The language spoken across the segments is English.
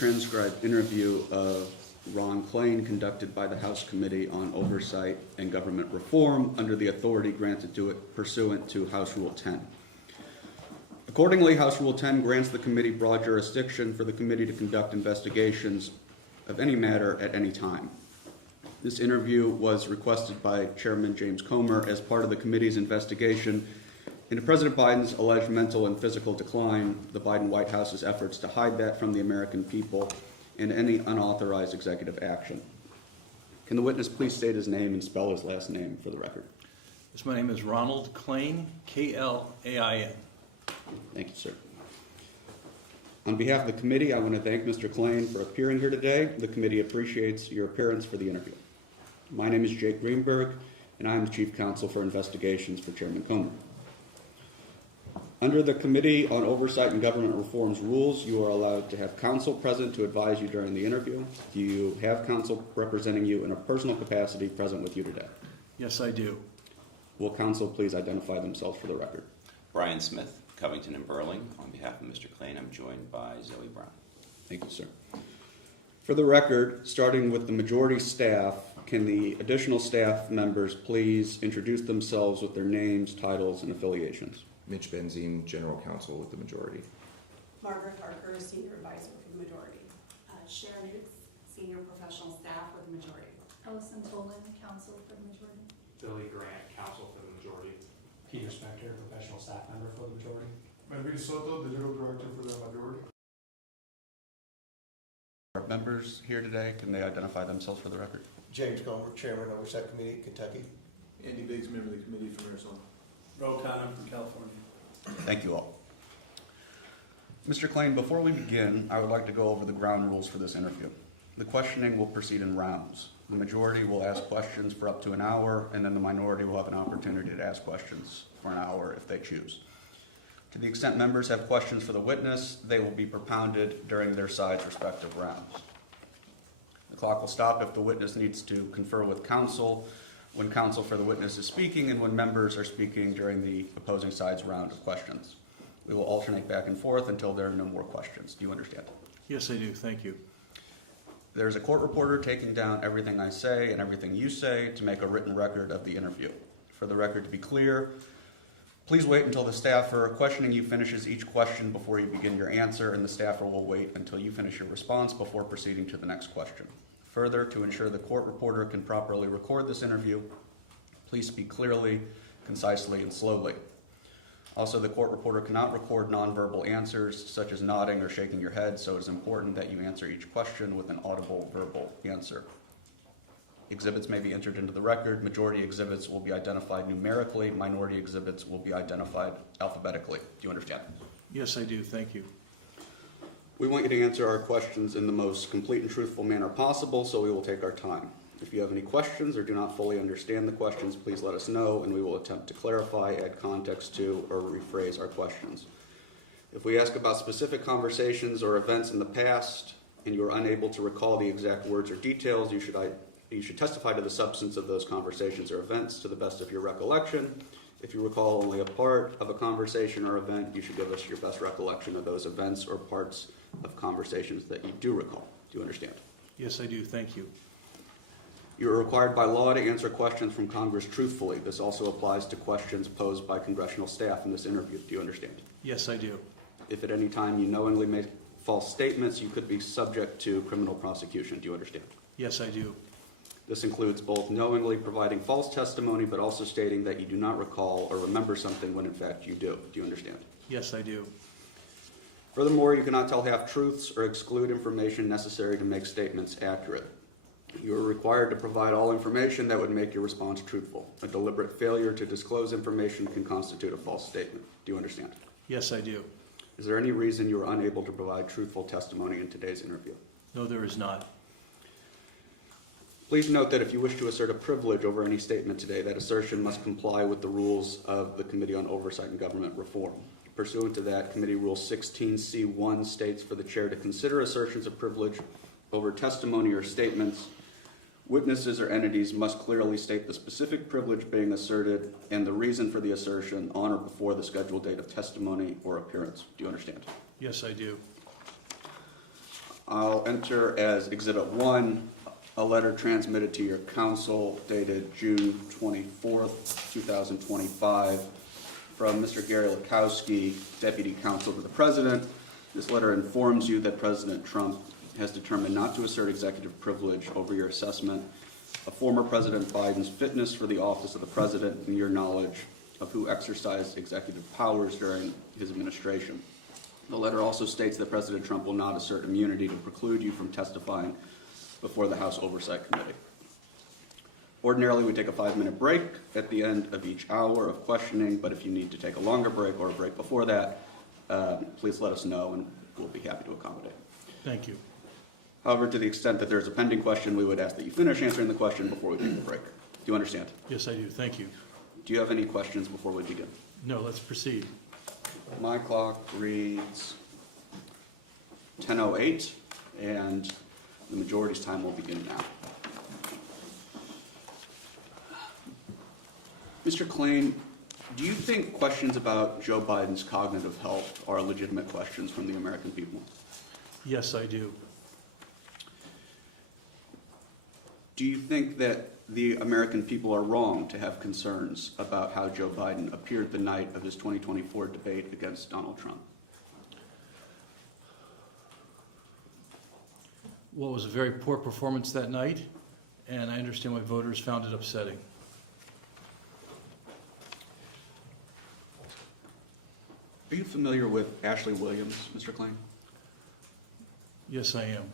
transcribed interview of Ron Klain conducted by the House Committee on Oversight and Government Reform under the authority granted to it pursuant to House Rule 10. Accordingly, House Rule 10 grants the committee broad jurisdiction for the committee to conduct investigations of any matter at any time. This interview was requested by Chairman James Comer as part of the committee's investigation into President Biden's alleged mental and physical decline, the Biden White House's efforts to hide that from the American people, and any unauthorized executive action. Can the witness please state his name and spell his last name for the record? Yes, my name is Ronald Klain, K-L-A-I-N. Thank you, sir. On behalf of the committee, I want to thank Mr. Klain for appearing here today. The committee appreciates your appearance for the interview. My name is Jake Greenberg, and I am the Chief Counsel for Investigations for Chairman Comer. Under the Committee on Oversight and Government Reform's rules, you are allowed to have counsel present to advise you during the interview. Do you have counsel representing you in a personal capacity present with you today? Yes, I do. Will counsel please identify themselves for the record? Brian Smith, Covington and Burling. On behalf of Mr. Klain, I'm joined by Zoe Brown. Thank you, sir. For the record, starting with the majority staff, can the additional staff members please introduce themselves with their names, titles, and affiliations? Mitch Benzine, General Counsel with the majority. Margaret Harker, Senior Advisor for the majority. Sharon Hicks, Senior Professional Staff with the majority. Ellison Tolan, Counsel for the majority. Billy Grant, Counsel for the majority. Peter Spector, Professional Staff Member for the majority. Melvin Soto, Digital Director for the majority. Our members here today, can they identify themselves for the record? James Comer, Chairman, Oversight Committee, Kentucky. Andy Biggs, Member of the Committee from Arizona. Ro Khanna from California. Thank you all. Mr. Klain, before we begin, I would like to go over the ground rules for this interview. The questioning will proceed in rounds. The majority will ask questions for up to an hour, and then the minority will have an opportunity to ask questions for an hour if they choose. To the extent members have questions for the witness, they will be propounded during their side's respective rounds. The clock will stop if the witness needs to confer with counsel, when counsel for the witness is speaking, and when members are speaking during the opposing side's round of questions. We will alternate back and forth until there are no more questions. Do you understand? Yes, I do. Thank you. There's a court reporter taking down everything I say and everything you say to make a written record of the interview. For the record to be clear, please wait until the staffer questioning you finishes each question before you begin your answer, and the staffer will wait until you finish your response before proceeding to the next question. Further, to ensure the court reporter can properly record this interview, please speak clearly, concisely, and slowly. Also, the court reporter cannot record nonverbal answers such as nodding or shaking your head, so it is important that you answer each question with an audible verbal answer. Exhibits may be entered into the record. Majority exhibits will be identified numerically. Minority exhibits will be identified alphabetically. Do you understand? Yes, I do. Thank you. We want you to answer our questions in the most complete and truthful manner possible, so we will take our time. If you have any questions or do not fully understand the questions, please let us know, and we will attempt to clarify, add context to, or rephrase our questions. If we ask about specific conversations or events in the past, and you are unable to recall the exact words or details, you should testify to the substance of those conversations or events to the best of your recollection. If you recall only a part of a conversation or event, you should give us your best recollection of those events or parts of conversations that you do recall. Do you understand? Yes, I do. Thank you. You are required by law to answer questions from Congress truthfully. This also applies to questions posed by congressional staff in this interview. Do you understand? Yes, I do. If at any time you knowingly make false statements, you could be subject to criminal prosecution. Do you understand? Yes, I do. This includes both knowingly providing false testimony, but also stating that you do not recall or remember something when in fact you do. Do you understand? Yes, I do. Furthermore, you cannot tell half-truths or exclude information necessary to make statements accurate. You are required to provide all information that would make your response truthful. A deliberate failure to disclose information can constitute a false statement. Do you understand? Yes, I do. Is there any reason you are unable to provide truthful testimony in today's interview? No, there is not. Please note that if you wish to assert a privilege over any statement today, that assertion must comply with the rules of the Committee on Oversight and Government Reform. Pursuant to that, Committee Rule 16C1 states for the chair to consider assertions of privilege over testimony or statements, witnesses or entities must clearly state the specific privilege being asserted and the reason for the assertion on or before the scheduled date of testimony or appearance. Do you understand? Yes, I do. I'll enter as Exhibit 1 a letter transmitted to your counsel dated June 24th, 2025, from Mr. Gary Lakowski, Deputy Counsel to the President. This letter informs you that President Trump has determined not to assert executive privilege over your assessment of former President Biden's fitness for the office of the President and your knowledge of who exercised executive powers during his administration. The letter also states that President Trump will not assert immunity to preclude you from testifying before the House Oversight Committee. Ordinarily, we take a 5-minute break at the end of each hour of questioning, but if you need to take a longer break or a break before that, please let us know and we'll be happy to accommodate. Thank you. However, to the extent that there's a pending question, we would ask that you finish answering the question before we take the break. Do you understand? Yes, I do. Thank you. Do you have any questions before we begin? No, let's proceed. My clock reads 10:08, and the majority's time will begin now. Mr. Klain, do you think questions about Joe Biden's cognitive health are legitimate questions from the American people? Yes, I do. Do you think that the American people are wrong to have concerns about how Joe Biden appeared the night of his 2024 debate against Donald Trump? Well, it was a very poor performance that night, and I understand why voters found it upsetting. Are you familiar with Ashley Williams, Mr. Klain? Yes, I am.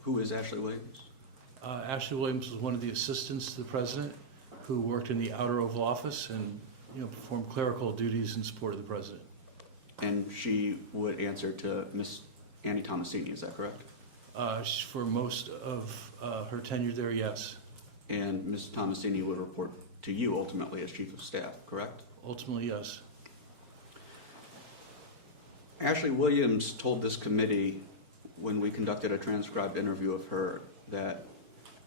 Who is Ashley Williams? Ashley Williams was one of the assistants to the president who worked in the outer Oval Office and performed clerical duties in support of the president. And she would answer to Miss Annie Tomasini, is that correct? For most of her tenure there, yes. And Ms. Tomasini would report to you ultimately as Chief of Staff, correct? Ultimately, yes. Ashley Williams told this committee when we conducted a transcribed interview of her that,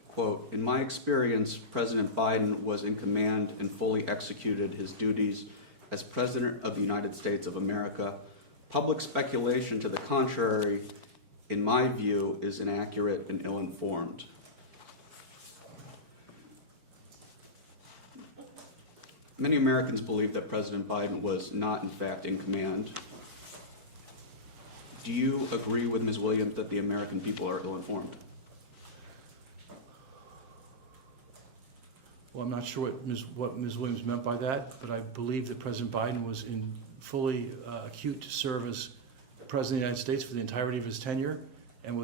quote, "In my experience, President Biden was in command and fully executed his duties as President of the United States of America. Public speculation to the contrary, in my view, is inaccurate and ill-informed." Many Americans believe that President Biden was not, in fact, in command. Do you agree with Ms. Williams that the American people are ill-informed? Well, I'm not sure what Ms. Williams meant by that, but I believe that President Biden was in fully acute to serve as President of the United States for the entirety of his tenure, and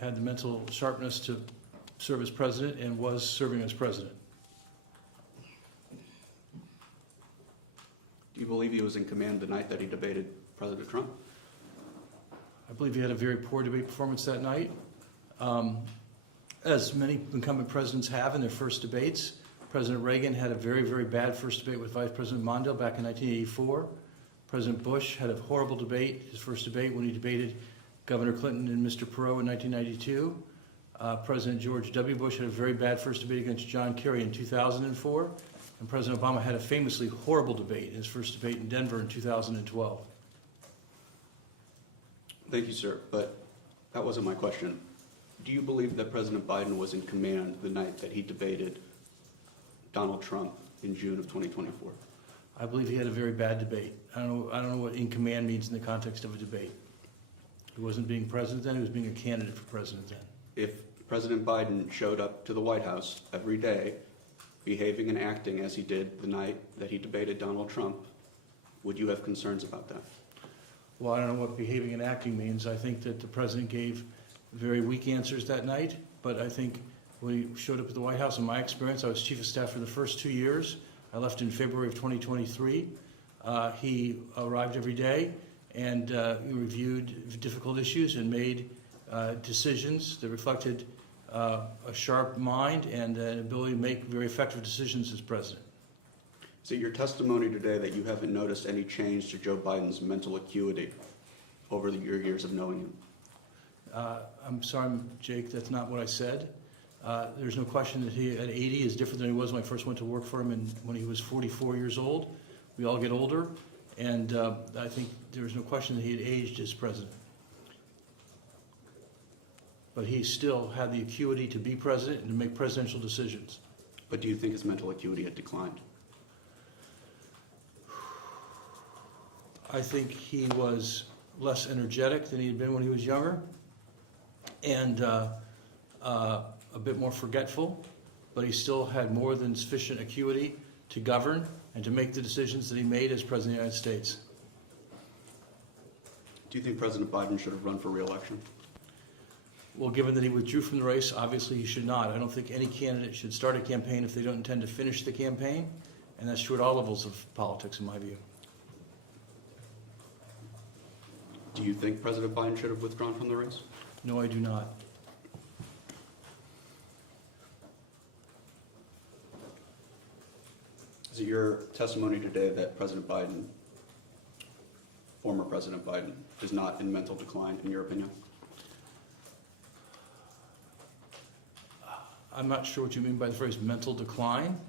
had the mental sharpness to serve as president and was serving as president. Do you believe he was in command the night that he debated President Trump? I believe he had a very poor debate performance that night. As many incumbent presidents have in their first debates. President Reagan had a very, very bad first debate with Vice President Mondale back in 1984. President Bush had a horrible debate, his first debate, when he debated Governor Clinton and Mr. Perot in 1992. President George W. Bush had a very bad first debate against John Kerry in 2004. And President Obama had a famously horrible debate in his first debate in Denver in 2012. Thank you, sir, but that wasn't my question. Do you believe that President Biden was in command the night that he debated Donald Trump in June of 2024? I believe he had a very bad debate. I don't know what in command means in the context of a debate. He wasn't being president then, he was being a candidate for president then. If President Biden showed up to the White House every day, behaving and acting as he did the night that he debated Donald Trump, would you have concerns about that? Well, I don't know what behaving and acting means. I think that the president gave very weak answers that night, but I think when he showed up at the White House, in my experience, I was chief of staff for the first 2 years. I left in February of 2023. He arrived every day and reviewed difficult issues and made decisions that reflected a sharp mind and an ability to make very effective decisions as president. Is it your testimony today that you haven't noticed any change to Joe Biden's mental acuity over your years of knowing him? I'm sorry, Jake, that's not what I said. There's no question that he at 80 is different than he was when I first went to work for him when he was 44 years old. We all get older, and I think there's no question that he had aged as president. but he still had the acuity to be president and to make presidential decisions. But do you think his mental acuity had declined? I think he was less energetic than he had been when he was younger, and a bit more forgetful, but he still had more than sufficient acuity to govern and to make the decisions that he made as President of the United States. Do you think President Biden should have run for re-election? Well, given that he withdrew from the race, obviously he should not. I don't think any candidate should start a campaign if they don't intend to finish the campaign, and that's true at all levels of politics, in my view. Do you think President Biden should have withdrawn from the race? No, I do not. Is it your testimony today that President Biden, former President Biden, is not in mental decline, in your opinion? I'm not sure what you mean by the phrase mental decline.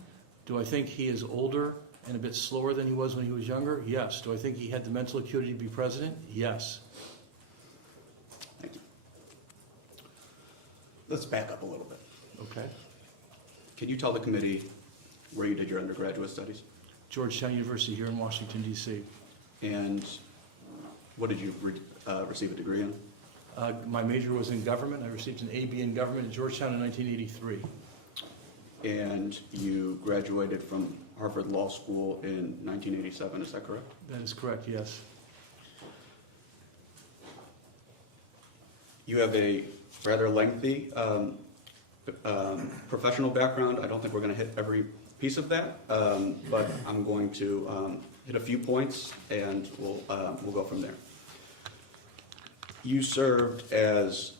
Do I think he is older and a bit slower than he was when he was younger? Yes. Do I think he had the mental acuity to be president? Yes. Thank you. Let's back up a little bit. Okay. Can you tell the committee where you did your undergraduate studies? Georgetown University here in Washington, D.C. And what did you receive a degree in? My major was in government. I received an AB in government at Georgetown in 1983. And you graduated from Harvard Law School in 1987, is that correct? That is correct, yes. You have a rather lengthy professional background. I don't think we're going to hit every piece of that, but I'm going to hit a few points, and we'll go from there. You served as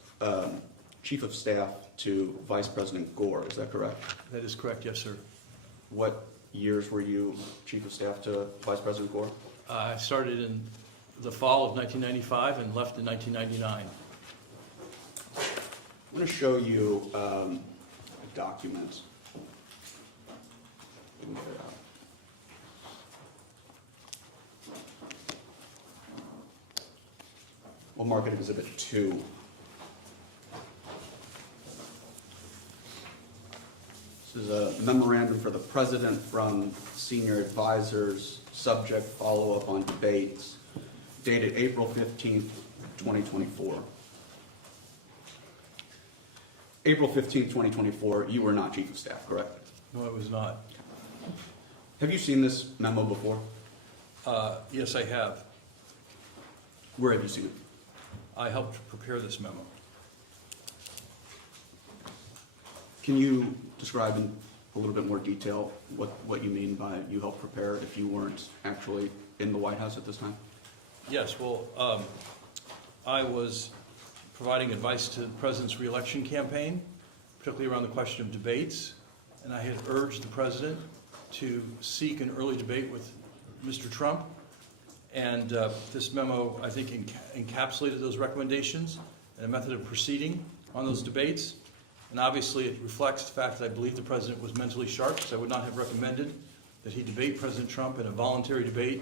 Chief of Staff to Vice President Gore, is that correct? That is correct, yes, sir. What years were you Chief of Staff to Vice President Gore? I started in the fall of 1995 and left in 1999. I'm going to show you a document. We'll mark it Exhibit 2. This is a memorandum for the President from senior advisors, subject follow-up on debates, dated April 15th, 2024. April 15th, 2024, you were not Chief of Staff, correct? No, I was not. Have you seen this memo before? Yes, I have. Where have you seen it? I helped prepare this memo. Can you describe in a little bit more detail what you mean by you helped prepare if you weren't actually in the White House at this time? Yes, well, I was providing advice to the President's re-election campaign, particularly around the question of debates, and I had urged the President to seek an early debate with Mr. Trump, and this memo, I think, encapsulated those recommendations and a method of proceeding on those debates. And obviously it reflects the fact that I believe the President was mentally sharp, because I would not have recommended that he debate President Trump in a voluntary debate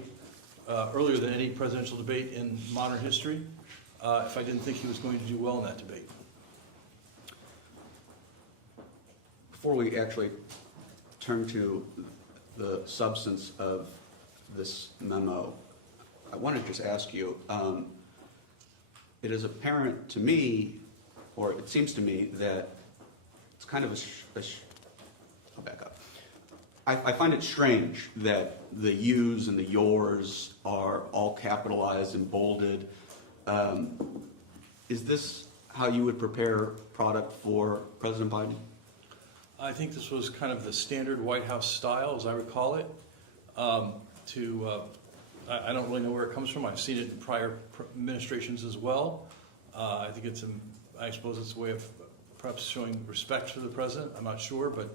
earlier than any presidential debate in modern history if I didn't think he was going to do well in that debate. Before we actually turn to the substance of this memo, I want to just ask you, it is apparent to me, or it seems to me, that it's kind of I'll back up. I find it strange that the yous and the yours are all capitalized and bolded. Is this how you would prepare product for President Biden? I think this was kind of the standard White House style, as I recall it. I don't really know where it comes from. I've seen it in prior administrations as well. I think I suppose it's a way of perhaps showing respect for the President. I'm not sure, but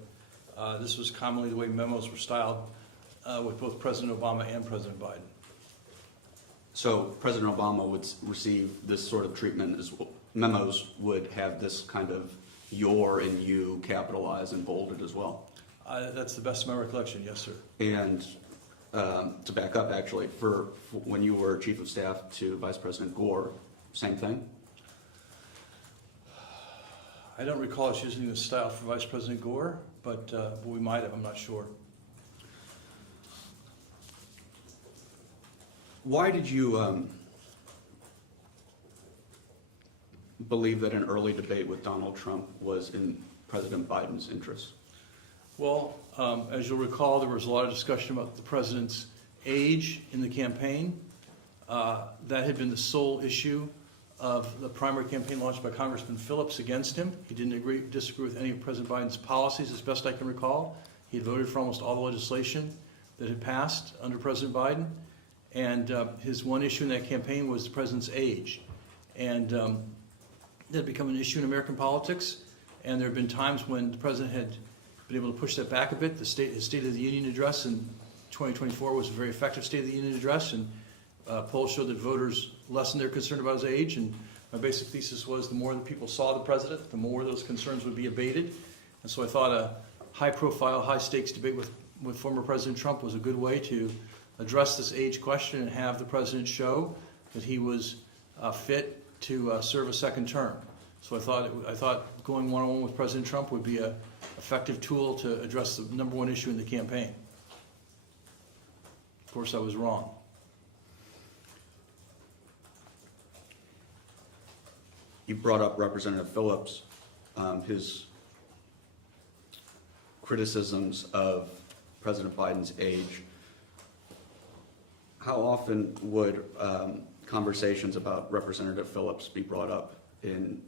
this was commonly the way memos were styled with both President Obama and President Biden. So President Obama would receive this sort of treatment as well. Memos would have this kind of your and you capitalized and bolded as well. That's the best of my recollection, yes, sir. And to back up, actually, for when you were Chief of Staff to Vice President Gore, same thing? I don't recall us using this style for Vice President Gore, but we might have, I'm not sure. Why did you believe that an early debate with Donald Trump was in President Biden's interest? Well, as you'll recall, there was a lot of discussion about the president's age in the campaign. That had been the sole issue of the primary campaign launched by Congressman Phillips against him. He didn't disagree with any of President Biden's policies, as best I can recall. He had voted for almost all the legislation that had passed under President Biden. And his one issue in that campaign was the president's age. And that had become an issue in American politics. And there have been times when the president had been able to push that back a bit. His State of the Union address in 2024 was a very effective State of the Union address. And polls showed that voters lessened their concern about his age. And my basic thesis was the more that people saw the president, the more those concerns would be abated. And so I thought a high-profile, high-stakes debate with former President Trump was a good way to address this age question and have the president show that he was fit to serve a second term. So I thought going one-on-one with President Trump would be an effective tool to address the number one issue in the campaign. Of course, I was wrong. You brought up Representative Phillips, his criticisms of President Biden's age. How often would conversations about Representative Phillips be brought up in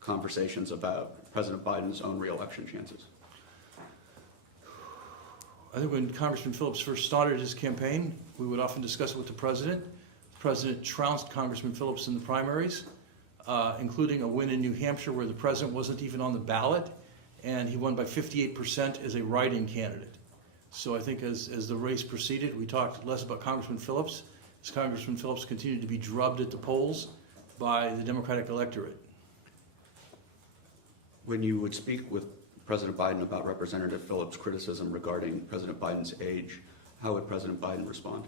conversations about President Biden's own re-election chances? I think when Congressman Phillips first started his campaign, we would often discuss it with the president. The president trounced Congressman Phillips in the primaries, including a win in New Hampshire where the president wasn't even on the ballot, and he won by 58% as a write-in candidate. So I think as the race proceeded, we talked less about Congressman Phillips, as Congressman Phillips continued to be drubbed at the polls by the Democratic electorate. When you would speak with President Biden about Representative Phillips' criticism regarding President Biden's age, how would President Biden respond?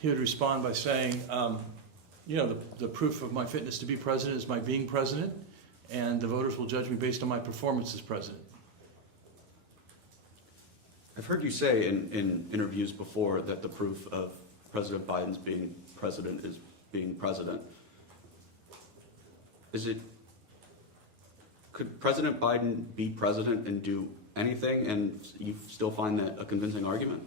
He would respond by saying, the proof of my fitness to be president is my being president, and the voters will judge me based on my performance as president. I've heard you say in interviews before that the proof of President Biden's being president is being president. Could President Biden be president and do anything, and you still find that a convincing argument?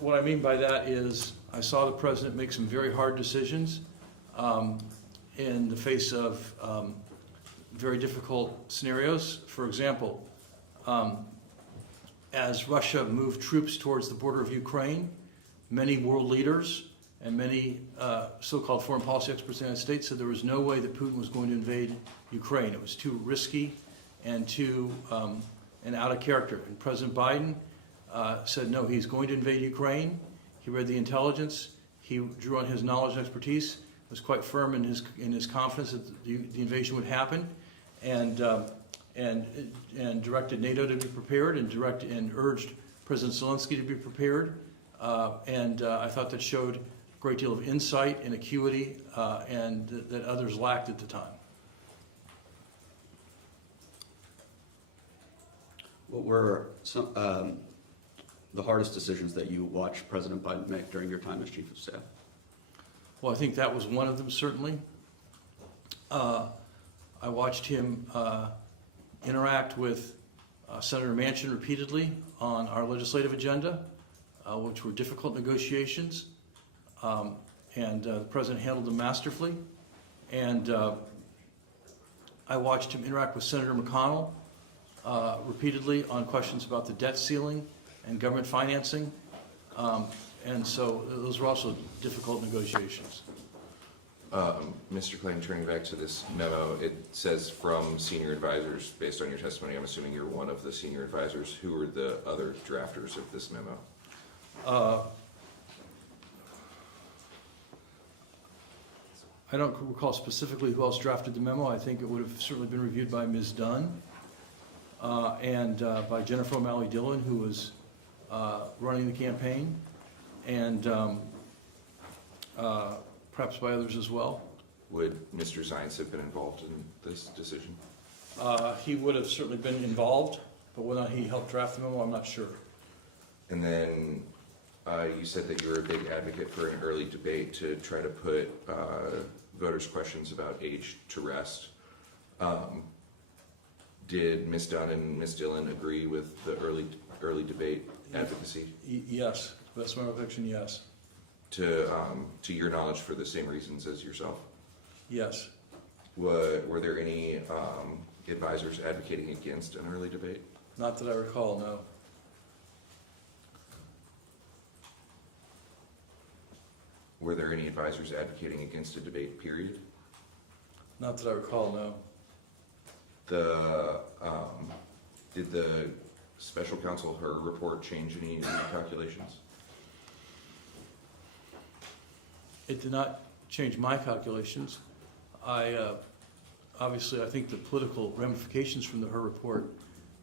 What I mean by that is I saw the president make some very hard decisions in the face of very difficult scenarios. For example, as Russia moved troops towards the border of Ukraine, many world leaders and many so-called foreign policy experts in the United States said there was no way that Putin was going to invade Ukraine. It was too risky and too and out of character. And President Biden said no, he's going to invade Ukraine. He read the intelligence. He drew on his knowledge and expertise. Was quite firm in his confidence that the invasion would happen, and directed NATO to be prepared, and urged President Zelensky to be prepared. I thought that showed a great deal of insight and acuity, and that others lacked at the time. What were the hardest decisions that you watched President Biden make during your time as Chief of Staff? Well, I think that was one of them, certainly. I watched him interact with Senator Manchin repeatedly on our legislative agenda, which were difficult negotiations, and the President handled them masterfully. And I watched him interact with Senator McConnell repeatedly on questions about the debt ceiling and government financing. And so those were also difficult negotiations. Mr. Klain, turning back to this memo, it says from senior advisors, based on your testimony, I'm assuming you're one of the senior advisors. Who were the other drafters of this memo? I don't recall specifically who else drafted the memo. I think it would have certainly been reviewed by Ms. Dunn and by Jennifer O'Malley Dillon, who was running the campaign, and perhaps by others as well. Would Mr. Zients have been involved in this decision? He would have certainly been involved, but whether or not he helped draft the memo, I'm not sure. And then you said that you were a big advocate for an early debate to try to put voters' questions about age to rest. Did Ms. Dunn and Ms. Dillon agree with the early debate advocacy? Yes, that's my recollection, yes. To your knowledge, for the same reasons as yourself? Yes. Were there any advisors advocating against an early debate? Not that I recall, no. Were there any advisors advocating against a debate, period? Not that I recall, no. Did the special counsel, her report, change any of your calculations? It did not change my calculations. Obviously, I think the political ramifications from her report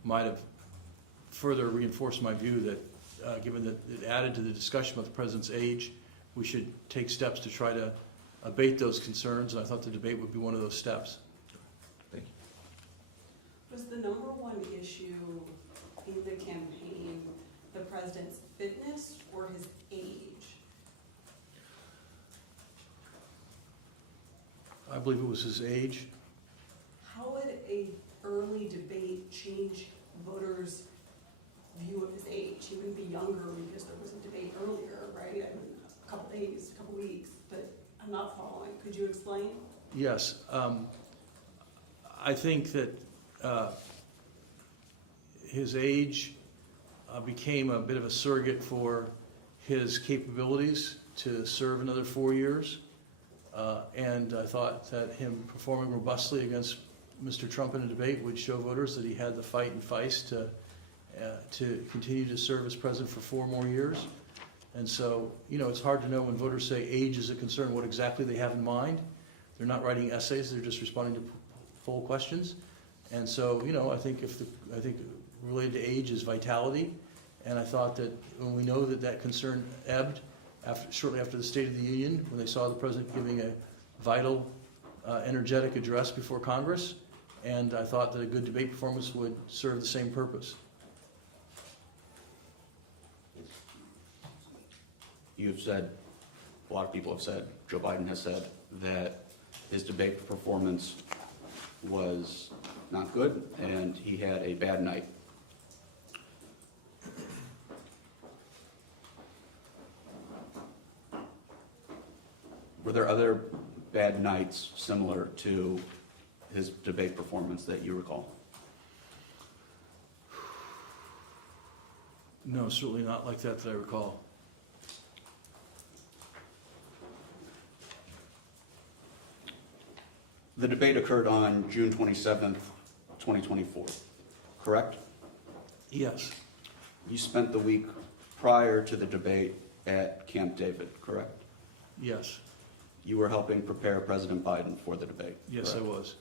might have further reinforced my view that, given that it added to the discussion about the president's age, we should take steps to try to abate those concerns, and I thought the debate would be one of those steps. Thank you. Was the number one issue in the campaign the president's fitness or his age? I believe it was his age. How would a early debate change voters' view of his age? He wouldn't be younger because there was a debate earlier, right? I mean, a couple days, a couple weeks, but I'm not following. Could you explain? Yes. I think that his age became a bit of a surrogate for his capabilities to serve another 4 years. And I thought that him performing robustly against Mr. Trump in a debate would show voters that he had the fight and feist to continue to serve as president for 4 more years. And so, you know, it's hard to know when voters say age is a concern, what exactly they have in mind. They're not writing essays, they're just responding to poll questions. And so, you know, I think related to age is vitality. And I thought that when we know that concern ebbed shortly after the State of the Union, when they saw the president giving a vital, energetic address before Congress, and I thought that a good debate performance would serve the same purpose. You've said, a lot of people have said, Joe Biden has said, that his debate performance was not good and he had a bad night. Were there other bad nights similar to his debate performance that you recall? No, certainly not like that I recall. The debate occurred on June 27th, 2024, correct? Yes, You spent the week prior to the debate at Camp David, correct? yes, You were helping prepare President Biden for the debate. yes, correct? I was.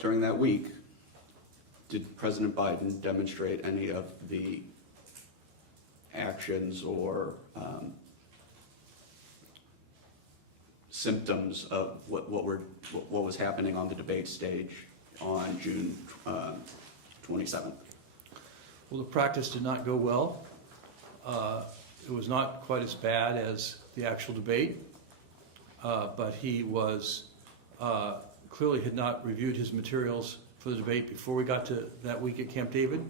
During that week, did President Biden demonstrate any of the actions or symptoms of what was happening on the debate stage on June 27th? Well, the practice did not go well. It was not quite as bad as the actual debate, but he was clearly had not reviewed his materials for the debate before we got to that week at Camp David,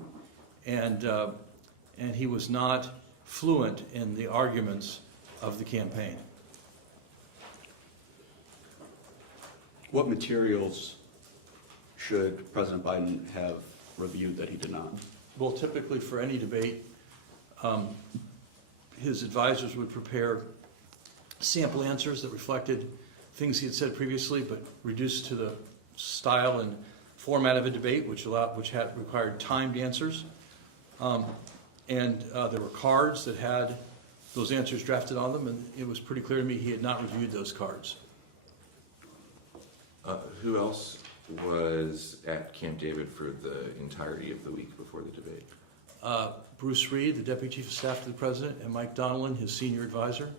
and he was not fluent in the arguments of the campaign. What materials should President Biden have reviewed that he did not? Well, typically for any debate, his advisors would prepare sample answers that reflected things he had said previously, but reduced to the style and format of a debate, which had required timed answers. And there were cards that had those answers drafted on them, and it was pretty clear to me he had not reviewed those cards. Who else was at Camp David for the entirety of the week before the debate? Bruce Reed, the Deputy Chief of Staff to the President, and Mike Donellan, his senior advisor.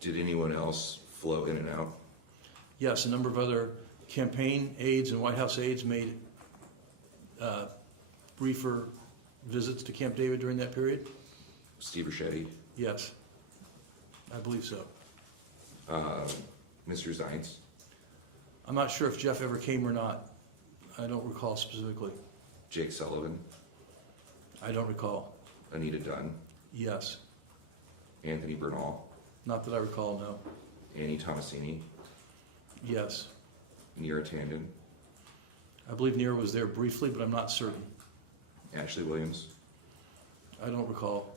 Did anyone else flow in and out? Yes, a number of other campaign aides and White House aides made briefer visits to Camp David during that period. Steve Ricchetti, Yes, I believe so. Mr. Zients, I'm not sure if Jeff ever came or not. I don't recall specifically. Jake Sullivan, I don't recall. Anita Dunn, Yes, Anthony Bernal, not that I recall, no. Annie Tomasini, Yes, Neera Tandon, I believe Neera was there briefly, but I'm not certain. Ashley Williams, I don't recall.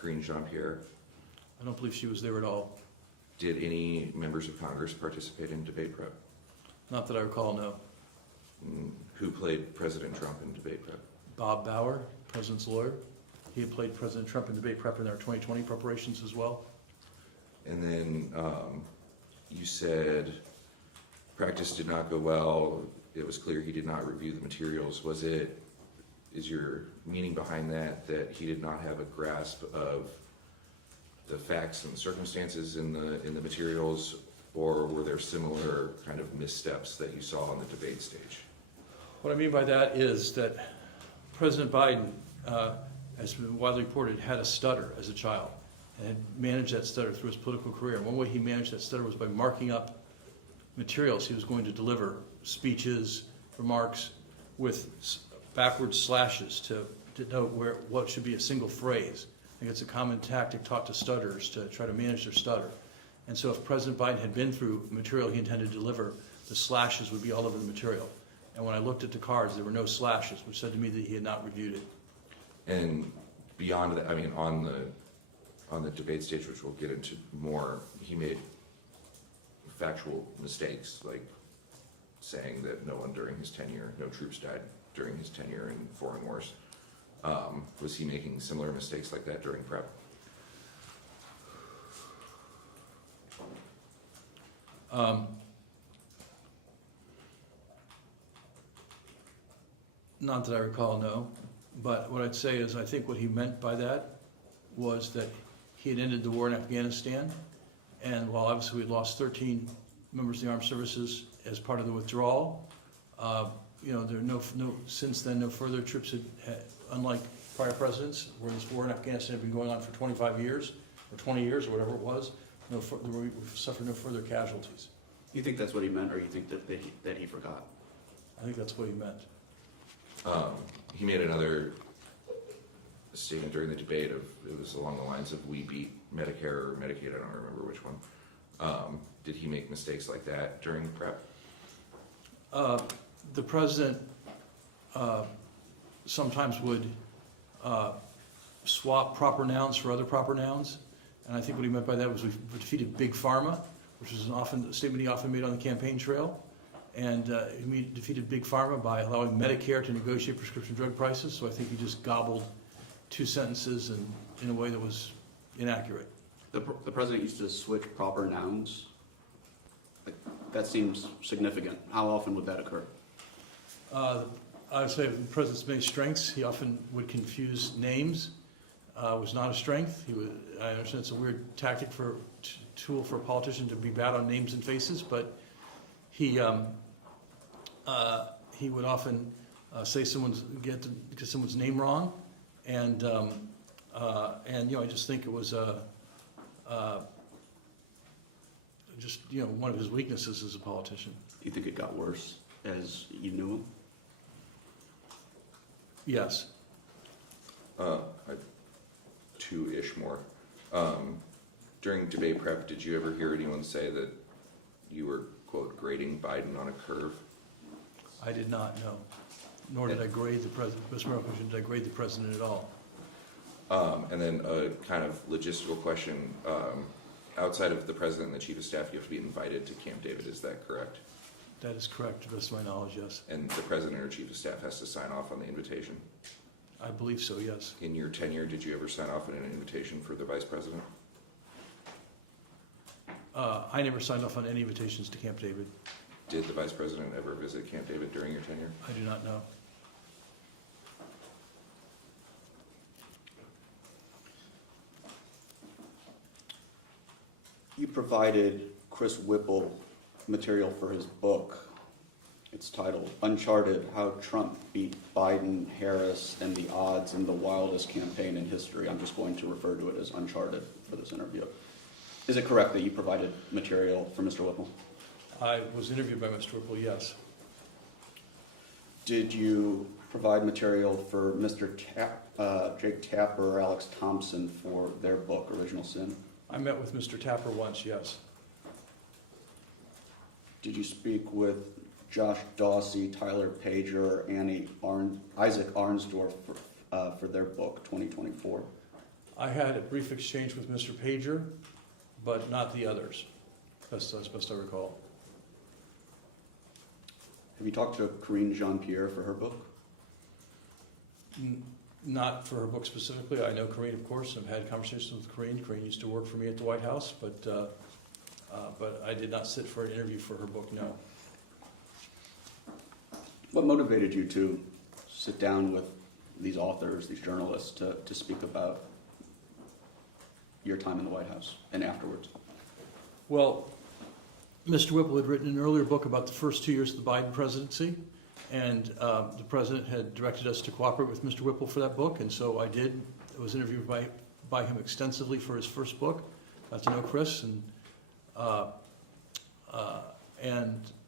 Karine Jean-Pierre. I don't believe she was there at all. Did any members of Congress participate in debate prep? Not that I recall, no. Who played President Trump in debate prep? Bob Bauer, President's lawyer. He had played President Trump in debate prep in their 2020 preparations as well. And then you said practice did not go well. It was clear he did not review the materials. Is your meaning behind that he did not have a grasp of the facts and circumstances in the materials, or were there similar kind of missteps that you saw on the debate stage? What I mean by that is that President Biden, as been widely reported, had a stutter as a child and had managed that stutter through his political career. And one way he managed that stutter was by marking up materials he was going to deliver, speeches, remarks, with backwards slashes to note what should be a single phrase. I think it's a common tactic taught to stutterers to try to manage their stutter. And so if President Biden had been through material he intended to deliver, the slashes would be all over the material. And when I looked at the cards, there were no slashes, which said to me that he had not reviewed it. And beyond that, I mean, on the debate stage, which we'll get into more, he made factual mistakes, like saying that no troops died during his tenure in foreign wars. Was he making similar mistakes like that during prep? Not that I recall, no. But what I'd say is I think what he meant by that was that he had ended the war in Afghanistan, and while obviously we had lost 13 members of the armed services as part of the withdrawal, there are since then no further troops had, unlike prior presidents, where this war in Afghanistan had been going on for 25 years or 20 years or whatever it was, we've suffered no further casualties. You think that's what he meant, or you think that he forgot? I think that's what he meant. He made another statement during the debate it was along the lines of "we beat Medicare" or Medicaid, I don't remember which one. Did he make mistakes like that during prep? The president sometimes would swap proper nouns for other proper nouns, and I think what he meant by that was we defeated Big Pharma, which was a statement he often made on the campaign trail. And he defeated Big Pharma by allowing Medicare to negotiate prescription drug prices. So I think he just gobbled two sentences in a way that was inaccurate. The president used to switch proper nouns. That seems significant. How often would that occur? I would say the president's main strengths, he often would confuse names. Was not a strength. I understand it's a weird tactic tool for a politician to be bad on names and faces, but he would often say get someone's name wrong, and I just think it was one of his weaknesses as a politician. Do you think it got worse as you knew him? Yes. Two-ish more. During debate prep, did you ever hear anyone say that you were, quote, grading Biden on a curve? I did not know, nor did I grade the president. Mr. Mayor, did I grade the president at all? And then a kind of logistical question. Outside of the president and the chief of staff, you have to be invited to Camp David. Is that correct? That is correct, to the best of my knowledge, yes. And the president or chief of staff has to sign off on the invitation? I believe so, yes. In your tenure, did you ever sign off on an invitation for the vice president? I never signed off on any invitations to Camp David. Did the vice president ever visit Camp David during your tenure? I do not know. provided Chris Whipple material for his book. It's titled Uncharted, How Trump Beat Biden, Harris, and the Odds in the Wildest Campaign in History. I'm just going to refer to it as Uncharted for this interview. Is it correct that you provided material for Mr. Whipple? I was interviewed by Mr. Whipple, yes. Did you provide material for Mr. Jake Tapper or Alex Thompson for their book, Original Sin? I met with Mr. Tapper once, yes. Did you speak with Josh Dawsey, Tyler Pager, Isaac Arnsdorf for their book, 2024? I had a brief exchange with Mr. Pager, but not the others, as best I recall. Have you talked to Corinne Jean-Pierre for her book? Not for her book specifically. I know Corinne, of course. I've had conversations with Corinne. Corinne used to work for me at the White House, but I did not sit for an interview for her book, no. What motivated you to sit down with these authors, these journalists, to speak about your time in the White House and afterwards? Well, Mr. Whipple had written an earlier book about the first 2 years of the Biden presidency, and the president had directed us to cooperate with Mr. Whipple for that book, and so I did. I was interviewed by him extensively for his first book. Got to know Chris, and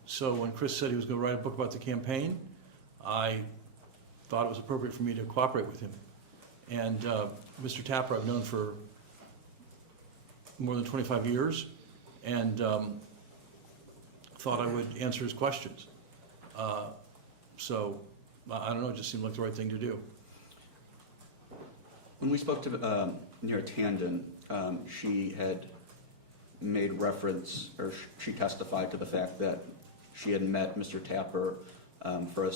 so when Chris said he was going to write a book about the campaign, I thought it was appropriate for me to cooperate with him. And Mr. Tapper I've known for more than 25 years, and thought I would answer his questions. So, I don't know, it just seemed like the right thing to do. When we spoke to Nira Tandon, she had made reference, or she testified to the fact that she had met Mr. Tapper for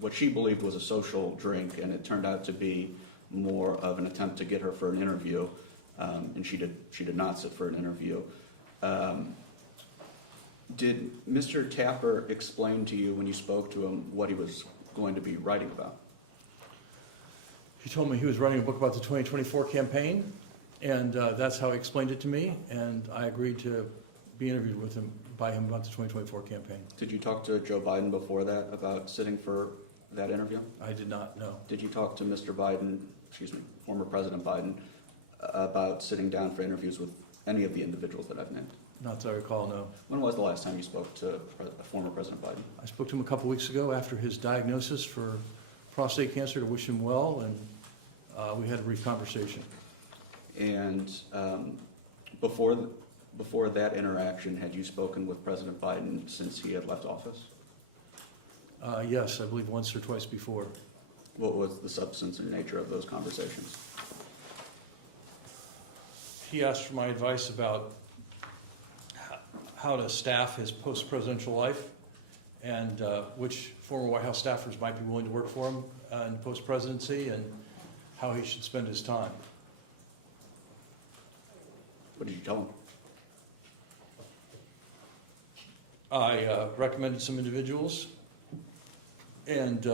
what she believed was a social drink, and it turned out to be more of an attempt to get her for an interview, and she did not sit for an interview. Did Mr. Tapper explain to you when you spoke to him what he was going to be writing about? He told me he was writing a book about the 2024 campaign, and that's how he explained it to me, and I agreed to be interviewed by him about the 2024 campaign. Did you talk to Joe Biden before that about sitting for that interview? I did not, no. Did you talk to Mr. Biden, former President Biden, about sitting down for interviews with any of the individuals that I've named? Not that I recall, no. When was the last time you spoke to former President Biden? I spoke to him a couple weeks ago after his diagnosis for prostate cancer to wish him well, and we had a brief conversation. And before that interaction, had you spoken with President Biden since he had left office? Yes, I believe once or twice before. What was the substance and nature of those conversations? He asked for my advice about how to staff his post-presidential life, and which former White House staffers might be willing to work for him in post-presidency, and how he should spend his time. What did you tell him? I recommended some individuals, and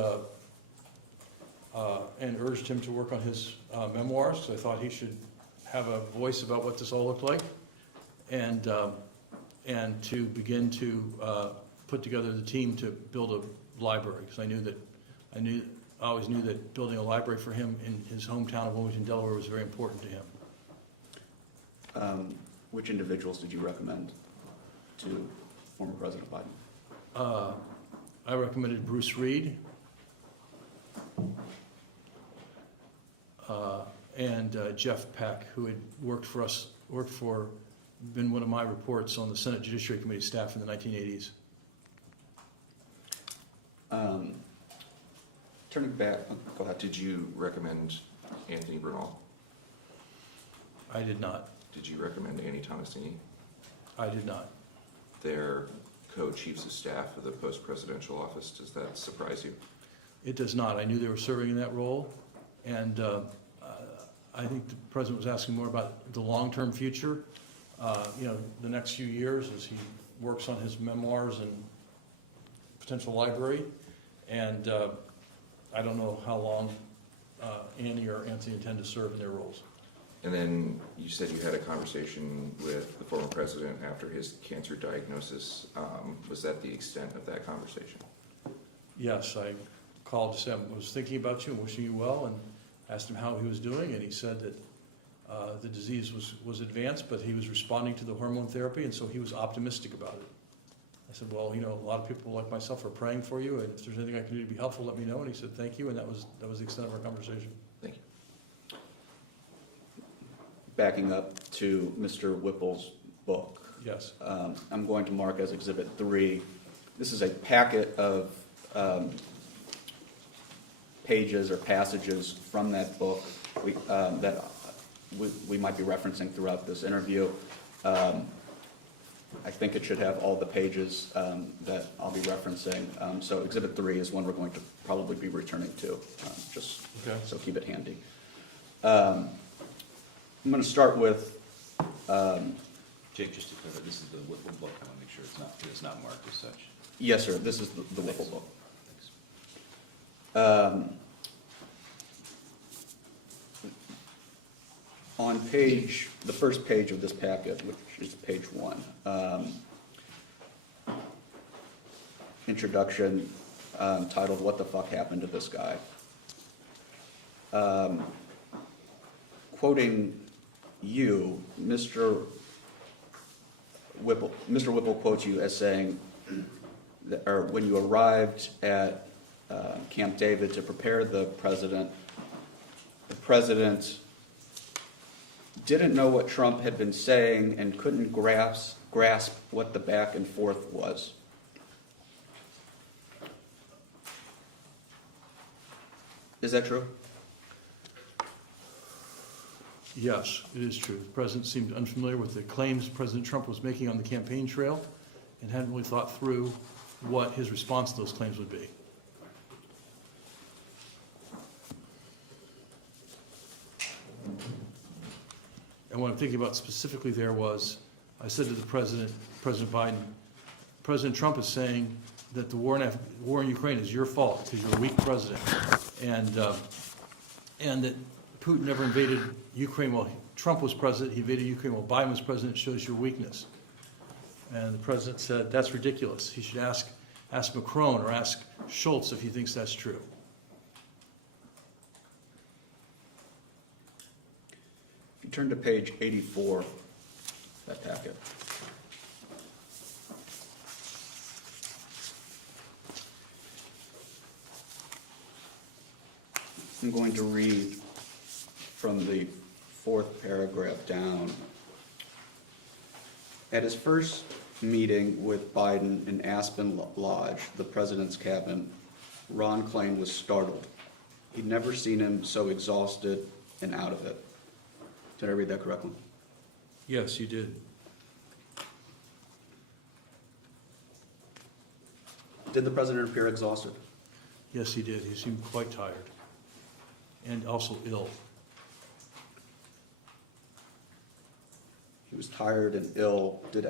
urged him to work on his memoirs, because I thought he should have a voice about what this all looked like, and to begin to put together the team to build a library, because I always knew that building a library for him in his hometown of Wilmington, Delaware was very important to him. Which individuals did you recommend to former President Biden? I recommended Bruce Reed and Jeff Peck, who had been one of my reports on the Senate Judiciary Committee staff in the 1980s. Turning back, go ahead. Did you recommend Anthony Bernal? I did not. Did you recommend Annie Tomasini? I did not. They're co-chiefs of staff of the post-presidential office. Does that surprise you? It does not. I knew they were serving in that role, and I think the president was asking more about the long-term future, the next few years as he works on his memoirs and potential library, and I don't know how long Annie or Anthony intend to serve in their roles. And then you said you had a conversation with the former president after his cancer diagnosis. Was that the extent of that conversation? Yes, I called to say I was thinking about you and wishing you well, and asked him how he was doing, and he said that the disease was advanced, but he was responding to the hormone therapy, and so he was optimistic about it. I said, well, you know, a lot of people like myself are praying for you, and if there's anything I can do to be helpful, let me know. And he said, thank you, and that was the extent of our conversation. Thank you. Backing up to Mr. Whipple's book. Yes. I'm going to mark as Exhibit 3. This is a packet of pages or passages from that book that we might be referencing throughout this interview. I think it should have all the pages that I'll be referencing. So Exhibit 3 is one we're going to probably be returning to, just Okay. so keep it handy. I'm going to start with Jake, just to clarify, this is the Whipple book. I want to make sure it's not marked as such. yes, sir. This is the Whipple book. Thanks. On the first page of this packet, which is page 1, introduction titled "What the fuck happened to this guy?" Quoting you, Mr. Whipple quotes you as saying, or when you arrived at Camp David to prepare the president didn't know what Trump had been saying and couldn't grasp what the back and forth was. Is that true? Yes, it is true. The president seemed unfamiliar with the claims President Trump was making on the campaign trail and hadn't really thought through what his response to those claims would be. And what I'm thinking about specifically there was, I said to the President Biden, President Trump is saying that the war in Ukraine is your fault because you're a weak president, and that Putin never invaded Ukraine while Trump was president. He invaded Ukraine while Biden was president. It shows your weakness. And the president said, that's ridiculous. He should ask Macron or ask Schultz if he thinks that's true. If you turn to page 84, that packet. I'm going to read from the 4th paragraph down. At his first meeting with Biden in Aspen Lodge, the president's cabin, Ron Klain was startled. He'd never seen him so exhausted and out of it. Did I read that correctly? Yes, you did. Did the president appear exhausted? Yes, he did. He seemed quite tired and also ill. He was tired and ill. Did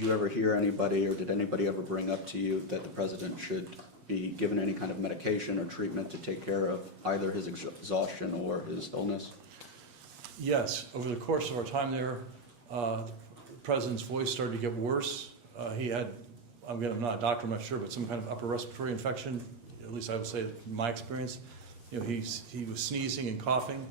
you ever hear anybody, or did anybody ever bring up to you that the president should be given any kind of medication or treatment to take care of either his exhaustion or his illness? Yes, over the course of our time there, the president's voice started to get worse. He had, I'm not a doctor, I'm not sure, but some kind of upper respiratory infection, at least I would say in my experience. You know, he was sneezing and coughing,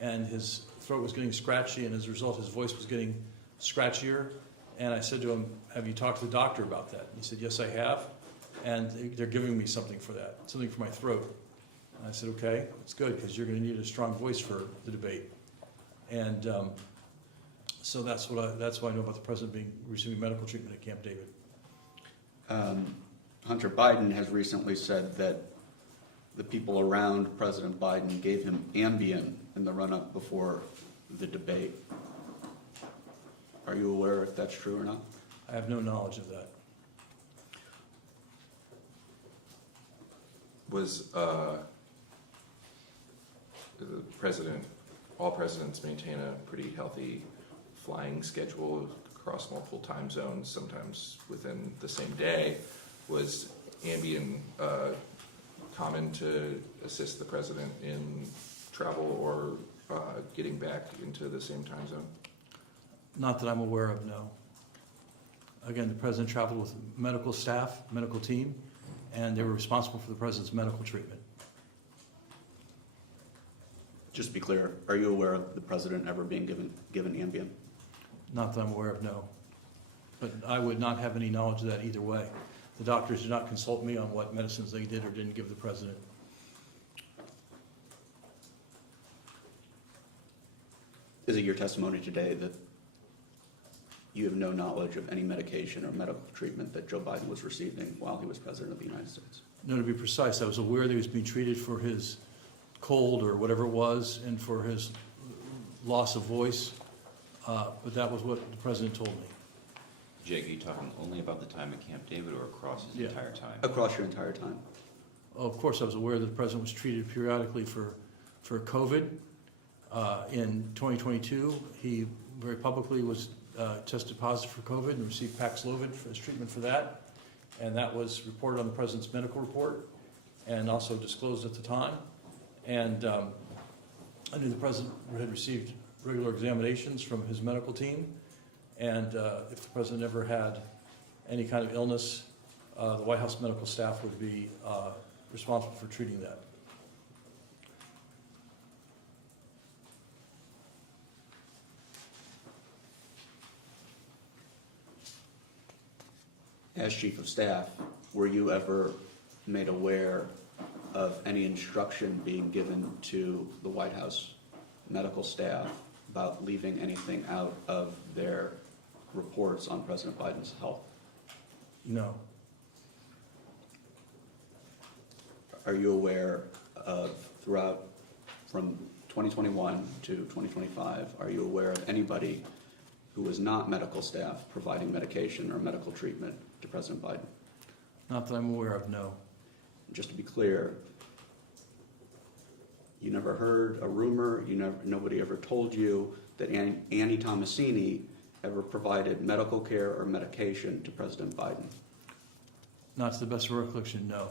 and his throat was getting scratchy, and as a result, his voice was getting scratchier. And I said to him, have you talked to the doctor about that? And he said, yes, I have, and they're giving me something for that, something for my throat. And I said, okay, it's good, because you're going to need a strong voice for the debate. And so that's why I know about the president receiving medical treatment at Camp David. Hunter Biden has recently said that the people around President Biden gave him Ambien in the run-up before the debate. Are you aware if that's true or not? I have no knowledge of that. Was the president, all presidents maintain a pretty healthy flying schedule across multiple time zones, sometimes within the same day. Was Ambien common to assist the president in travel or getting back into the same time zone? Not that I'm aware of, no. Again, the president traveled with medical staff, medical team, and they were responsible for the president's medical treatment. Just to be clear, are you aware of the president ever being given Ambien? Not that I'm aware of, no. But I would not have any knowledge of that either way. The doctors did not consult me on what medicines they did or didn't give the president. Is it your testimony today that you have no knowledge of any medication or medical treatment that Joe Biden was receiving while he was president of the United States? No, to be precise, I was aware that he was being treated for his cold or whatever it was and for his loss of voice, but that was what the president told me. Jake, are you talking only about the time at Camp David or across his Yeah. entire time? Across your entire time? Of course, I was aware that the president was treated periodically for COVID. In 2022, he very publicly was tested positive for COVID and received Paxlovid for his treatment for that. And that was reported on the president's medical report and also disclosed at the time. And I knew the president had received regular examinations from his medical team. And if the president ever had any kind of illness, the White House medical staff would be responsible for treating that. As chief of staff, were you ever made aware of any instruction being given to the White House medical staff about leaving anything out of their reports on President Biden's health? No. Are you aware of, throughout from 2021 to 2025, are you aware of anybody who was not medical staff providing medication or medical treatment to President Biden? Not that I'm aware of, no. Just to be clear, you never heard a rumor, nobody ever told you that Annie Tomasini ever provided medical care or medication to President Biden? Not to the best of my recollection, no.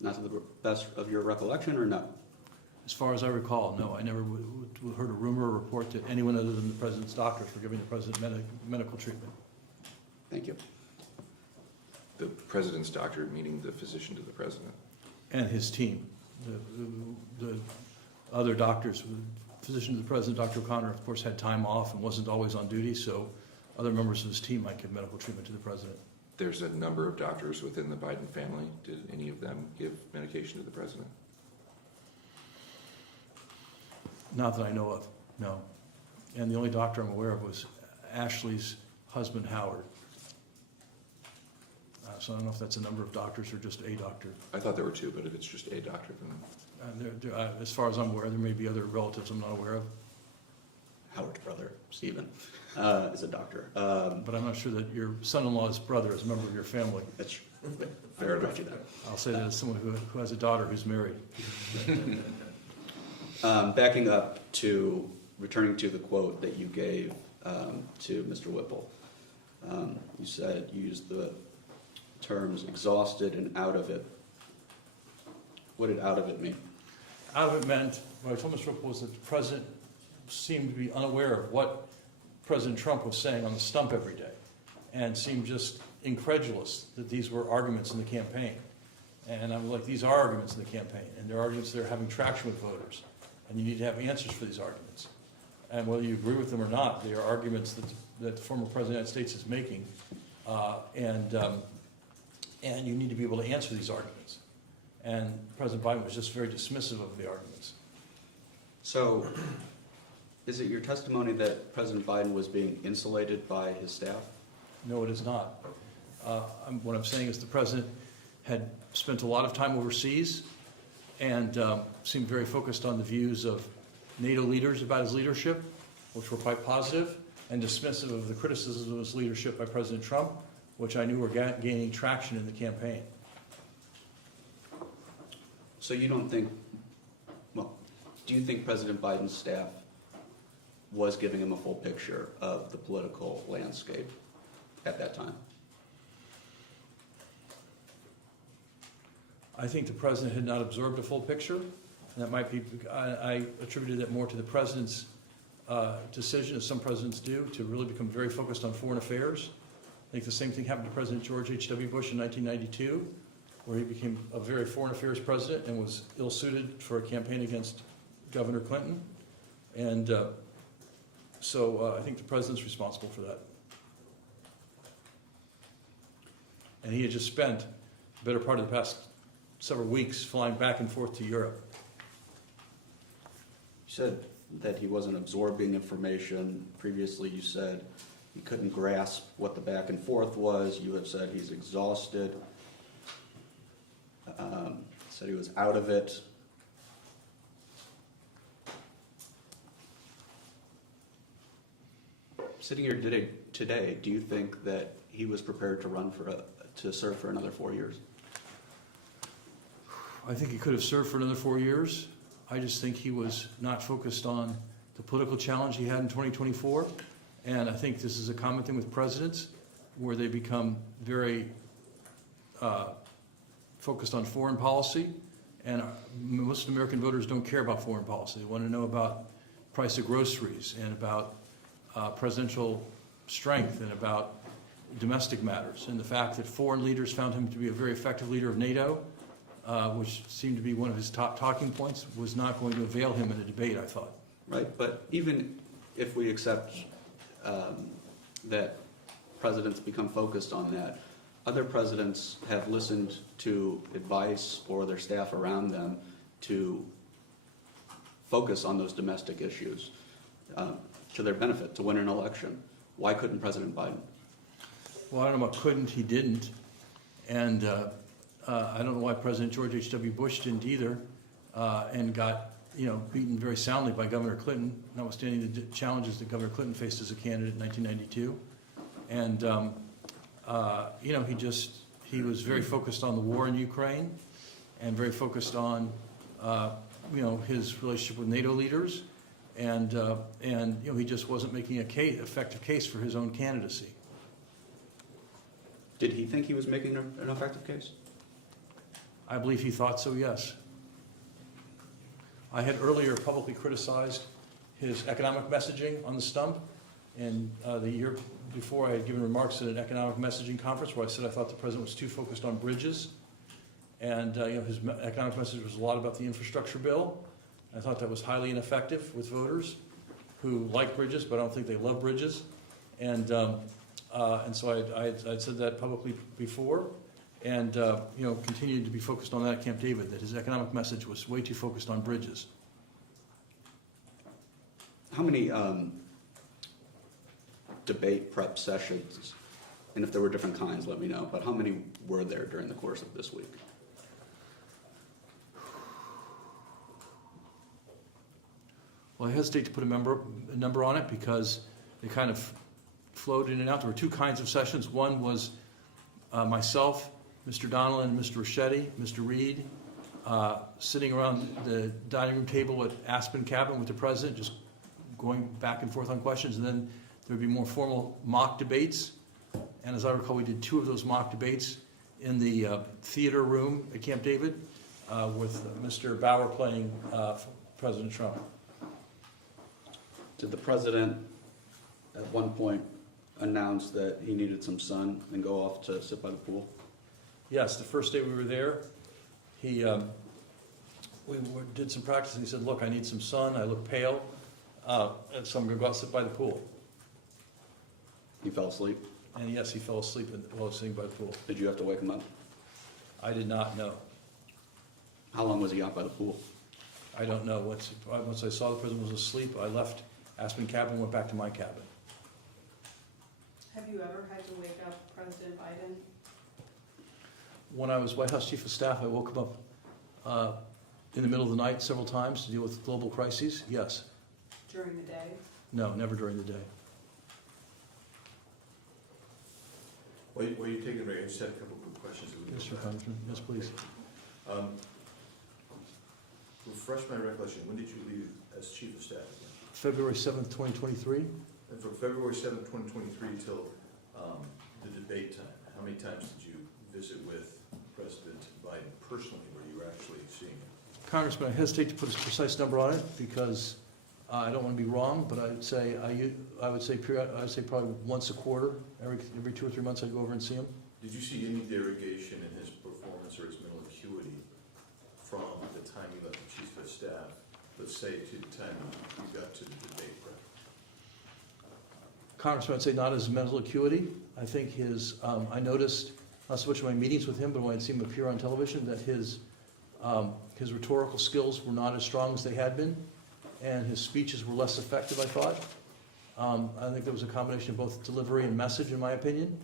Not to the best of your recollection, or no? As far as I recall, no. I never heard a rumor or report to anyone other than the president's doctor for giving the president medical treatment. Thank you. The president's doctor, meaning the physician to the president. And his team. The other doctors, the physician to the president, Dr. O'Connor, of course, had time off and wasn't always on duty, so other members of his team might give medical treatment to the president. There's a number of doctors within the Biden family. Did any of them give medication to the president? Not that I know of, no. And the only doctor I'm aware of was Ashley's husband, Howard. So I don't know if that's a number of doctors or just a doctor. I thought there were two, but if it's just a doctor, then As far as I'm aware, there may be other relatives I'm not aware of. Howard's brother, Stephen, is a doctor. But I'm not sure that your son-in-law's brother is a member of your family. That's fair enough. I'll say that as someone who has a daughter who's married. Backing up to, returning to the quote that you gave to Mr. Whipple, you said, you used the terms exhausted and out of it. What did out of it mean? Out of it meant, what I told Mr. Whipple was that the president seemed to be unaware of what President Trump was saying on the stump every day and seemed just incredulous that these were arguments in the campaign. And I was like, these are arguments in the campaign, and they're arguments that are having traction with voters, and you need to have answers for these arguments. And whether you agree with them or not, they are arguments that the former President of the United States is making, and you need to be able to answer these arguments. And President Biden was just very dismissive of the arguments. So, is it your testimony that President Biden was being insulated by his staff? No, it is not. What I'm saying is the president had spent a lot of time overseas and seemed very focused on the views of NATO leaders about his leadership, which were quite positive, and dismissive of the criticisms of his leadership by President Trump, which I knew were gaining traction in the campaign. So you don't think, well, do you think President Biden's staff was giving him a full picture of the political landscape at that time? I think the president had not absorbed a full picture, And that might be, I attributed that more to the president's decision, as some presidents do, to really become very focused on foreign affairs. I think the same thing happened to President George H.W. Bush in 1992, where he became a very foreign affairs president and was ill-suited for a campaign against Governor Clinton. And so I think the president's responsible for that. And he had just spent the better part of the past several weeks flying back and forth to Europe. You said that he wasn't absorbing information. Previously, you said he couldn't grasp what the back and forth was. You have said he's exhausted. Said he was out of it. Sitting here today, do you think that he was prepared to serve for another 4 years? I think he could have served for another 4 years. I just think he was not focused on the political challenge he had in 2024. And I think this is a common thing with presidents, where they become very focused on foreign policy. And most American voters don't care about foreign policy. They want to know about price of groceries and about presidential strength and about domestic matters. And the fact that foreign leaders found him to be a very effective leader of NATO, which seemed to be one of his top talking points, was not going to avail him in a debate, I thought. Right, but even if we accept that presidents become focused on that, other presidents have listened to advice or their staff around them to focus on those domestic issues to their benefit, to win an election. Why couldn't President Biden? Well, I don't know about couldn't, he didn't. And I don't know why President George H.W. Bush didn't either, and got beaten very soundly by Governor Clinton, notwithstanding the challenges that Governor Clinton faced as a candidate in 1992. And he was very focused on the war in Ukraine, and very focused on his relationship with NATO leaders, and he just wasn't making a effective case for his own candidacy. Did he think he was making an effective case? I believe he thought so, yes. I had earlier publicly criticized his economic messaging on the stump, and the year before I had given remarks at an economic messaging conference where I said I thought the president was too focused on bridges, and his economic message was a lot about the infrastructure bill. I thought that was highly ineffective with voters who like bridges, but I don't think they love bridges, and so I'd said that publicly before, and continued to be focused on that at Camp David, that his economic message was way too focused on bridges. How many debate prep sessions, and if there were different kinds, let me know, but how many were there during the course of this week? Well, I hesitate to put a number on it because they kind of flowed in and out. There were two kinds of sessions. One was myself, Mr. Donnellan, and Mr. Ricchetti, Mr. Reed, sitting around the dining room table at Aspen Cabin with the president, just going back and forth on questions. And then there would be more formal mock debates. And as I recall, we did two of those mock debates in the theater room at Camp David with Mr. Bauer playing President Trump. Did the president at one point announce that he needed some sun and go off to sit by the pool? Yes, the first day we were there, we did some practice, and he said, "Look, I need some sun. I look pale, and so I'm going to go out and sit by the pool." He fell asleep? And yes, he fell asleep while sitting by the pool. Did you have to wake him up? I did not know. How long was he out by the pool? I don't know. Once I saw the president was asleep, I left Aspen Cabin and went back to my cabin. Have you ever had to wake up President Biden? When I was White House Chief of Staff, I woke him up in the middle of the night several times to deal with global crises. Yes. During the day? No, never during the day. While you're taking a break, I just had a couple quick questions. Yes, sir, Congressman. Yes, please. Refresh my recollection, when did you leave as Chief of Staff again? February 7th, 2023. And from February 7th, 2023 till the debate time, how many times did you visit with President Biden personally where you were actually seeing him? Congressman, I hesitate to put a precise number on it because I don't want to be wrong, but I would say probably once a quarter, every 2 or 3 months I'd go over and see him. Did you see any derogation in his performance or his mental acuity from the time you left the chief of staff, let's say to the time you got to the debate prep? Congressman, I'd say not his mental acuity. I think I noticed, not so much in my meetings with him, but when I'd seen him appear on television, that his rhetorical skills were not as strong as they had been, and his speeches were less effective, I thought. I think there was a combination of both delivery and message, in my opinion.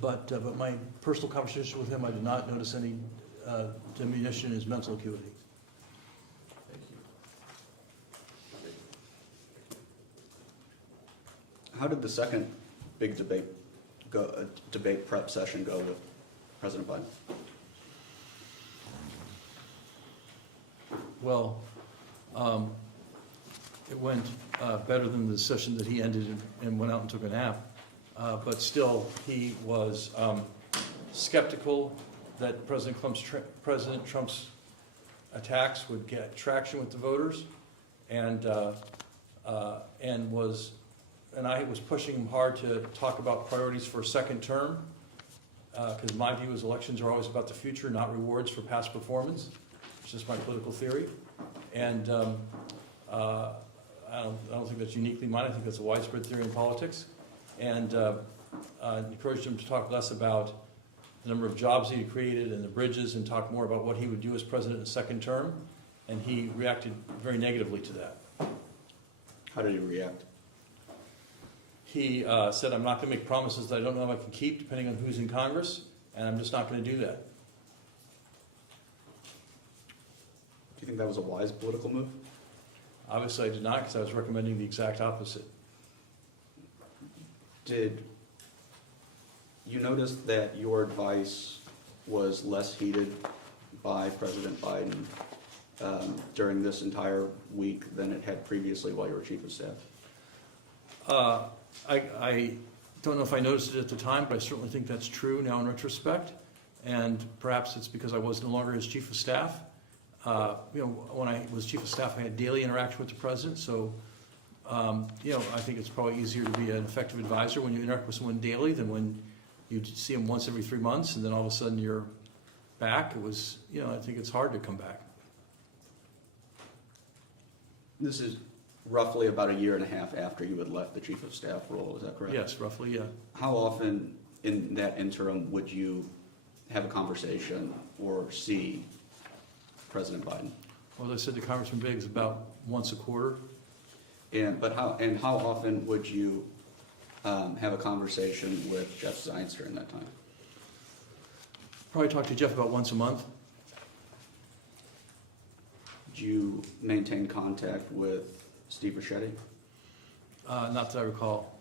But my personal conversation with him, I did not notice any diminution in his mental acuity. Thank you. How did the second big debate prep session go with President Biden? Well, it went better than the session that he ended and went out and took a nap. But still, he was skeptical that President Trump's attacks would get traction with the voters, and I was pushing him hard to talk about priorities for a second term, because my view is elections are always about the future, not rewards for past performance. It's just my political theory, and I don't think that's uniquely mine. I think that's a widespread theory in politics, and encouraged him to talk less about the number of jobs he had created and the bridges, and talk more about what he would do as president in the second term, and he reacted very negatively to that. How did he react? He said, I'm not going to make promises that I don't know if I can keep, depending on who's in Congress, and I'm just not going to do that. Do you think that was a wise political move? Obviously, I did not, because I was recommending the exact opposite. Did you notice that your advice was less heeded by President Biden during this entire week than it had previously while you were chief of staff? I don't know if I noticed it at the time, but I certainly think that's true now in retrospect. And perhaps it's because I was no longer his chief of staff. When I was chief of staff, I had daily interaction with the president. So, I think it's probably easier to be an effective advisor when you interact with someone daily than when you see him once every 3 months and then all of a sudden you're back. It was, I think it's hard to come back. This is roughly about a year and a half after you had left the chief of staff role, is that correct? Yes, roughly, yeah. How often in that interim would you have a conversation or see President Biden? Well, as I said to Congressman Biggs, about once a quarter. How often would you have a conversation with Jeff Zients during that time? Probably talk to Jeff about once a month. Did you maintain contact with Steve Ricchetti? Not that I recall.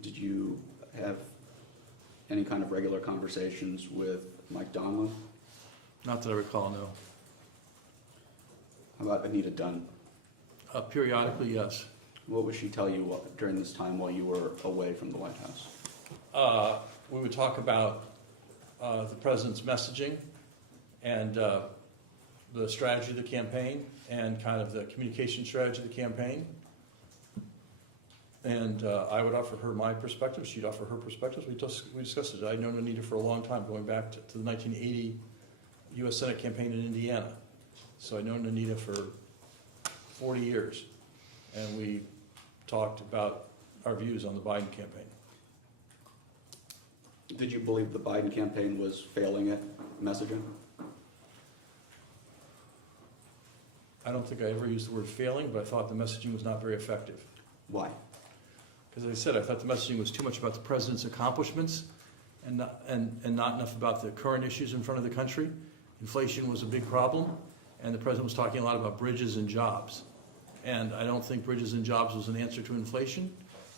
Did you have any kind of regular conversations with Mike Donlin? Not that I recall, no. How about Anita Dunn? Periodically, yes. What would she tell you during this time while you were away from the White House? We would talk about the president's messaging and the strategy of the campaign and kind of the communication strategy of the campaign. And I would offer her my perspective. She'd offer her perspectives. We discussed it. I'd known Anita for a long time, going back to the 1980 U.S. Senate campaign in Indiana. So I'd known Anita for 40 years. And we talked about our views on the Biden campaign. Did you believe the Biden campaign was failing at messaging? I don't think I ever used the word failing, but I thought the messaging was not very effective. Why? Because as I said, I thought the messaging was too much about the president's accomplishments and not enough about the current issues in front of the country. Inflation was a big problem, and the president was talking a lot about bridges and jobs. And I don't think bridges and jobs was an answer to inflation,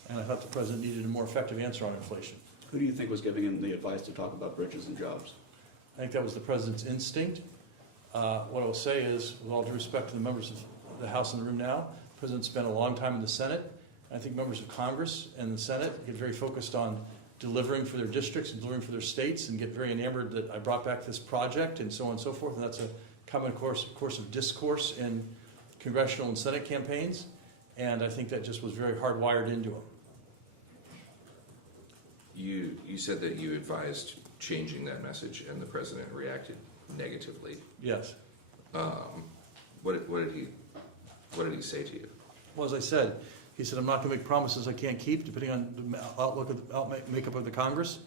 and I thought the president needed a more effective answer on inflation. Who do you think was giving him the advice to talk about bridges and jobs? I think that was the president's instinct. What I will say is, with all due respect to the members of the House in the room now, the president spent a long time in the Senate. I think members of Congress and the Senate get very focused on delivering for their districts and delivering for their states, and get very enamored that I brought back this project and so on and so forth. And that's a common course of discourse in congressional and Senate campaigns. And I think that just was very hardwired into him. You said that you advised changing that message, and the president reacted negatively. Yes. What did he say to you? Well, as I said, he said, I'm not going to make promises I can't keep, depending on the makeup of the Congress.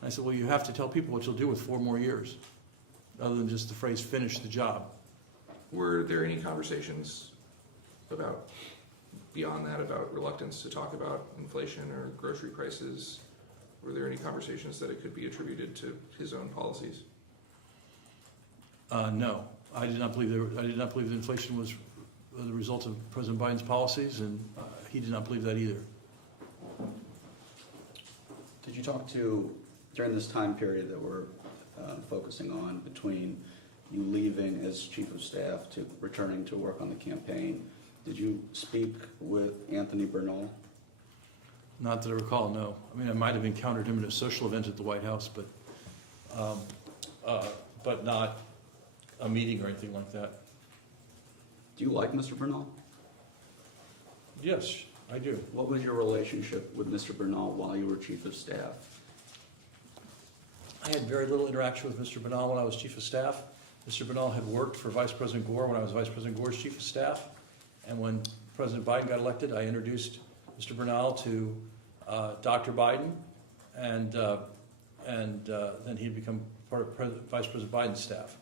And I said, well, you have to tell people what you'll do with 4 more years, other than just the phrase, finish the job. Were there any conversations about, beyond that, about reluctance to talk about inflation or grocery prices? Were there any conversations that it could be attributed to his own policies? No, I did not believe that inflation was the result of President Biden's policies, and he did not believe that either. Did you talk to, during this time period that we're focusing on, between you leaving as chief of staff to returning to work on the campaign, did you speak with Anthony Bernal? Not that I recall, no. I mean, I might have encountered him at a social event at the White House, but not a meeting or anything like that. Do you like Mr. Bernal? Yes, I do. What was your relationship with Mr. Bernal while you were chief of staff? I had very little interaction with Mr. Bernal when I was chief of staff. Mr. Bernal had worked for Vice President Gore when I was Vice President Gore's chief of staff. And when President Biden got elected, I introduced Mr. Bernal to Dr. Biden, and then he'd become part of Vice President Biden's staff.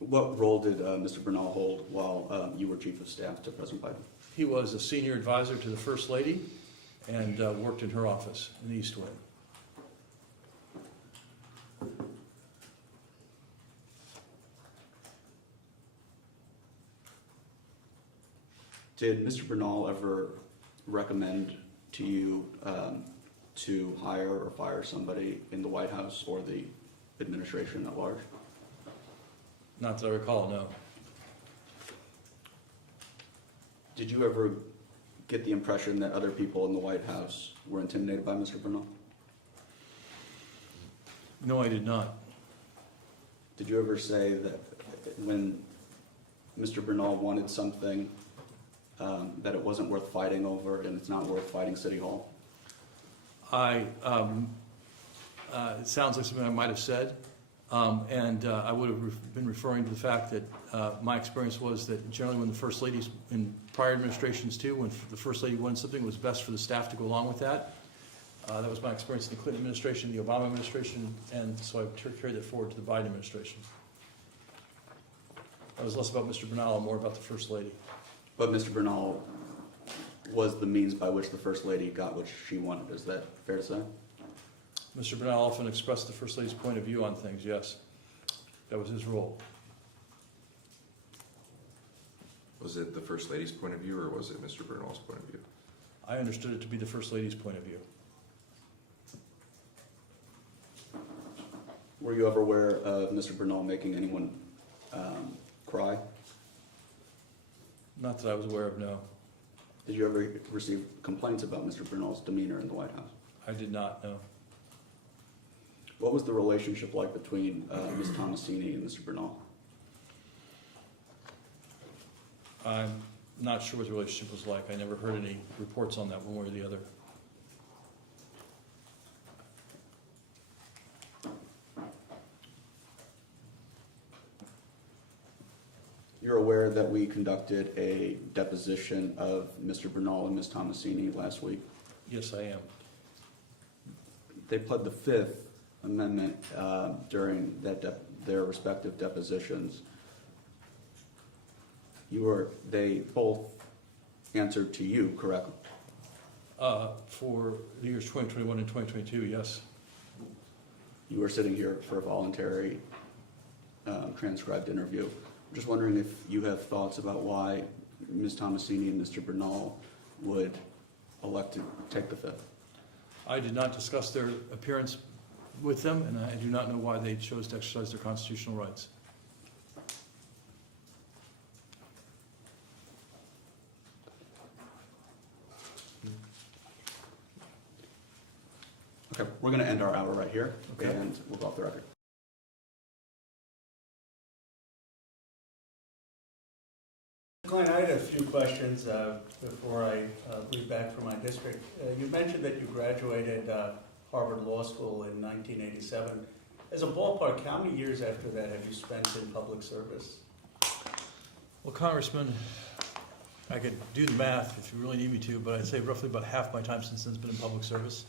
What role did Mr. Bernal hold while you were chief of staff to President Biden? He was a senior advisor to the First Lady and worked in her office in the East Wing. Did Mr. Bernal ever recommend to you to hire or fire somebody in the White House or the administration at large? Not that I recall, no. Did you ever get the impression that other people in the White House were intimidated by Mr. Bernal? No, I did not. Did you ever say that when Mr. Bernal wanted something, that it wasn't worth fighting over and it's not worth fighting City Hall? It sounds like something I might have said, and I would have been referring to the fact that my experience was that generally when the First Ladies, in prior administrations too, when the First Lady wanted something, it was best for the staff to go along with that. That was my experience in the Clinton administration, the Obama administration, and so I carried that forward to the Biden administration. It was less about Mr. Bernal and more about the First Lady. But Mr. Bernal was the means by which the First Lady got what she wanted. Is that fair to say? Mr. Bernal often expressed the First Lady's point of view on things, yes. That was his role. Was it the First Lady's point of view, or was it Mr. Bernal's point of view? I understood it to be the First Lady's point of view. Were you ever aware of Mr. Bernal making anyone cry? Not that I was aware of, no. Did you ever receive complaints about Mr. Bernal's demeanor in the White House? I did not, no. What was the relationship like between Ms. Tomasini and Mr. Bernal? I'm not sure what the relationship was like. I never heard any reports on that one way or the other. You're aware that we conducted a deposition of Mr. Bernal and Ms. Tomasini last week? Yes, I am. They pled the Fifth Amendment during their respective depositions. They both answered to you, correct? For the years 2021 and 2022, yes. You were sitting here for a voluntary transcribed interview. I'm just wondering if you have thoughts about why Ms. Tomasini and Mr. Bernal would elect to take the Fifth. I did not discuss their appearance with them, and I do not know why they chose to exercise their constitutional rights. Okay, we're going to end our hour right here, Okay. and we'll go off the record. Klain, I had a few questions before I leave back for my district. You mentioned that you graduated Harvard Law School in 1987. As a ballpark, how many years after that have you spent in public service? Well, Congressman, I could do the math if you really need me to, but I'd say roughly about half my time since then has been in public service.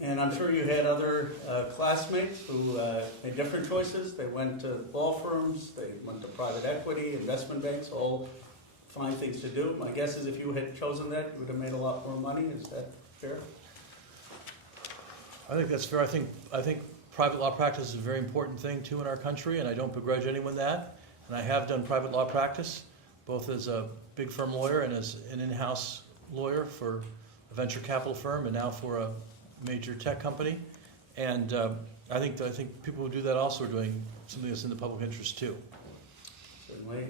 And I'm sure you had other classmates who made different choices. They went to law firms, they went to private equity, investment banks, all fine things to do. My guess is if you had chosen that, you would have made a lot more money. Is that fair? I think that's fair. I think private law practice is a very important thing too in our country, and I don't begrudge anyone that. And I have done private law practice, both as a big firm lawyer and as an in-house lawyer for a venture capital firm, and now for a major tech company. And I think people who do that also are doing something that's in the public interest too. Certainly.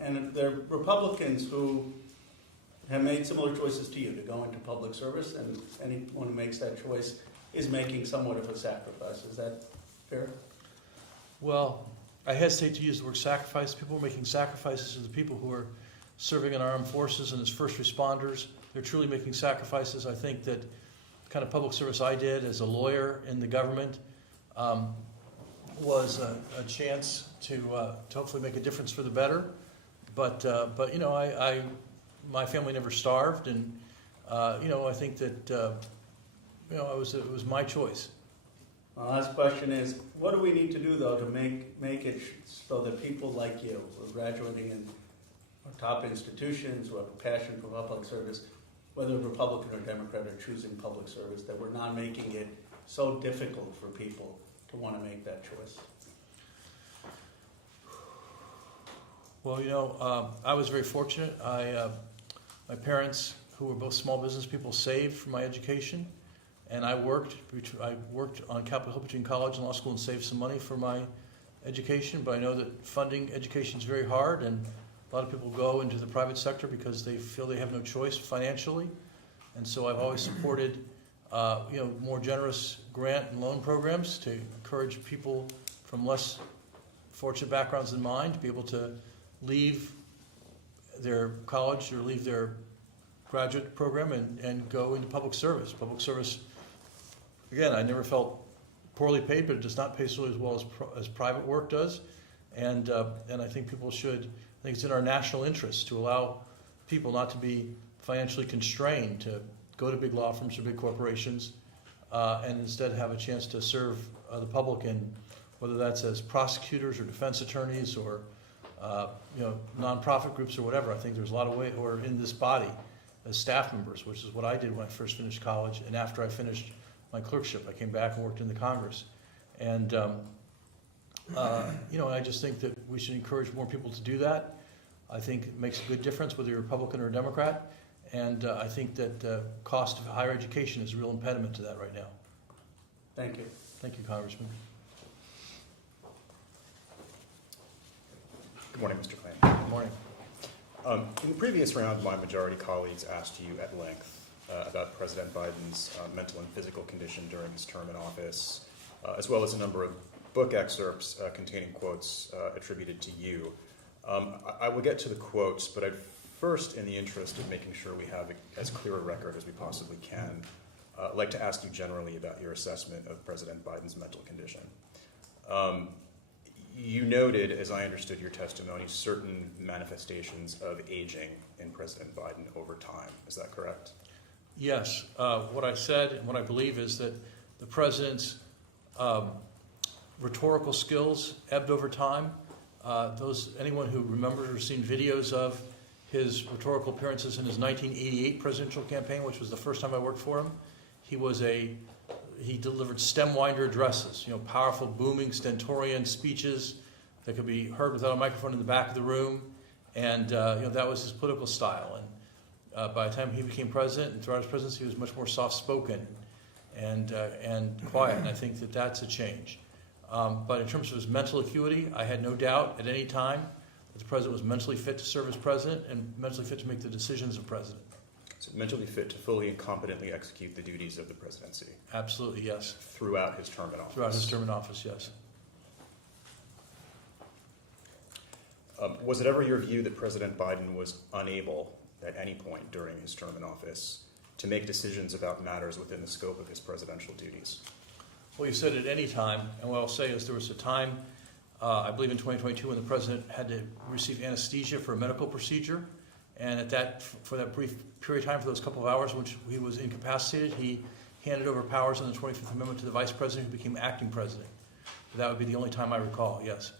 And there are Republicans who have made similar choices to you to go into public service, and anyone who makes that choice is making somewhat of a sacrifice. Is that fair? Well, I hesitate to use the word sacrifice. People are making sacrifices to the people who are serving in our armed forces and as first responders. They're truly making sacrifices. I think that the kind of public service I did as a lawyer in the government was a chance to hopefully make a difference for the better. But you know, my family never starved, and you know, I think that you know, it was my choice. My last question is, what do we need to do, though, to make it so that people like you, who are graduating in our top institutions, who have a passion for public service, whether Republican or Democrat, are choosing public service, that we're not making it so difficult for people to want to make that choice? Well, you know, I was very fortunate. My parents, who were both small business people, saved for my education, and I worked on Capitol Hill between college and law school and saved some money for my education. But I know that funding education is very hard, and a lot of people go into the private sector because they feel they have no choice financially. And so I've always supported, you know, more generous grant and loan programs to encourage people from less fortunate backgrounds than mine to be able to leave their college or leave their graduate program and go into public service. Public service, again, I never felt poorly paid, but it does not pay so as well as private work does. And I think people should, I think it's in our national interest to allow people not to be financially constrained to go to big law firms or big corporations and instead have a chance to serve the public in, whether that's as prosecutors or defense attorneys or you know, nonprofit groups or whatever. I think there's a lot of ways, or in this body as staff members, which is what I did when I first finished college. And after I finished my clerkship, I came back and worked in the Congress. And you know, I just think that we should encourage more people to do that. I think it makes a good difference whether you're a Republican or a Democrat. And I think that cost of higher education is a real impediment to that right now. Thank you. Thank you, Congressman. Good morning, Mr. Klain. Good morning. In the previous round, my majority colleagues asked you at length about President Biden's mental and physical condition during his term in office, as well as a number of book excerpts containing quotes attributed to you. I will get to the quotes, but I'd first, in the interest of making sure we have as clear a record as we possibly can, like to ask you generally about your assessment of President Biden's mental condition. You noted, as I understood your testimony, certain manifestations of aging in President Biden over time. Is that correct? Yes. What I said and what I believe is that the president's rhetorical skills ebbed over time. Anyone who remembers or seen videos of his rhetorical appearances in his 1988 presidential campaign, which was the first time I worked for him, he delivered stem-winder addresses, you know, powerful, booming, stentorian speeches that could be heard without a microphone in the back of the room, and you know, that was his political style. And by the time he became president and throughout his presidency, he was much more soft-spoken and quiet. And I think that that's a change. But in terms of his mental acuity, I had no doubt at any time that the president was mentally fit to serve as president and mentally fit to make the decisions of president. So mentally fit to fully and competently execute the duties of the presidency Absolutely, yes. throughout his term in office. Throughout his term in office, yes. Was it ever your view that President Biden was unable at any point during his term in office to make decisions about matters within the scope of his presidential duties? Well, you said at any time, and what I'll say is there was a time, I believe in 2022, when the president had to receive anesthesia for a medical procedure, and for that brief period of time, for those couple of hours which he was incapacitated, he handed over powers on the 25th Amendment to the vice president, who became acting president. That would be the only time I recall, yes.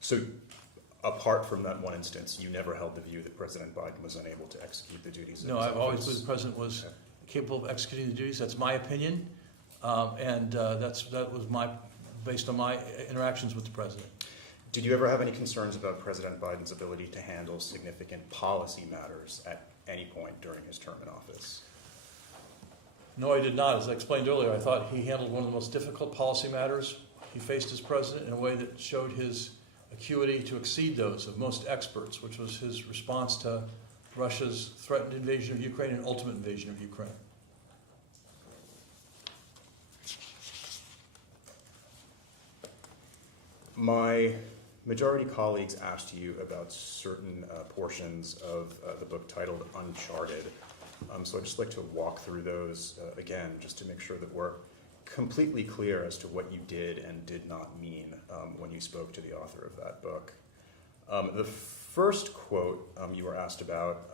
So, apart from that one instance, you never held the view that President Biden was unable to execute the duties of No, his I've always office? believed the president was capable of executing the duties. That's my opinion, and that was based on my interactions with the president. Did you ever have any concerns about President Biden's ability to handle significant policy matters at any point during his term in office? No, I did not. As I explained earlier, I thought he handled one of the most difficult policy matters he faced as president in a way that showed his acuity to exceed those of most experts, which was his response to Russia's threatened invasion of Ukraine and ultimate invasion of Ukraine. My majority colleagues asked you about certain portions of the book titled Uncharted. So I'd just like to walk through those again, just to make sure that we're completely clear as to what you did and did not mean when you spoke to the author of that book. The first quote you were asked about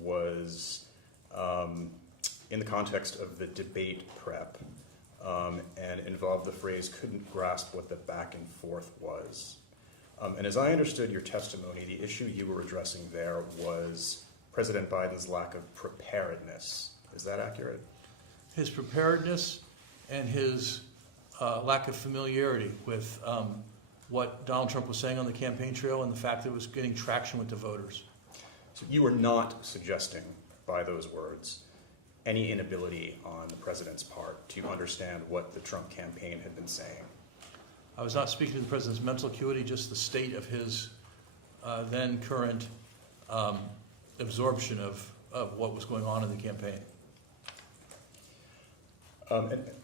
was in the context of the debate prep and involved the phrase, couldn't grasp what the back and forth was. And as I understood your testimony, the issue you were addressing there was President Biden's lack of preparedness. Is that accurate? His preparedness and his lack of familiarity with what Donald Trump was saying on the campaign trail and the fact that it was getting traction with the voters. So you were not suggesting by those words any inability on the president's part to understand what the Trump campaign had been saying? I was not speaking to the president's mental acuity, just the state of his then current absorption of what was going on in the campaign.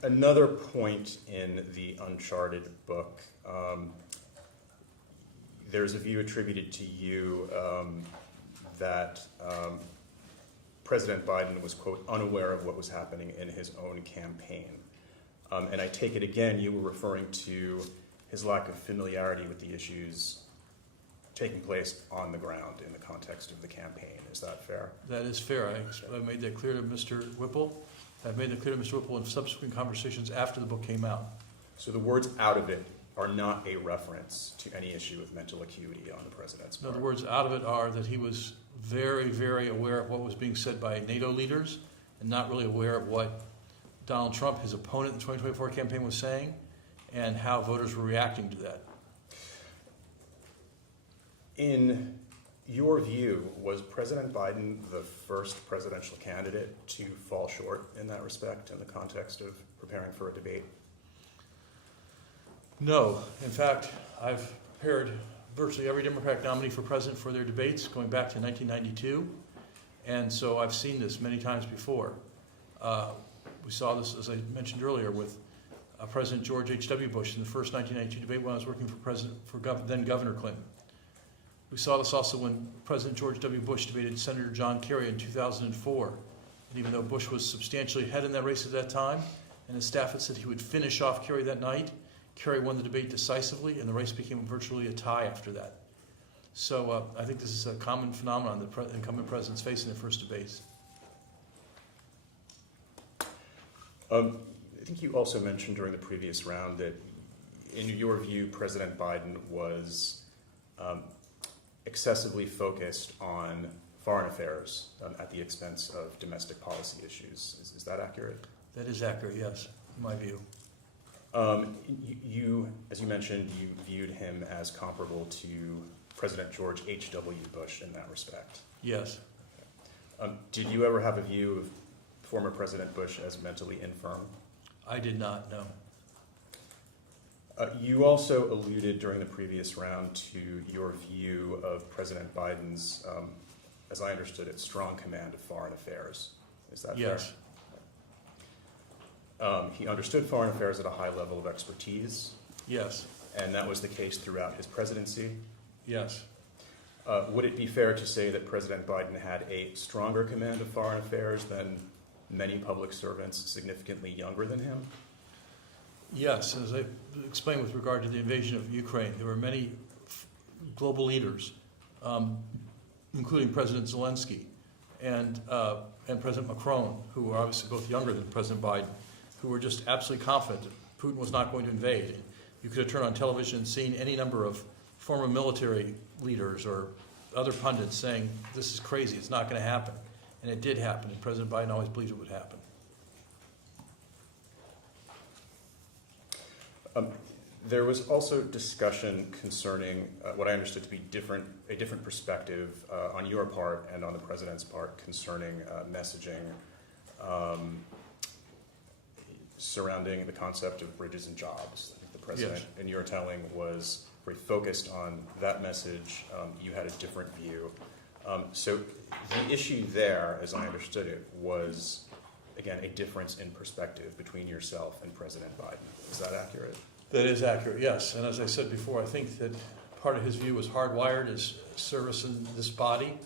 Another point in the Uncharted book, there's a view attributed to you that President Biden was, quote, unaware of what was happening in his own campaign. And I take it again, you were referring to his lack of familiarity with the issues taking place on the ground in the context of the campaign. Is that fair? That is fair. I made that clear to Mr. Whipple. I've made that clear to Mr. Whipple in subsequent conversations after the book came out. So the words out of it are not a reference to any issue of mental acuity on the president's No, part? the words out of it are that he was very, very aware of what was being said by NATO leaders and not really aware of what Donald Trump, his opponent in the 2024 campaign, was saying and how voters were reacting to that. In your view, was President Biden the first presidential candidate to fall short in that respect in the context of preparing for a debate? No. In fact, I've prepared virtually every Democratic nominee for president for their debates going back to 1992. And so I've seen this many times before. We saw this, as I mentioned earlier, with President George H.W. Bush in the first 1992 debate when I was working for then Governor Clinton. We saw this also when President George W. Bush debated Senator John Kerry in 2004. And even though Bush was substantially ahead in that race at that time, and his staff had said he would finish off Kerry that night, Kerry won the debate decisively, and the race became virtually a tie after that. So I think this is a common phenomenon that incumbent presidents face in their first debates. I think you also mentioned during the previous round that, in your view, President Biden was excessively focused on foreign affairs at the expense of domestic policy issues. Is that accurate? That is accurate, yes, in my view. You, as you mentioned, you viewed him as comparable to President George H.W. Bush in that respect. Yes. Did you ever have a view of former President Bush as mentally infirm? I did not, no. You also alluded during the previous round to your view of President Biden's as I understood it, strong command of foreign affairs. Is that fair? Yes. He understood foreign affairs at a high level of expertise, Yes. and that was the case throughout his presidency. Yes. Would it be fair to say that President Biden had a stronger command of foreign affairs than many public servants significantly younger than him? Yes, as I explained with regard to the invasion of Ukraine, there were many global leaders, including President Zelensky and President Macron, who were obviously both younger than President Biden, who were just absolutely confident that Putin was not going to invade. You could have turned on television and seen any number of former military leaders or other pundits saying, this is crazy, it's not going to happen. And it did happen, and President Biden always believed it would happen. There was also discussion concerning what I understood to be a different perspective on your part and on the president's part concerning messaging surrounding the concept of bridges and jobs. I think the president, Yes. in your telling, was very focused on that message. You had a different view. So the issue there, as I understood it, was, again, a difference in perspective between yourself and President Biden. Is that accurate? That is accurate, yes. And as I said before, I think that part of his view was hardwired as service in this body,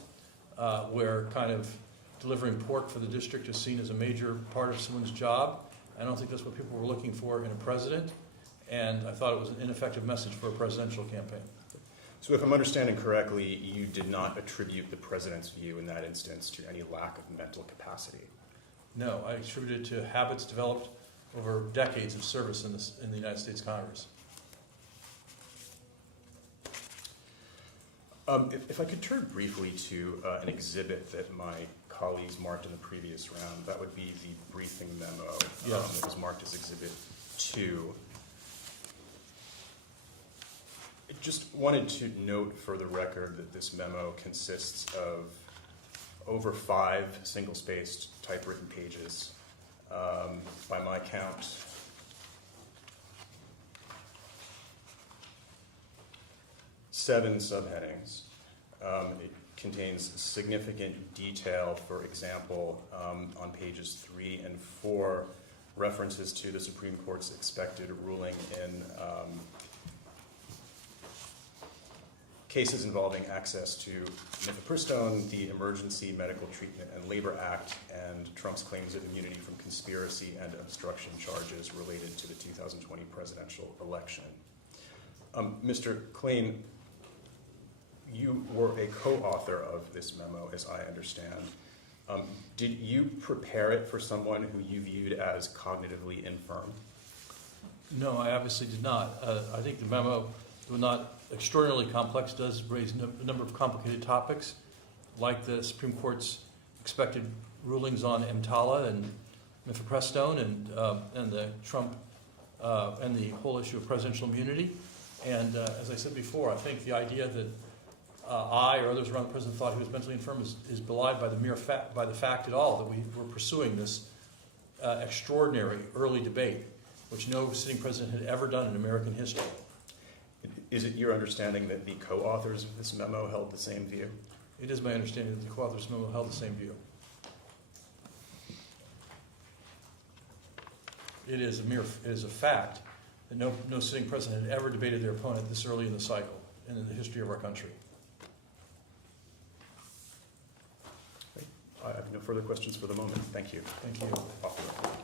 where kind of delivering pork for the district is seen as a major part of someone's job. I don't think that's what people were looking for in a president, and I thought it was an ineffective message for a presidential campaign. So if I'm understanding correctly, you did not attribute the president's view in that instance to any lack of mental capacity? No, I attribute it to habits developed over decades of service in the United States Congress. If I could turn briefly to an exhibit that my colleagues marked in the previous round, that would be the briefing memo Yes. that was marked as Exhibit 2. I just wanted to note for the record that this memo consists of over 5 single-spaced typewritten pages. By my count, 7 subheadings. It contains significant detail, for example, on pages 3 and 4, references to the Supreme Court's expected ruling in cases involving access to mifepristone, the Emergency Medical Treatment and Labor Act, and Trump's claims of immunity from conspiracy and obstruction charges related to the 2020 presidential election. Mr. Klain, you were a co-author of this memo, as I understand. Did you prepare it for someone who you viewed as cognitively infirm? No, I obviously did not. I think the memo, though not extraordinarily complex, does raise a number of complicated topics, like the Supreme Court's expected rulings on EMTALA and mifepristone and the Trump and the whole issue of presidential immunity. And as I said before, I think the idea that I or others around the president thought he was mentally infirm is belied by the fact at all that we were pursuing this extraordinary early debate, which no sitting president had ever done in American history. Is it your understanding that the co-authors of this memo held the same view? It is my understanding that the co-authors of the memo held the same view. It is a fact that no sitting president had ever debated their opponent this early in the cycle and in the history of our country. I have no further questions for the moment. Thank you. Thank you. Off the record.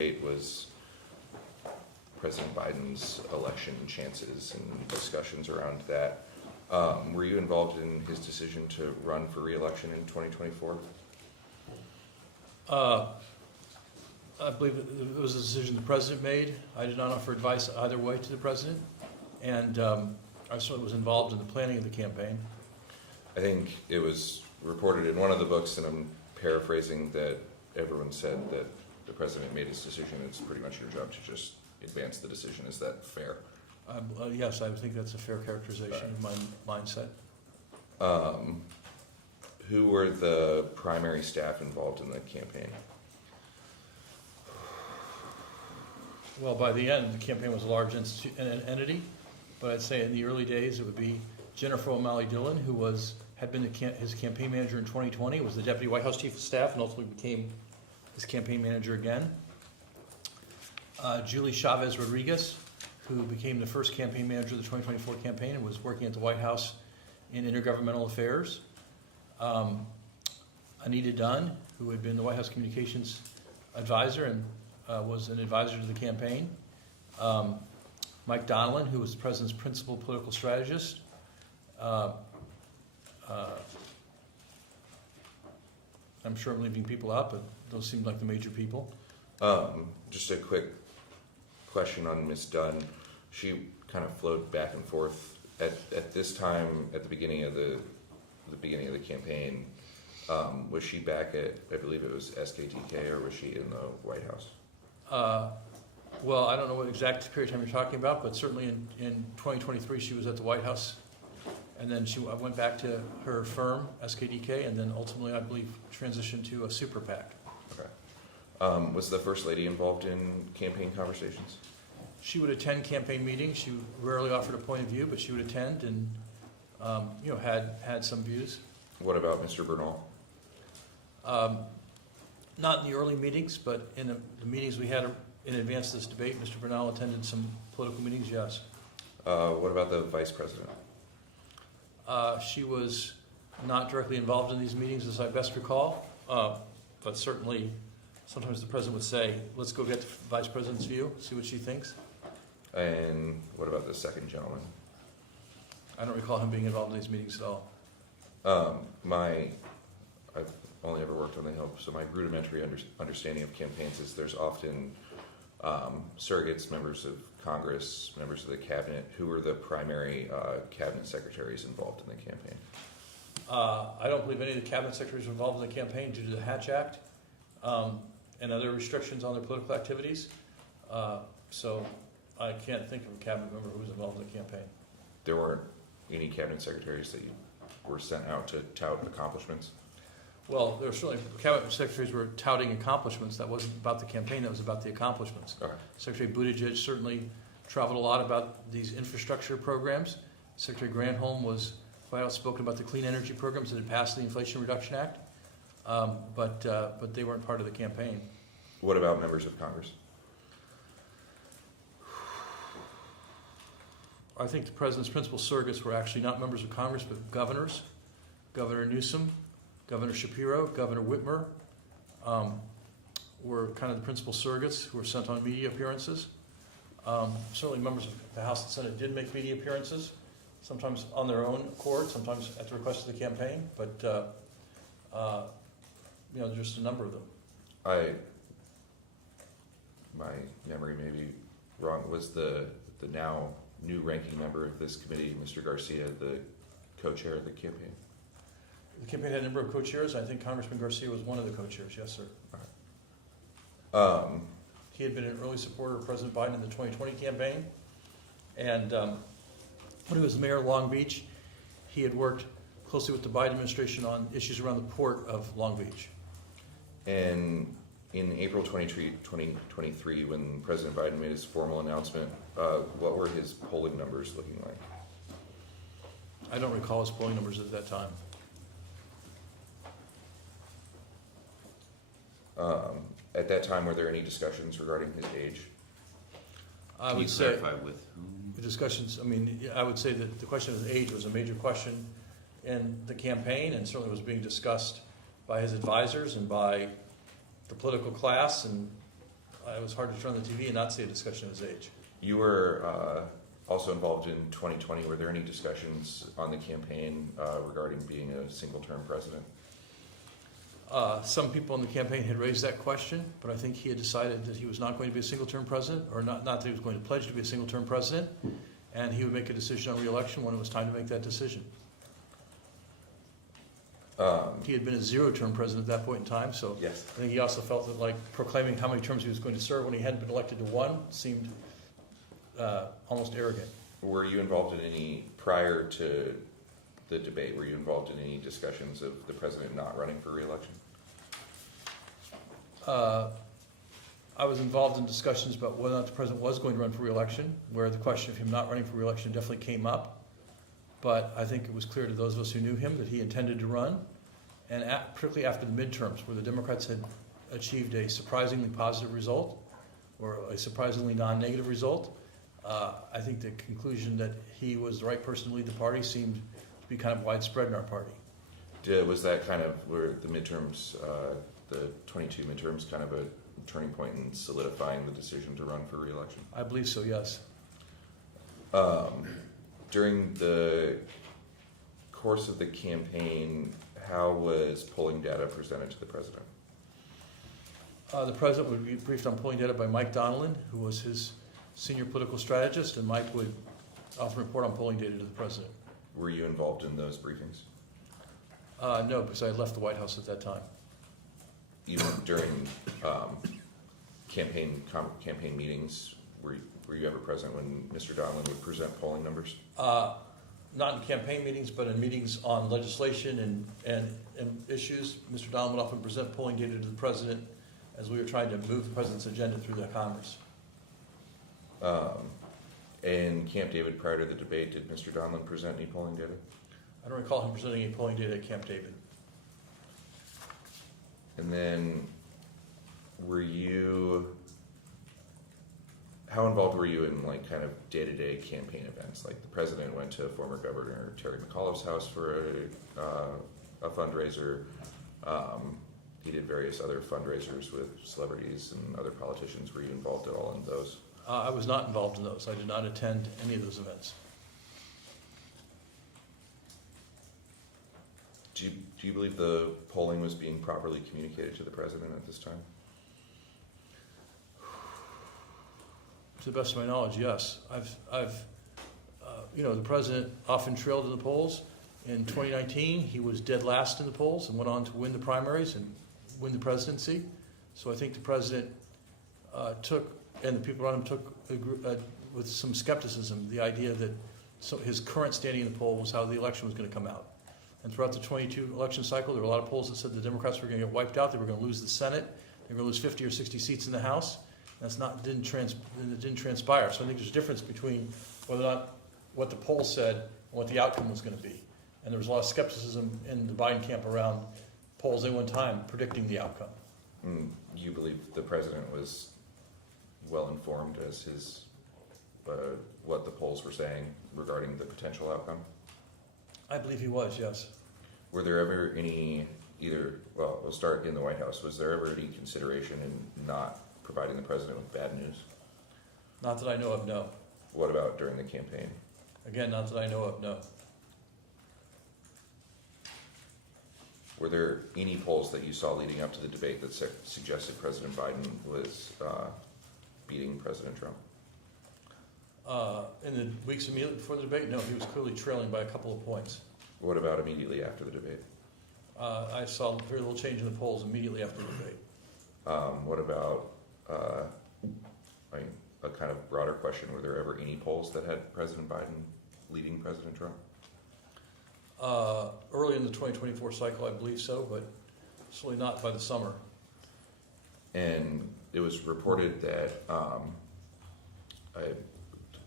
It was President Biden's election chances and discussions around that. Were you involved in his decision to run for re-election in 2024? I believe it was a decision the president made. I did not offer advice either way to the president, and I certainly was involved in the planning of the campaign. I think it was reported in one of the books, and I'm paraphrasing, that everyone said that the president made his decision. It's pretty much your job to just advance the decision. Is that fair? Yes, I think that's a fair characterization of my mindset. Who were the primary staff involved in the campaign? Well, by the end, the campaign was a large entity, but I'd say in the early days, it would be Jennifer O'Malley Dillon, who had been his campaign manager in 2020, was the Deputy White House Chief of Staff, and ultimately became his campaign manager again. Julie Chavez Rodriguez, who became the first campaign manager of the 2024 campaign and was working at the White House in intergovernmental affairs. Anita Dunn, who had been the White House communications advisor and was an advisor to the campaign. Mike Donilon, who was the president's principal political strategist. I'm sure I'm leaving people out, but those seem like the major people. Just a quick question on Ms. Dunn. She kind of flowed back and forth at this time at the beginning of the campaign. Was she back at, I believe it was SKTK, or was she in the White House? Well, I don't know what exact period of time you're talking about, but certainly in 2023 she was at the White House, and then she went back to her firm, SKDK, and then ultimately, I believe, transitioned to a super PAC. Okay. Was the First Lady involved in campaign conversations? She would attend campaign meetings. She rarely offered a point of view, but she would attend and had some views. What about Mr. Bernal? Not in the early meetings, but in the meetings we had in advance of this debate, Mr. Bernal attended some political meetings, yes. What about the Vice President? She was not directly involved in these meetings, as I best recall, but certainly sometimes the President would say, let's go get the Vice President's view, see what she thinks. And what about the second gentleman? I don't recall him being involved in these meetings at all. I've only ever worked on the Hill, so my rudimentary understanding of campaigns is there's often surrogates, members of Congress, members of the cabinet. Who are the primary cabinet secretaries involved in the campaign? I don't believe any of the cabinet secretaries were involved in the campaign due to the Hatch Act and other restrictions on their political activities. So I can't think of a cabinet member who was involved in the campaign. There weren't any cabinet secretaries that were sent out to tout accomplishments? Well, there were certainly cabinet secretaries were touting accomplishments. That wasn't about the campaign, that was about the accomplishments. Okay. Secretary Buttigieg certainly traveled a lot about these infrastructure programs. Secretary Granholm was quite outspoken about the clean energy programs that had passed the Inflation Reduction Act, but they weren't part of the campaign. What about members of Congress? I think the president's principal surrogates were actually not members of Congress, but governors. Governor Newsom, Governor Shapiro, Governor Whitmer were kind of the principal surrogates who were sent on media appearances. Certainly members of the House and Senate did make media appearances, sometimes on their own accord, sometimes at the request of the campaign, but just a number of them. My memory may be wrong. Was the now new ranking member of this committee, Mr. Garcia, the co-chair of the campaign? The campaign had a number of co-chairs. I think Congressman Garcia was one of the co-chairs, yes, sir. All right. He had been an early supporter of President Biden in the 2020 campaign. And when he was mayor of Long Beach, he had worked closely with the Biden administration on issues around the port of Long Beach. And in April 2023, when President Biden made his formal announcement, what were his polling numbers looking like? I don't recall his polling numbers at that time. At that time, were there any discussions regarding his age? I Can you would say clarify with whom? the discussions, I would say that the question of his age was a major question in the campaign and certainly was being discussed by his advisors and by the political class, and it was hard to turn on the TV and not see a discussion of his age. You were also involved in 2020. Were there any discussions on the campaign regarding being a single-term president? Some people in the campaign had raised that question, but I think he had decided that he was not going to be a single-term president, or not that he was going to pledge to be a single-term president, and he would make a decision on re-election when it was time to make that decision. He had been a zero-term president at that point in time, so Yes. I think he also felt that proclaiming how many terms he was going to serve when he hadn't been elected to one seemed almost arrogant. Were you involved in any, prior to the debate, were you involved in any discussions of the president not running for re-election? I was involved in discussions about whether or not the president was going to run for re-election, where the question of him not running for re-election definitely came up. But I think it was clear to those of us who knew him that he intended to run. And particularly after the midterms, where the Democrats had achieved a surprisingly positive result, or a surprisingly non-negative result, I think the conclusion that he was the right person to lead the party seemed to be kind of widespread in our party. Was that kind of where the midterms, the 22 midterms, kind of a turning point in solidifying the decision to run for re-election? I believe so, yes. During the course of the campaign, how was polling data presented to the president? The president would be briefed on polling data by Mike Donelon, who was his senior political strategist, and Mike would often report on polling data to the president. Were you involved in those briefings? No, because I had left the White House at that time. Even during campaign meetings, were you ever present when Mr. Donelon would present polling numbers? Not in campaign meetings, but in meetings on legislation and issues. Mr. Donelon would often present polling data to the president as we were trying to move the president's agenda through the Congress. In Camp David, prior to the debate, did Mr. Donelon present any polling data? I don't recall him presenting any polling data at Camp David. And then, how involved were you in like kind of day-to-day campaign events? Like the president went to former Governor Terry McAuliffe's house for a fundraiser. He did various other fundraisers with celebrities and other politicians. Were you involved at all in those? I was not involved in those. I did not attend any of those events. Do you believe the polling was being properly communicated to the president at this time? To the best of my knowledge, yes. The president often trailed in the polls. In 2019, he was dead last in the polls and went on to win the primaries and win the presidency. So I think the president and the people around him took with some skepticism the idea that his current standing in the poll was how the election was going to come out. And throughout the 22 election cycle, there were a lot of polls that said the Democrats were going to get wiped out. They were going to lose the Senate. They were going to lose 50 or 60 seats in the House. It didn't transpire. So I think there's a difference between whether or not what the poll said and what the outcome was going to be. And there was a lot of skepticism in the Biden camp around polls at one time predicting the outcome. You believe the president was well informed as his what the polls were saying regarding the potential outcome? I believe he was, yes. Were there ever we'll start in the White House. Was there ever any consideration in not providing the president with bad news? Not that I know of, no. What about during the campaign? Again, not that I know of, no. Were there any polls that you saw leading up to the debate that suggested President Biden was beating President Trump? In the weeks immediately before the debate, no, he was clearly trailing by a couple of points. What about immediately after the debate? I saw very little change in the polls immediately after the debate. What about a kind of broader question? Were there ever any polls that had President Biden leading President Trump? Early in the 2024 cycle, I believe so, but certainly not by the summer. And it was reported that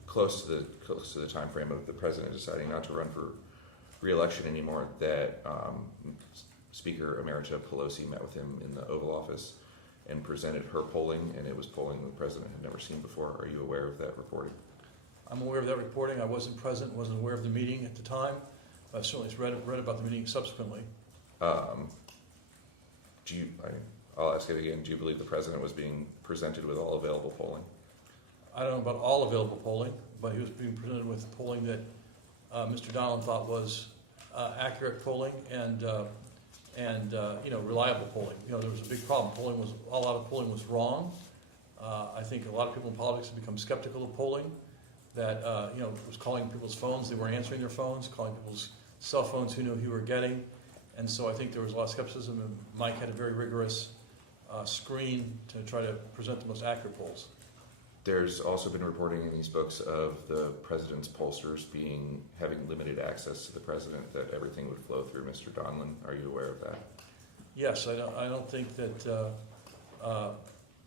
close to the time frame of the president deciding not to run for re-election anymore, that Speaker Emerita Pelosi met with him in the Oval Office and presented her polling, and it was polling the president had never seen before. Are you aware of that reporting? I'm aware of that reporting. I wasn't present, wasn't aware of the meeting at the time. I certainly read about the meeting subsequently. I'll ask it again. Do you believe the president was being presented with all available polling? I don't know about all available polling, but he was being presented with polling that Mr. Donelon thought was accurate polling and reliable polling. There was a big problem. A lot of polling was wrong. I think a lot of people in politics have become skeptical of polling. That was calling people's phones, they weren't answering their phones, calling people's cell phones, who knew who you were getting. And so I think there was a lot of skepticism, and Mike had a very rigorous screen to try to present the most accurate polls. There's also been reporting in these books of the president's pollsters having limited access to the president, that everything would flow through Mr. Donelon. Are you aware of that? Yes, I don't think that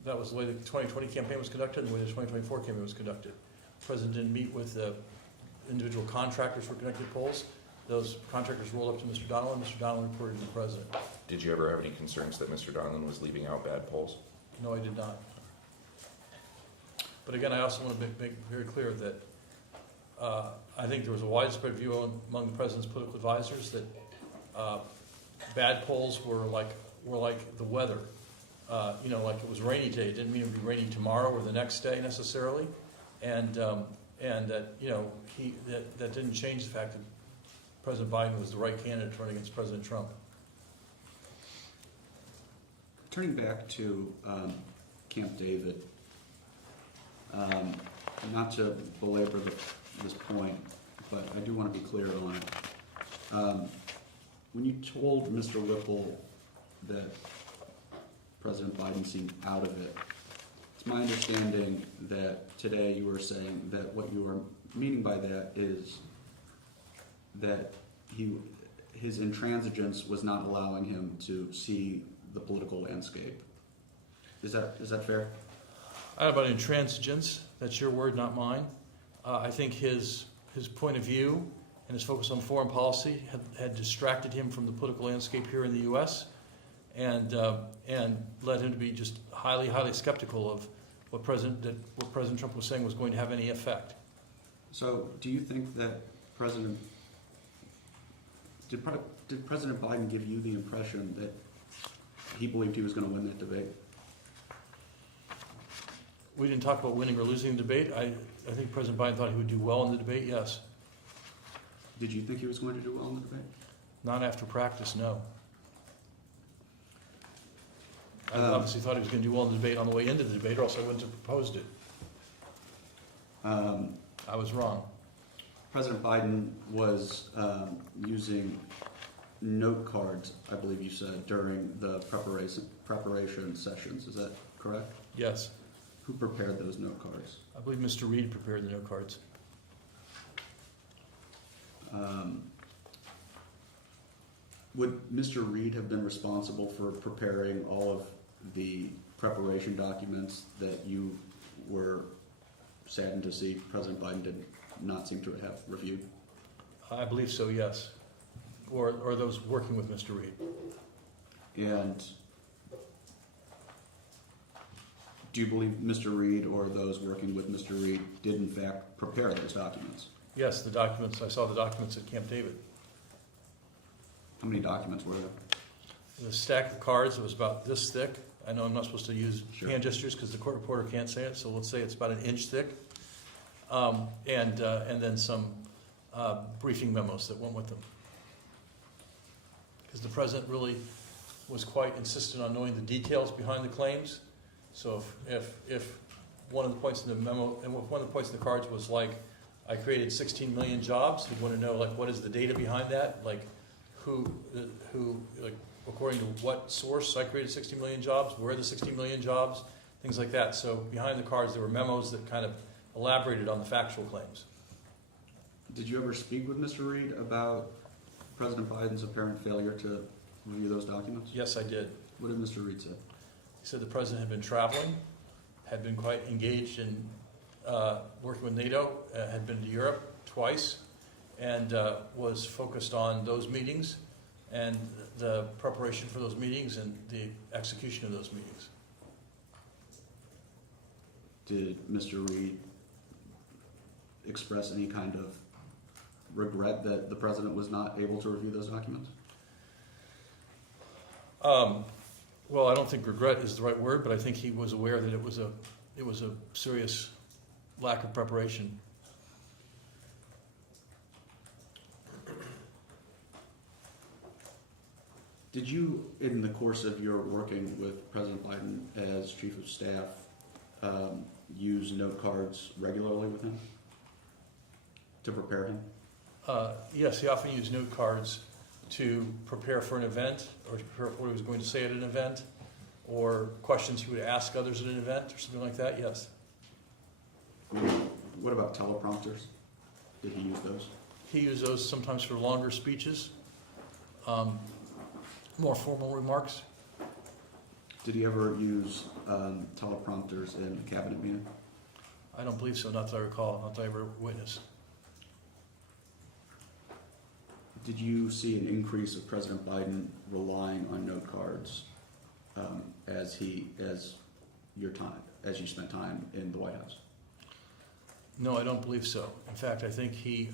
That was the way the 2020 campaign was conducted and the way the 2024 campaign was conducted. The president didn't meet with the individual contractors for conducting polls. Those contractors rolled up to Mr. Donilon. Mr. Donilon reported to the president. Did you ever have any concerns that Mr. Donilon was leaving out bad polls? No, I did not. But again, I also want to make very clear that I think there was a widespread view among the president's political advisors that bad polls were like the weather. Like it was a rainy day. It didn't mean it would be rainy tomorrow or the next day necessarily, and that that didn't change the fact that President Biden was the right candidate to run against President Trump. Turning back to Camp David, not to belabor this point, but I do want to be clear on it. When you told Mr. Whipple that President Biden seemed out of it, it's my understanding that today you were saying that what you are meaning by that is that his intransigence was not allowing him to see the political landscape. Is that fair? I don't know about intransigence. That's your word, not mine. I think his point of view and his focus on foreign policy had distracted him from the political landscape here in the U.S. and led him to be just highly skeptical of what President Trump was saying was going to have any effect. So, do you think that did President Biden give you the impression that he believed he was going to win that debate? We didn't talk about winning or losing the debate. I think President Biden thought he would do well in the debate, yes. Did you think he was going to do well in the debate? Not after practice, no. I obviously thought he was going to do well in the debate on the way into the debate, or else I wouldn't have proposed it. I was wrong. President Biden was using note cards, I believe you said, during the preparation sessions. Is that correct? Yes. Who prepared those note cards? I believe Mr. Reed prepared the note cards. Would Mr. Reed have been responsible for preparing all of the preparation documents that you were saddened to see President Biden did not seem to have reviewed? I believe so, yes. Or those working with Mr. Reed. And do you believe Mr. Reed or those working with Mr. Reed did in fact prepare those documents? Yes, the documents. I saw the documents at Camp David. How many documents were there? The stack of cards was about this thick. I know I'm not supposed to use Sure. hand gestures because the court reporter can't say it, so let's say it's about an inch thick. And then some briefing memos that went with them. Because the president really was quite insistent on knowing the details behind the claims. So if one of the points in the memo, and one of the points in the cards was like, I created 16 million jobs, he'd want to know like what is the data behind that, like who like according to what source I created 60 million jobs, where are the 60 million jobs, things like that. So behind the cards there were memos that kind of elaborated on the factual claims. Did you ever speak with Mr. Reed about President Biden's apparent failure to review those documents? Yes, I did. What did Mr. Reed say? He said the president had been traveling, had been quite engaged in working with NATO, had been to Europe twice, and was focused on those meetings and the preparation for those meetings and the execution of those meetings. Did Mr. Reed express any kind of regret that the president was not able to review those documents? Well, I don't think regret is the right word, but I think he was aware that it was a serious lack of preparation. Did you, in the course of your working with President Biden as chief of staff, use note cards regularly with him to prepare him? Yes, he often used note cards to prepare for an event or to prepare for what he was going to say at an event or questions he would ask others at an event or something like that, yes. What about teleprompters? Did he use those? He used those sometimes for longer speeches, more formal remarks. Did he ever use teleprompters in the cabinet meeting? I don't believe so, not that I recall, not that I ever witnessed. Did you see an increase of President Biden relying on note cards as you spent time in the White House? No, I don't believe so. In fact, I think he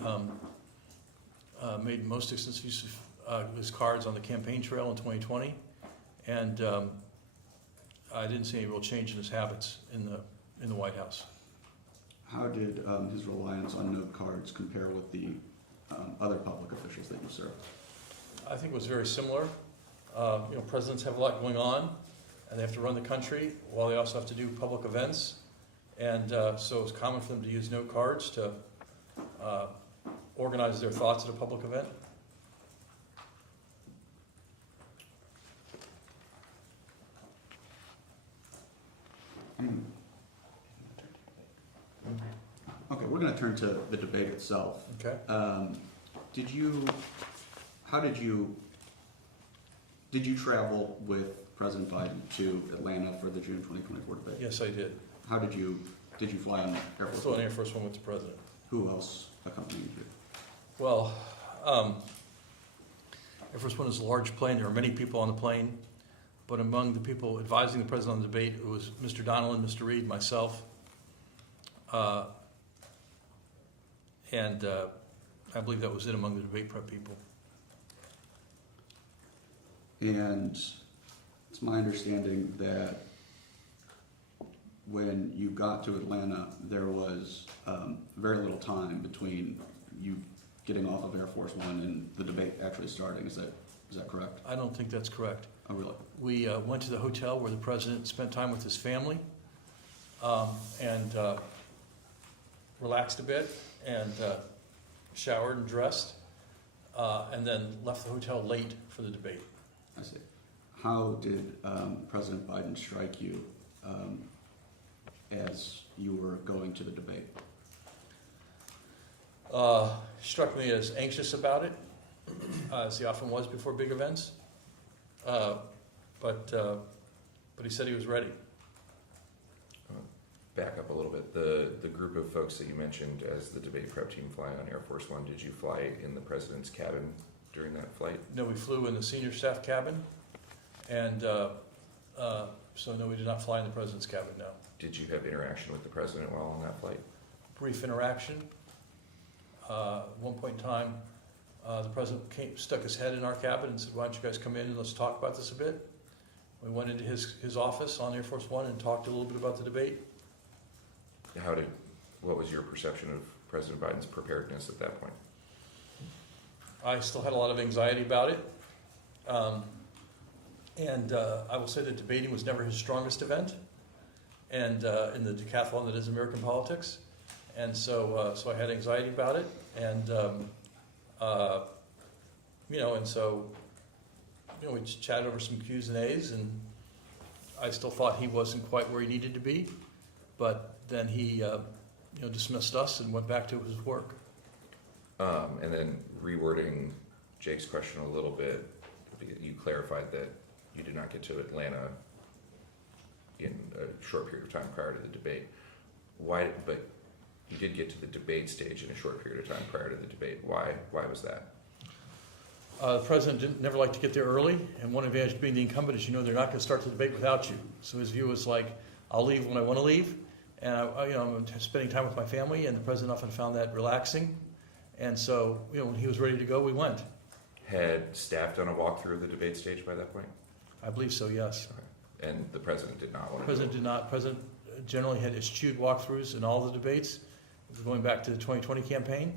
made most extensive use of his cards on the campaign trail in 2020, and I didn't see any real change in his habits in the White House. How did his reliance on note cards compare with the other public officials that you served? I think it was very similar. Presidents have a lot going on, and they have to run the country while they also have to do public events. And so it's common for them to use note cards to organize their thoughts at a public event. Okay, we're going to turn to the debate itself. Okay. Did you travel with President Biden to Atlanta for the June 2024 debate? Yes, I did. How did you fly on Air Force Flew on One? Air Force One with the president. Who else accompanied you? Well, Air Force One is a large plane. There are many people on the plane, but among the people advising the president on the debate, it was Mr. Donnellan, Mr. Reed, myself, and I believe that was it among the debate prep people. And it's my understanding that when you got to Atlanta, there was very little time between you getting off of Air Force One and the debate actually starting. Is that correct? I don't think that's correct. Oh, really? We went to the hotel where the president spent time with his family and relaxed a bit and showered and dressed and then left the hotel late for the debate. I see. How did President Biden strike you as you were going to the debate? Struck me as anxious about it, as he often was before big events. But he said he was ready. Back up a little bit. The group of folks that you mentioned as the debate prep team flying on Air Force One, did you fly in the president's cabin during that flight? No, we flew in the senior staff cabin, and so no, we did not fly in the president's cabin, no. Did you have interaction with the president while on that flight? Brief interaction. At one point in time, the president stuck his head in our cabin and said, "Why don't you guys come in and let's talk about this a bit?" We went into his office on Air Force One and talked a little bit about the debate. What was your perception of President Biden's preparedness at that point? I still had a lot of anxiety about it. And I will say that debating was never his strongest event, and in the decathlon that is American politics. And so I had anxiety about it, and we chatted over some Q's and A's, and I still thought he wasn't quite where he needed to be, but then he dismissed us and went back to his work. And then rewording Jake's question a little bit, you clarified that you did not get to Atlanta in a short period of time prior to the debate. Why? But you did get to the debate stage in a short period of time prior to the debate. Why was that? The president never liked to get there early, and one advantage of being the incumbent is they're not going to start the debate without you. So his view was like, I'll leave when I want to leave, and I'm spending time with my family, and the president often found that relaxing. And so, when he was ready to go, we went. Had staff done a walkthrough of the debate stage by that point? I believe so, yes. Okay. And the president did not want to President did not. President generally had eschewed walkthroughs in all the debates, going back to the 2020 campaign.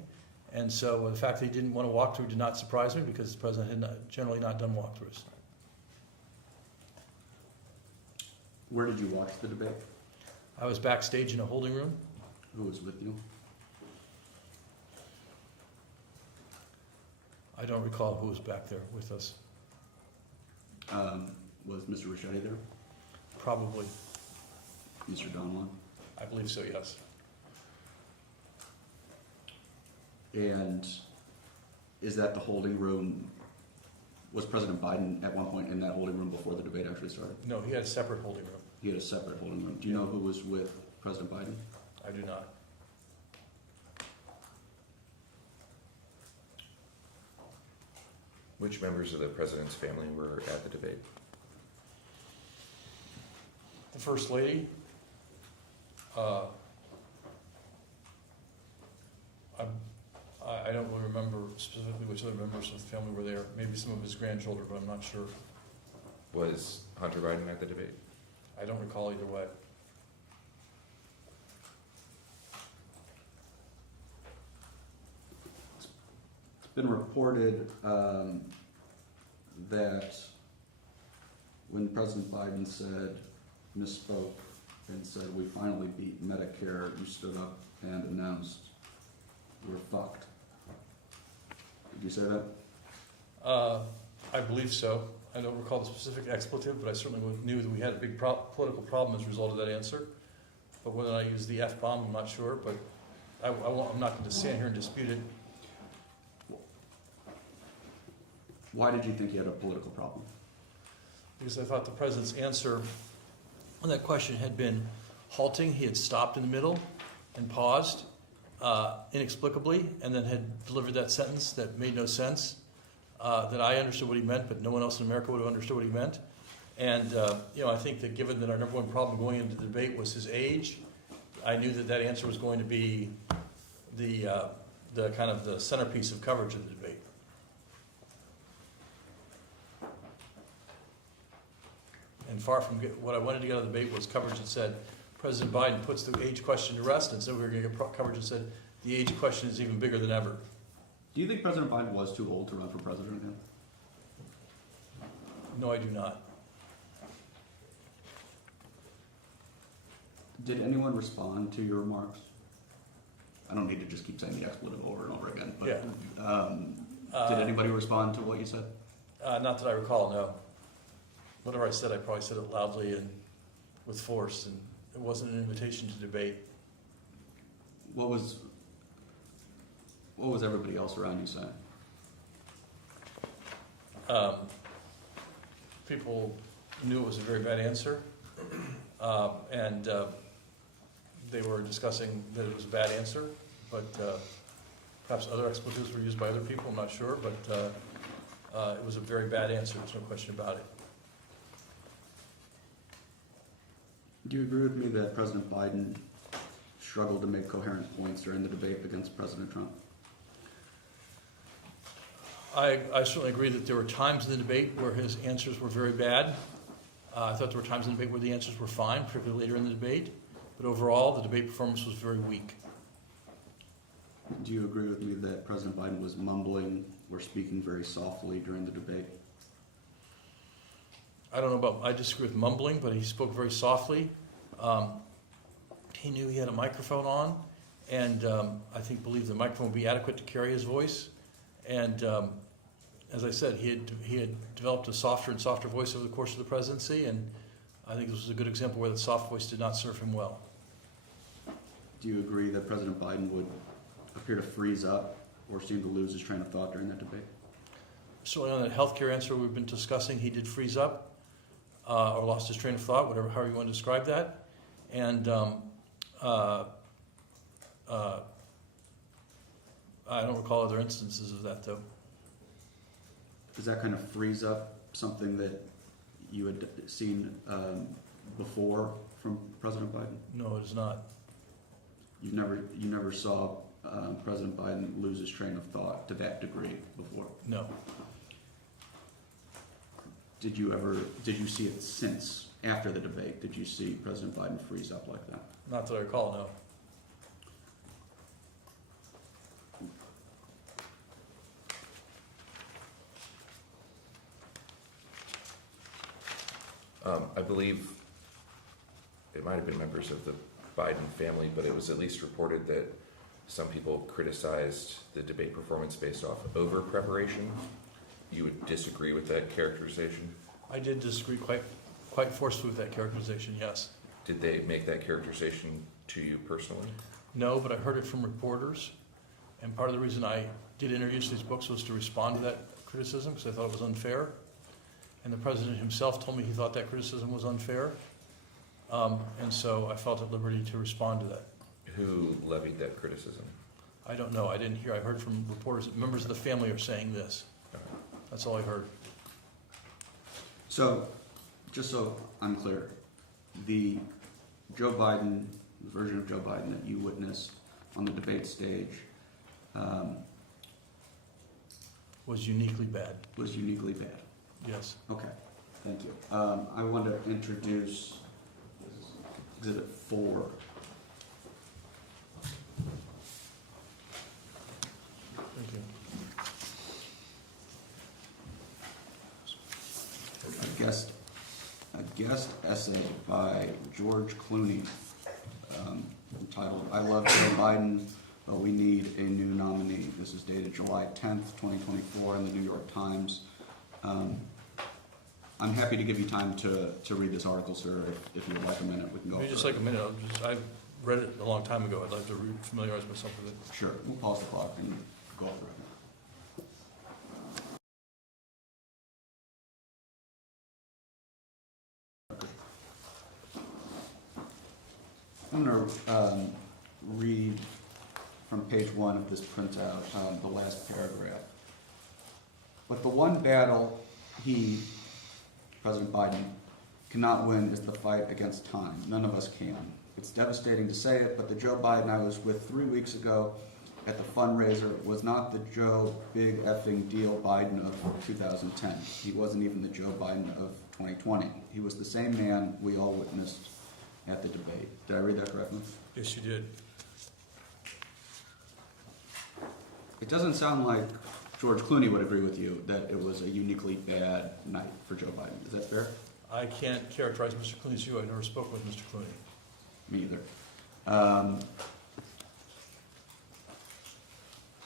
And so the fact that he didn't want to walk through did not surprise me, because the president had generally not done walkthroughs. Where did you watch the debate? I was backstage in a holding room. Who was with you? I don't recall who was back there with us. Was Mr. Ricchetti there? Probably. Mr. Donlon? I believe so, yes. And is that the holding room Was President Biden at one point in that holding room before the debate actually started? No, he had a separate holding room. He had a separate holding room. Do you know who was with President Biden? I do not. Which members of the president's family were at the debate? The First Lady, I don't really remember specifically which other members of the family were there. Maybe some of his grandchildren, but I'm not sure. Was Hunter Biden at the debate? I don't recall either way. It's been reported that when President Biden misspoke and said, "We finally beat Medicare," you stood up and announced, "We're fucked." Did you say that? I believe so. I don't recall the specific expletive, but I certainly knew that we had a big political problem as a result of that answer. But whether I used the F-bomb, I'm not sure, but I'm not going to stand here and dispute it. Why did you think you had a political problem? Because I thought the president's answer on that question had been halting. He had stopped in the middle and paused inexplicably, and then had delivered that sentence that made no sense, that I understood what he meant, but no one else in America would have understood what he meant. And I think that given that our number one problem going into the debate was his age, I knew that that answer was going to be the kind of the centerpiece of coverage of the debate. And far from what I wanted to get out of the debate was coverage that said President Biden puts the age question to rest, and so we were going to get coverage that said the age question is even bigger than ever. Do you think President Biden was too old to run for president again? No, I do not. Did anyone respond to your remarks? I don't need to just keep saying the expletive over and over again, but did anybody respond to what you said? Not that I recall, no. Whatever I said, I probably said it loudly and with force, and it wasn't an invitation to debate. What was everybody else around you saying? People knew it was a very bad answer, and they were discussing that it was a bad answer, but perhaps other expletives were used by other people, I'm not sure, but it was a very bad answer, there's no question about it. Do you agree with me that President Biden struggled to make coherent points during the debate against President Trump? I certainly agree that there were times in the debate where his answers were very bad. I thought there were times in the debate where the answers were fine, particularly later in the debate. But overall, the debate performance was very weak. Do you agree with me that President Biden was mumbling or speaking very softly during the debate? I disagree with mumbling, but he spoke very softly. He knew he had a microphone on, and I think believed the microphone would be adequate to carry his voice. And as I said, he had developed a softer and softer voice over the course of the presidency, and I think this was a good example where the soft voice did not serve him well. Do you agree that President Biden would appear to freeze up or seem to lose his train of thought during that debate? Certainly on that healthcare answer we've been discussing, he did freeze up or lost his train of thought, however you want to describe that. And I don't recall other instances of that, though. Does that kind of freeze up something that you had seen before from President Biden? No, it is not. You never saw President Biden lose his train of thought to that degree before? No. Did you see it since, after the debate, did you see President Biden freeze up like that? Not that I recall, no. I believe it might have been members of the Biden family, but it was at least reported that some people criticized the debate performance based off over preparation. You would disagree with that characterization? I did disagree quite forcefully with that characterization, yes. Did they make that characterization to you personally? No, but I heard it from reporters, and part of the reason I did introduce these books was to respond to that criticism because I thought it was unfair. And the president himself told me he thought that criticism was unfair. And so I felt at liberty to respond to that. Who levied that criticism? I don't know. I didn't hear. I heard from reporters that members of the family are saying this. That's all I heard. So, just so I'm clear, the version of Joe Biden that you witnessed on the debate stage Was uniquely bad. was uniquely bad. Yes. Okay, thank you. I want to introduce Exhibit 4. Thank you. A guest essay by George Clooney entitled, "I Love Joe Biden, but We Need a New Nominee." This is dated July 10th, 2024 in the New York Times. I'm happy to give you time to read this article, sir. If you'd like a minute, we can go Maybe for just it. like a minute. I read it a long time ago. I'd like to familiarize myself with it. Sure, we'll pause the clock and go over it. I'm going to read from page 1 of this printout, the last paragraph. "But the one battle he, President Biden, cannot win is the fight against time. None of us can. It's devastating to say it, but the Joe Biden I was with 3 weeks ago at the fundraiser was not the Joe big effing deal Biden of 2010. He wasn't even the Joe Biden of 2020. He was the same man we all witnessed at the debate." Did I read that correctly? Yes, you did. It doesn't sound like George Clooney would agree with you that it was a uniquely bad night for Joe Biden. Is that fair? I can't characterize Mr. Clooney's view. I never spoke with Mr. Clooney. Me either.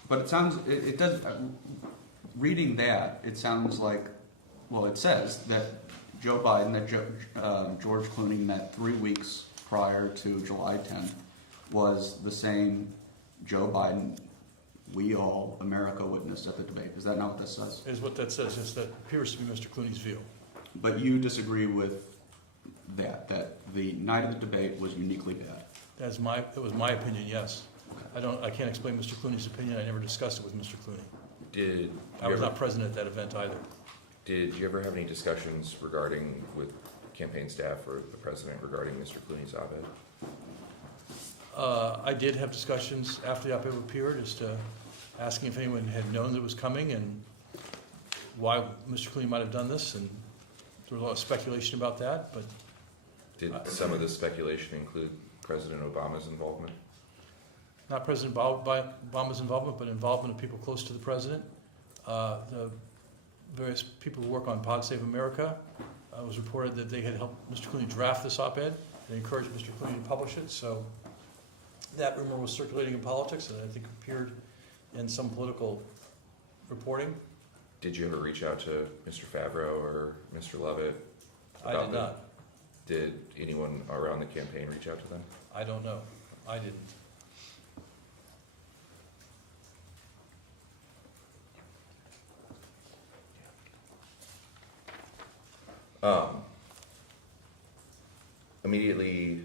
But it sounds, it does, reading that, it sounds like, well, it says that Joe Biden, that George Clooney met 3 weeks prior to July 10th was the same Joe Biden we all, America, witnessed at the debate. Is that not what that says? Is what that says. Yes, that appears to be Mr. Clooney's view. But you disagree with that the night of the debate was uniquely bad? That was my opinion, yes. I can't explain Mr. Clooney's opinion. I never discussed it with Mr. Clooney. I was not present at that event either. Did you ever have any discussions with campaign staff or the president regarding Mr. Clooney's op-ed? I did have discussions after the op-ed appeared as to asking if anyone had known that it was coming and why Mr. Clooney might have done this, and there was a lot of speculation about that, but... Did some of the speculation include President Obama's involvement? Not President Obama's involvement, but involvement of people close to the president. The various people who work on Pod Save America, it was reported that they had helped Mr. Clooney draft this op-ed. They encouraged Mr. Clooney to publish it, so that rumor was circulating in politics, and I think appeared in some political reporting. Did you ever reach out to Mr. Favreau or Mr. Lovett? I did not. Did anyone around the campaign reach out to them? I don't know. I didn't. Immediately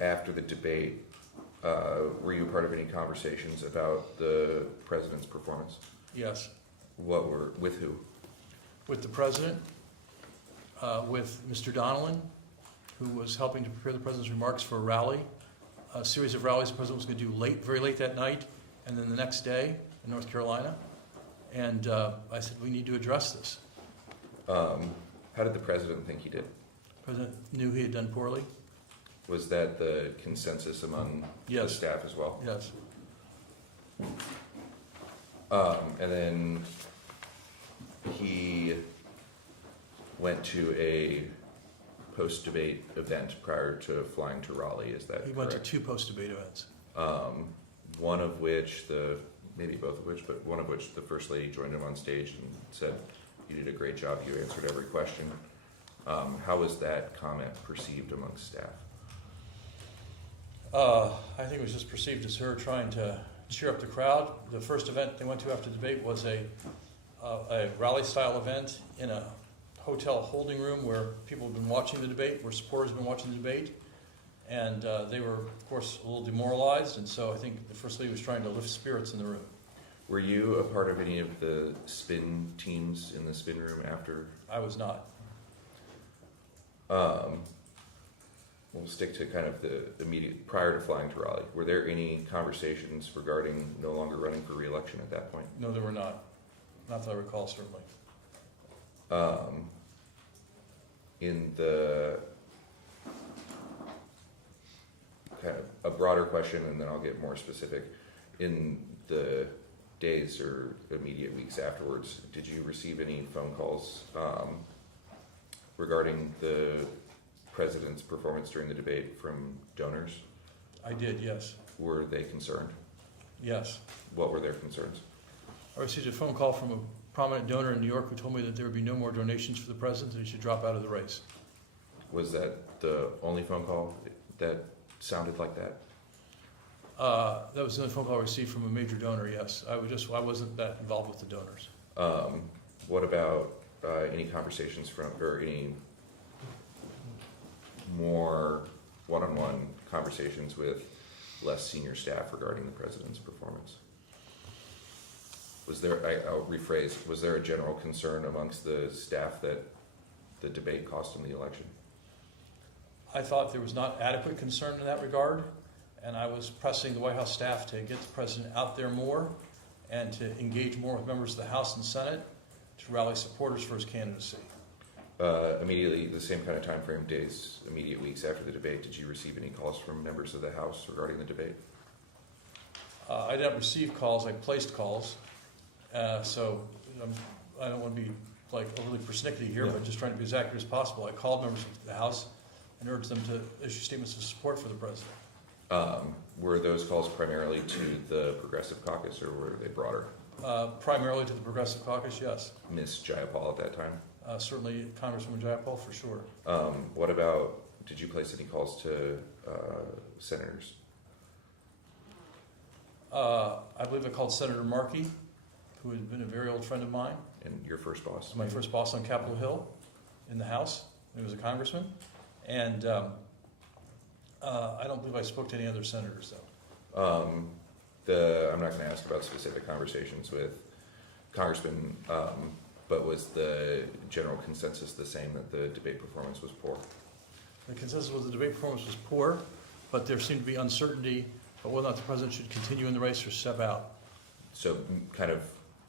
after the debate, were you part of any conversations about the president's performance? Yes. With who? With the president, with Mr. Donnellan, who was helping to prepare the president's remarks for a rally, a series of rallies the president was going to do very late that night, and then the next day in North Carolina. And I said, we need to address this. How did the president think he did? The president knew he had done poorly. Was that the consensus among the staff as well? Yes. And then he went to a post-debate event prior to flying to Raleigh, is that correct? He went to 2 post-debate events. One of which, maybe both of which, but one of which the First Lady joined him on stage and said, "You did a great job, you answered every question." How was that comment perceived amongst staff? I think it was just perceived as her trying to cheer up the crowd. The first event they went to after the debate was a rally-style event in a hotel holding room where people have been watching the debate, where supporters have been watching the debate. And they were, of course, a little demoralized, and so I think the First Lady was trying to lift spirits in the room. Were you a part of any of the spin teams in the spin room after? I was not. We'll stick to kind of the immediate, prior to flying to Raleigh. Were there any conversations regarding no longer running for re-election at that point? No, there were not. Not that I recall, certainly. In the kind of a broader question, and then I'll get more specific. In the days or immediate weeks afterwards, did you receive any phone calls regarding the president's performance during the debate from donors? I did, yes. Were they concerned? Yes. What were their concerns? I received a phone call from a prominent donor in New York who told me that there would be no more donations for the president and he should drop out of the race. Was that the only phone call that sounded like that? That was the only phone call I received from a major donor, yes. I wasn't that involved with the donors. What about any conversations or any more one-on-one conversations with less senior staff regarding the president's performance? Was there, I'll rephrase, was there a general concern amongst the staff that the debate cost him the election? I thought there was not adequate concern in that regard, and I was pressing the White House staff to get the president out there more and to engage more with members of the House and Senate to rally supporters for his candidacy. Immediately, the same kind of time frame, days, immediate weeks after the debate, did you receive any calls from members of the House regarding the debate? I didn't receive calls, I placed calls. So I don't want to be like overly persnickety here, but just trying to be as accurate as possible. I called members of the House and urged them to issue statements of support for the president. Were those calls primarily to the Progressive Caucus, or were they broader? Primarily to the Progressive Caucus, yes. Ms. Jayapal at that time? Certainly Congresswoman Jayapal, for sure. What about, did you place any calls to senators? I believe I called Senator Markey, who had been a very old friend of mine. And your first boss? My first boss on Capitol Hill in the House. He was a congressman. And I don't believe I spoke to any other senators, though. I'm not going to ask about specific conversations with congressmen, but was the general consensus the same that the debate performance was poor? The consensus was the debate performance was poor, but there seemed to be uncertainty about whether or not the president should continue in the race or step out. So kind of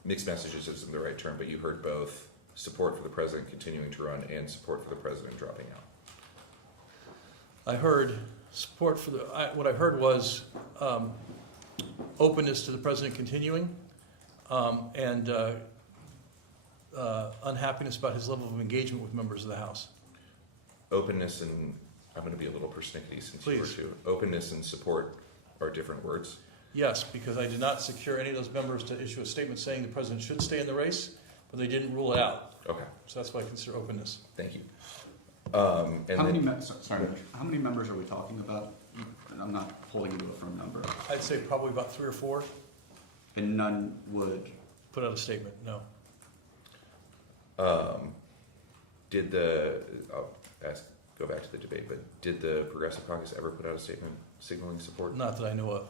mixed messages isn't the right term, but you heard both support for the president continuing to run and support for the president dropping out. I heard support for what I heard was openness to the president continuing and unhappiness about his level of engagement with members of the House. Openness and, I'm going to be a little persnickety since you were too. Openness and support are different words. Yes, because I did not secure any of those members to issue a statement saying the president should stay in the race, but they didn't rule it out. Okay. So that's why I consider openness. Thank you. How many members are we talking about? And I'm not holding you to a firm number. I'd say probably about 3 or 4. And none would Put out a statement, no. Go back to the debate, but did the Progressive Caucus ever put out a statement signaling support? Not that I know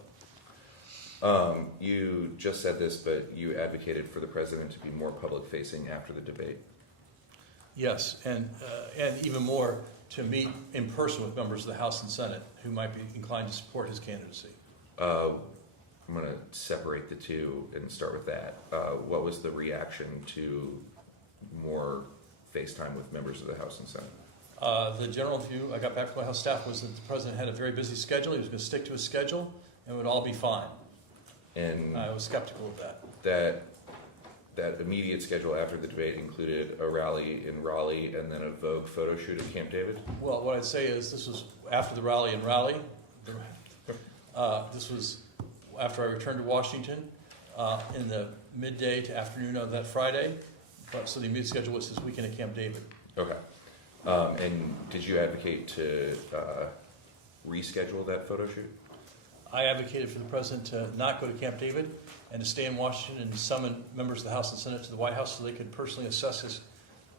of. You just said this, but you advocated for the president to be more public-facing after the debate. Yes, and even more to meet in person with members of the House and Senate who might be inclined to support his candidacy. I'm going to separate the two and start with that. What was the reaction to more FaceTime with members of the House and Senate? The general view I got back from my House staff was that the president had a very busy schedule. He was going to stick to his schedule and it would all be fine. And I was skeptical of that. That immediate schedule after the debate included a rally in Raleigh and then a Vogue photo shoot at Camp David? Well, what I'd say is this was after the rally in Raleigh. This was after I returned to Washington in the midday to afternoon of that Friday. So the immediate schedule was this weekend at Camp David. Okay. And did you advocate to reschedule that photo shoot? I advocated for the president to not go to Camp David and to stay in Washington and summon members of the House and Senate to the White House so they could personally assess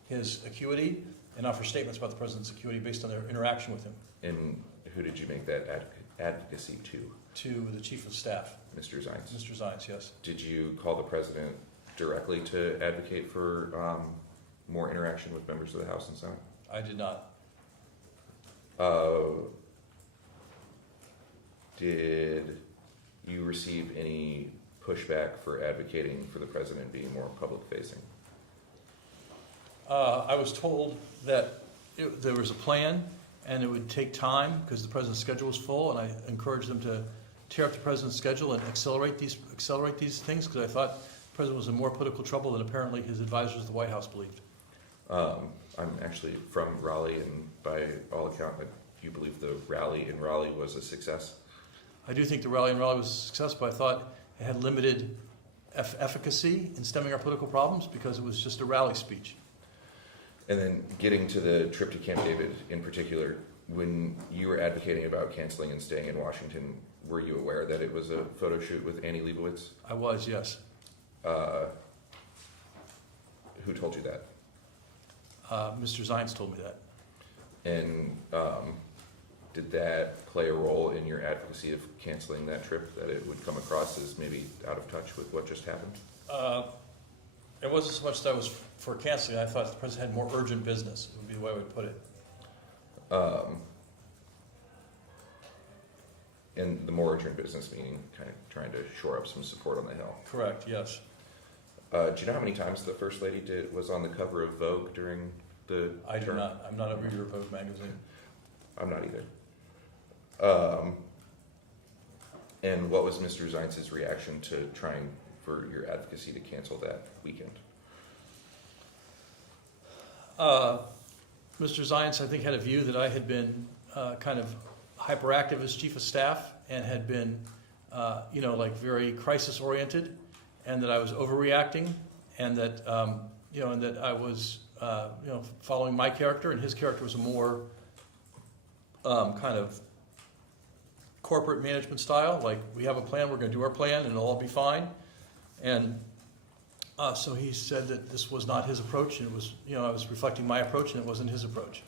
his acuity and offer statements about the president's acuity based on their interaction with him. And who did you make that advocacy to? To the chief of staff, Mr. Zients? Mr. Zients, yes. Did you call the president directly to advocate for more interaction with members of the House and Senate? I did not. Did you receive any pushback for advocating for the president being more public-facing? I was told that there was a plan and it would take time because the president's schedule was full, and I encouraged them to tear up the president's schedule and accelerate these things because I thought the president was in more political trouble than apparently his advisors at the White House believed. I'm actually from Raleigh, and by all accounts, you believe the rally in Raleigh was a success? I do think the rally in Raleigh was a success, but I thought it had limited efficacy in stemming our political problems because it was just a rally speech. And then getting to the trip to Camp David in particular, when you were advocating about canceling and staying in Washington, were you aware that it was a photo shoot with Annie Leibovitz? I was, yes. Who told you that? Mr. Zients told me that. And did that play a role in your advocacy of canceling that trip, that it would come across as maybe out of touch with what just happened? It wasn't so much that I was for canceling. I thought the president had more urgent business, would be the way I would put it. And the more urgent business meaning kind of trying to shore up some support on the Hill. Correct, yes. Do you know how many times the First Lady was on the cover of Vogue during the I do term? not. I'm not a reader of Vogue magazine. I'm not either. And what was Mr. Zients' reaction to trying for your advocacy to cancel that weekend? Mr. Zients, I think, had a view that I had been kind of hyperactive as chief of staff and had been, very crisis-oriented, and that I was overreacting, and that, and that I was, following my character, and his character was a more kind of corporate management style. Like, we have a plan, we're going to do our plan, and it'll all be fine. And so he said that this was not his approach, and it was, I was reflecting my approach, and it wasn't his approach.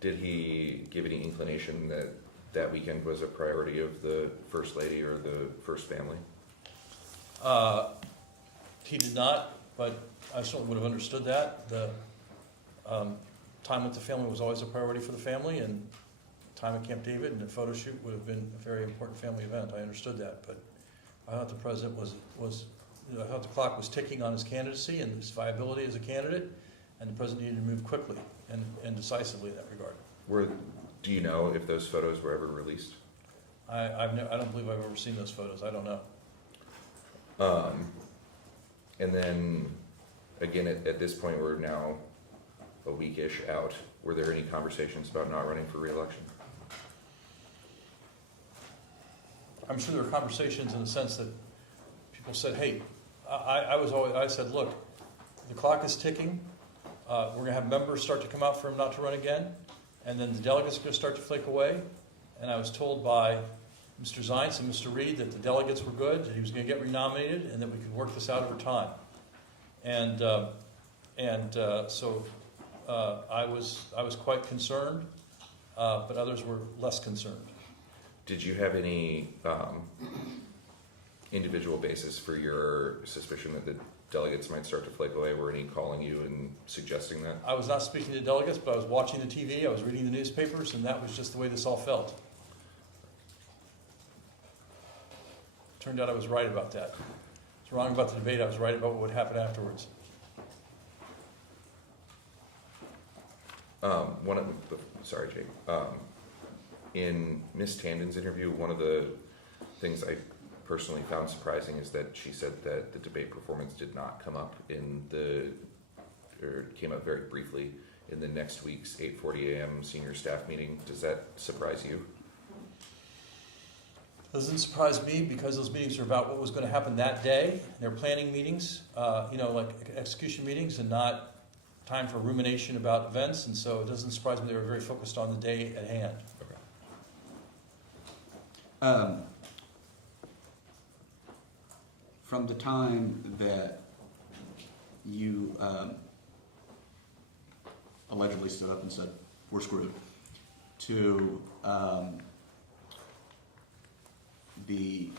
Did he give any inclination that that weekend was a priority of the First Lady or the First Family? He did not, but I certainly would have understood that. The time with the family was always a priority for the family, and time at Camp David and the photo shoot would have been a very important family event. I understood that, but I thought the president I thought the clock was ticking on his candidacy and his viability as a candidate, and the president needed to move quickly and decisively in that regard. Do you know if those photos were ever released? I don't believe I've ever seen those photos. I don't know. And then, again, at this point, we're now a week-ish out. Were there any conversations about not running for re-election? I'm sure there were conversations in the sense that people said, hey, I said, look, the clock is ticking. We're going to have members start to come out for him not to run again, and then the delegates are going to start to flake away. And I was told by Mr. Zients and Mr. Reed that the delegates were good, that he was going to get renominated, and that we could work this out over time. And so I was quite concerned, but others were less concerned. Did you have any individual basis for your suspicion that the delegates might start to flake away? Were any calling you and suggesting that? I was not speaking to delegates, but I was watching the TV, I was reading the newspapers, and that was just the way this all felt. Turned out I was right about that. I was wrong about the debate, I was right about what would happen afterwards. Sorry, Jake. In Ms. Tandon's interview, one of the things I personally found surprising is that she said that the debate performance did not come up came up very briefly in the next week's 8:40 a.m. senior staff meeting. Does that surprise you? Doesn't surprise me because those meetings are about what was going to happen that day. They're planning meetings, like execution meetings, and not time for rumination about events. And so it doesn't surprise me they were very focused on the day at hand. From the time that you allegedly stood up and said, "We're screwed," to the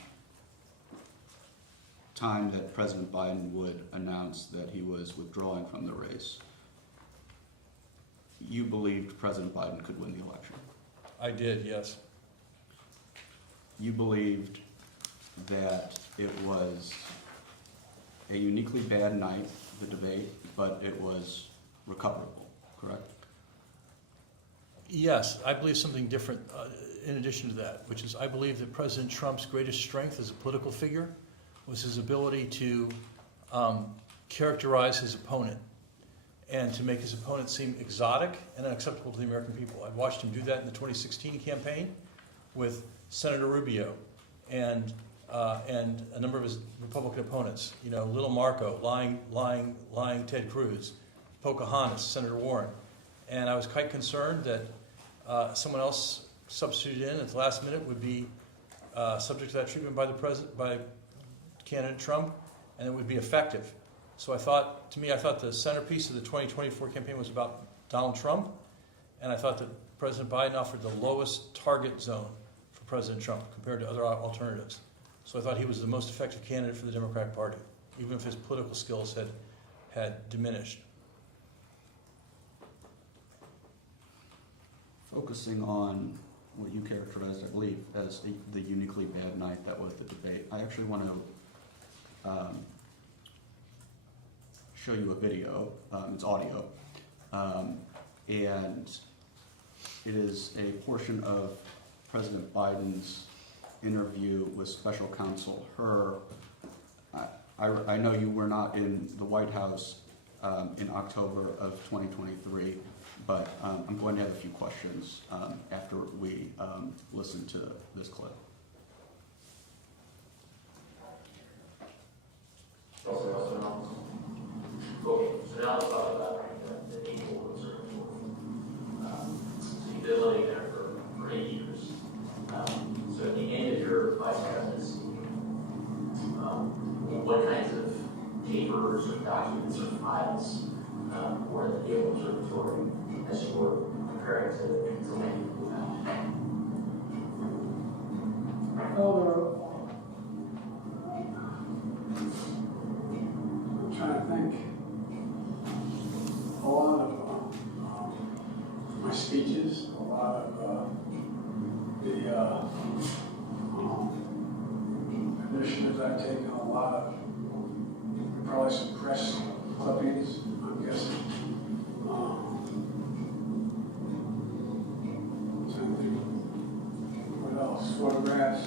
time that President Biden would announce that he was withdrawing from the race, you believed President Biden could win the election. I did, yes. You believed that it was a uniquely bad night, the debate, but it was recoverable, correct? Yes, I believe something different in addition to that, which is I believe that President Trump's greatest strength as a political figure was his ability to characterize his opponent and to make his opponent seem exotic and unacceptable to the American people. I watched him do that in the 2016 campaign with Senator Rubio and a number of his Republican opponents. You know, Little Marco, lying Ted Cruz, Pocahontas, Senator Warren. And I was quite concerned that someone else substituted in at the last minute would be subject to that treatment by the president, by candidate Trump, and it would be effective. So I thought the centerpiece of the 2024 campaign was about Donald Trump, and I thought that President Biden offered the lowest target zone for President Trump compared to other alternatives. So I thought he was the most effective candidate for the Democratic Party, even if his political skills had diminished. Focusing on what you characterized, I believe, as the uniquely bad night that was the debate, I actually want to show you a video. It's audio, and it is a portion of President Biden's interview with Special Counsel Hur. I know you were not in the White House in October of 2023, but I'm going to have a few questions after we listen to this clip. Okay, so now let's talk about the Naval Observatory. So you've been living there for 8 years. So at the end of your vice presidency, what kinds of papers or documents or files were in the Naval Observatory as you were preparing to land? I'm trying to think. A lot of my speeches, a lot of the initiatives I've taken, a lot of probably some press clippings, I'm guessing. Trying to think what else? Photographs.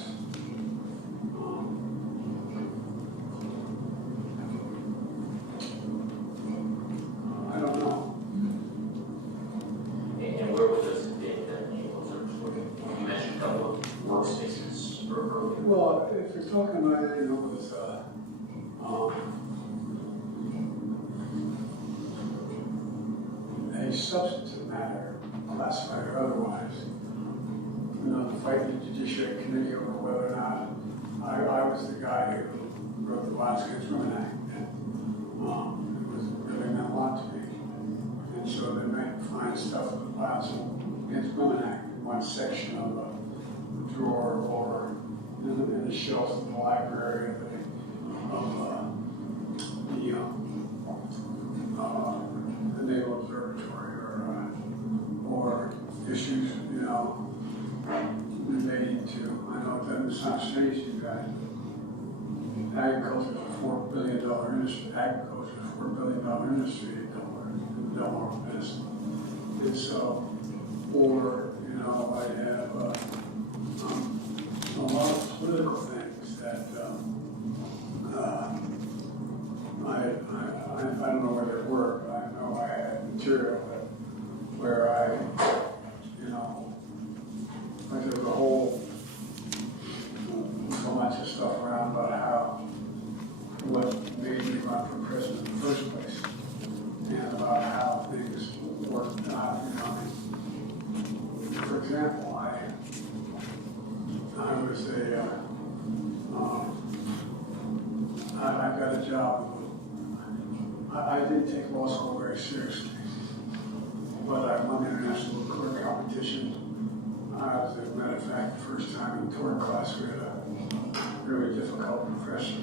I don't know. And where was this in the Naval Observatory? You mentioned a couple of workspaces earlier. Well, if you're talking about it, with a substantive matter, classified or otherwise, the fight in the Judiciary Committee over whether or not I was the guy who wrote the Violence Against Women Act, and it was really meant a lot to me. And so they might find stuff with the Violence Against Women Act in one section of a drawer or in the shelves of the library of the Naval Observatory, or issues, relating to, I know it doesn't sound strange to you guys, but agriculture is a $4 billion industry. Agriculture is a $4 billion industry in Delaware, Medicine. And so, or, I have a lot of political things that I don't know where they were, but I know I had material where like there's a whole so much of stuff around about what made me run for president in the first place, and about how things worked out. For example, I got a job. I didn't take law school very seriously, but I won the international court competition. As a matter of fact, the first time in tort class, we had a really difficult professor,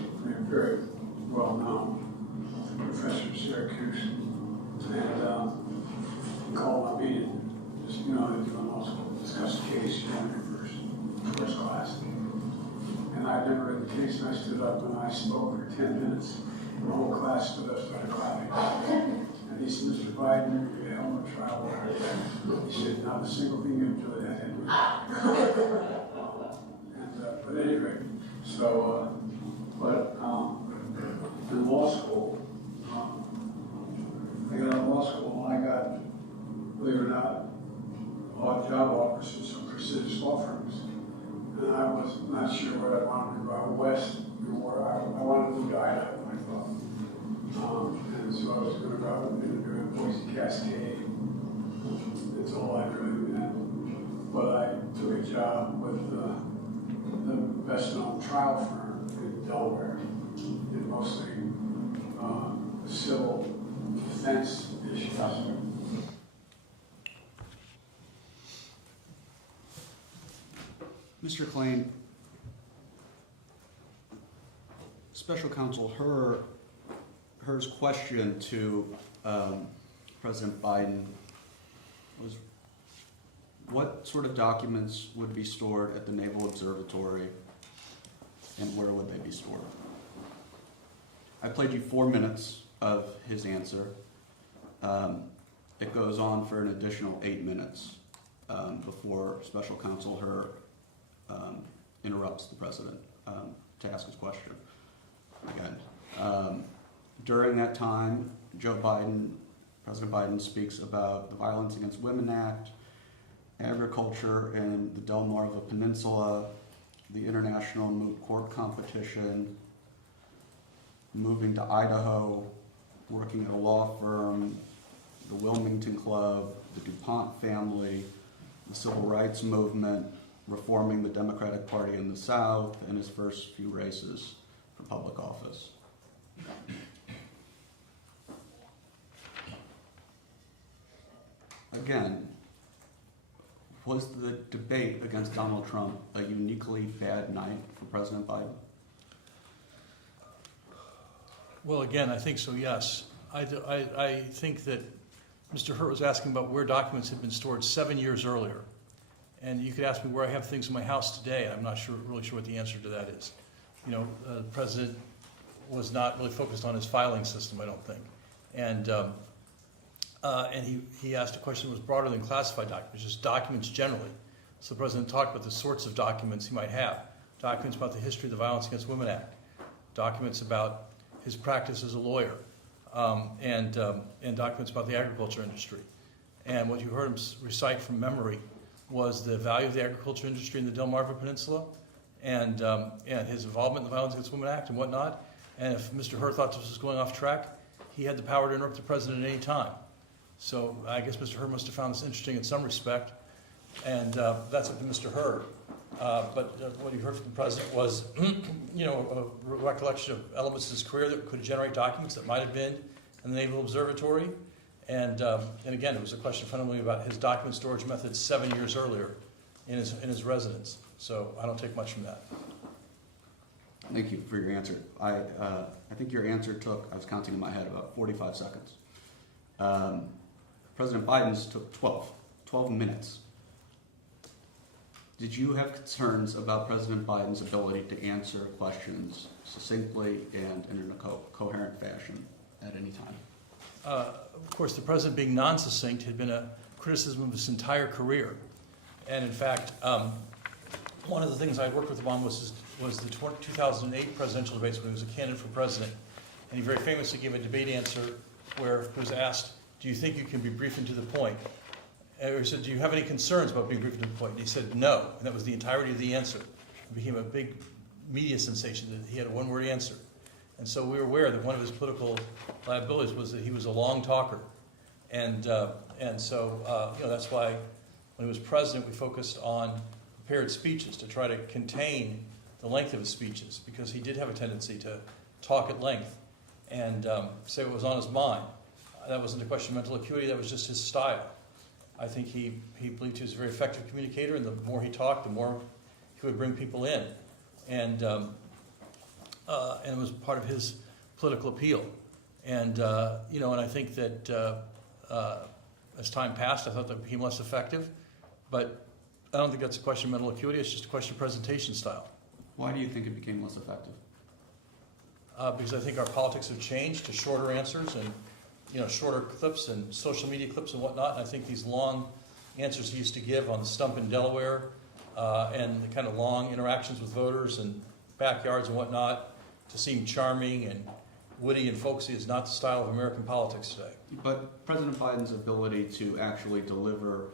very well-known professor in Syracuse, and he called my meeting, just, you know, they do in law school, discuss the case, first class. And I'd never read the case, and I stood up and I spoke for 10 minutes. The whole class stood up, started clapping. And he said, Mr. Biden, you're a hell of a trial lawyer. He said, not a single thing you enjoyed that had and, but anyway, so, in law school, I got out of law school, and I got, believe it or not, odd job offers from some prestigious law firms. And I was not sure where I wanted to go out west, or I wanted to move to Idaho, I thought. And so I was going to go out and interview in Boise Cascade. That's all I really meant. But I took a job with the best known trial firm in Delaware, in mostly civil defense issues. Mr. Klain, Special Counsel Her's question to President Biden was, what sort of documents would be stored at the Naval Observatory and where would they be stored? I played you 4 minutes of his answer. It goes on for an additional 8 minutes before Special Counsel Her interrupts the president to ask his question again. During that time, President Biden speaks about the Violence Against Women Act, agriculture in the Delmarva Peninsula, the International Moot Court Competition, moving to Idaho, working at a law firm, the Wilmington Club, the DuPont family, the Civil Rights Movement, reforming the Democratic Party in the South, and his first few races for public office. Again, was the debate against Donald Trump a uniquely bad night for President Biden? Well, again, I think so, yes. I think that Mr. Hurt was asking about where documents had been stored 7 years earlier. And you could ask me where I have things in my house today, and I'm not really sure what the answer to that is. You know, the president was not really focused on his filing system, I don't think. And he asked a question that was broader than classified documents, just documents generally. So the president talked about the sorts of documents he might have. Documents about the history of the Violence Against Women Act. Documents about his practice as a lawyer. And documents about the agriculture industry. And what you heard him recite from memory was the value of the agriculture industry in the Delmarva Peninsula and his involvement in the Violence Against Women Act and whatnot. And if Mr. Hurt thought this was going off track, he had the power to interrupt the president at any time. So I guess Mr. Hurt must have found this interesting in some respect, and that's up to Mr. Hurt. But what you heard from the president was, you know, a recollection of elements of his career that could generate documents that might have been in the Naval Observatory. And again, it was a question fundamentally about his document storage methods 7 years earlier in his residence. So I don't take much from that. Thank you for your answer. I think your answer took, I was counting in my head, about 45 seconds. President Biden's took 12 minutes. Did you have concerns about President Biden's ability to answer questions succinctly and in a coherent fashion at any time? Of course, the president being non-succinct had been a criticism of his entire career. And in fact, one of the things I worked with him on was the 2008 presidential debates when he was a candidate for president. And he very famously gave a debate answer where he was asked, do you think you can be brief and to the point? And he said, do you have any concerns about being brief and to the point? And he said, no. And that was the entirety of the answer. It became a big media sensation that he had a one-word answer. And so we were aware that one of his political liabilities was that he was a long talker. And so you know, that's why when he was president, we focused on prepared speeches to try to contain the length of his speeches, because he did have a tendency to talk at length and say what was on his mind. That wasn't a question of mental acuity, that was just his style. I think he believed he was a very effective communicator, and the more he talked, the more he would bring people in. And it was part of his political appeal. And, and I think that as time passed, I thought that became less effective. But I don't think that's a question of mental acuity, it's just a question of presentation style. Why do you think it became less effective? Because I think our politics have changed to shorter answers and shorter clips and social media clips and whatnot. And I think these long answers he used to give on the stump in Delaware and the kind of long interactions with voters and backyards and whatnot to seem charming and witty and folksy is not the style of American politics today. But President Biden's ability to actually deliver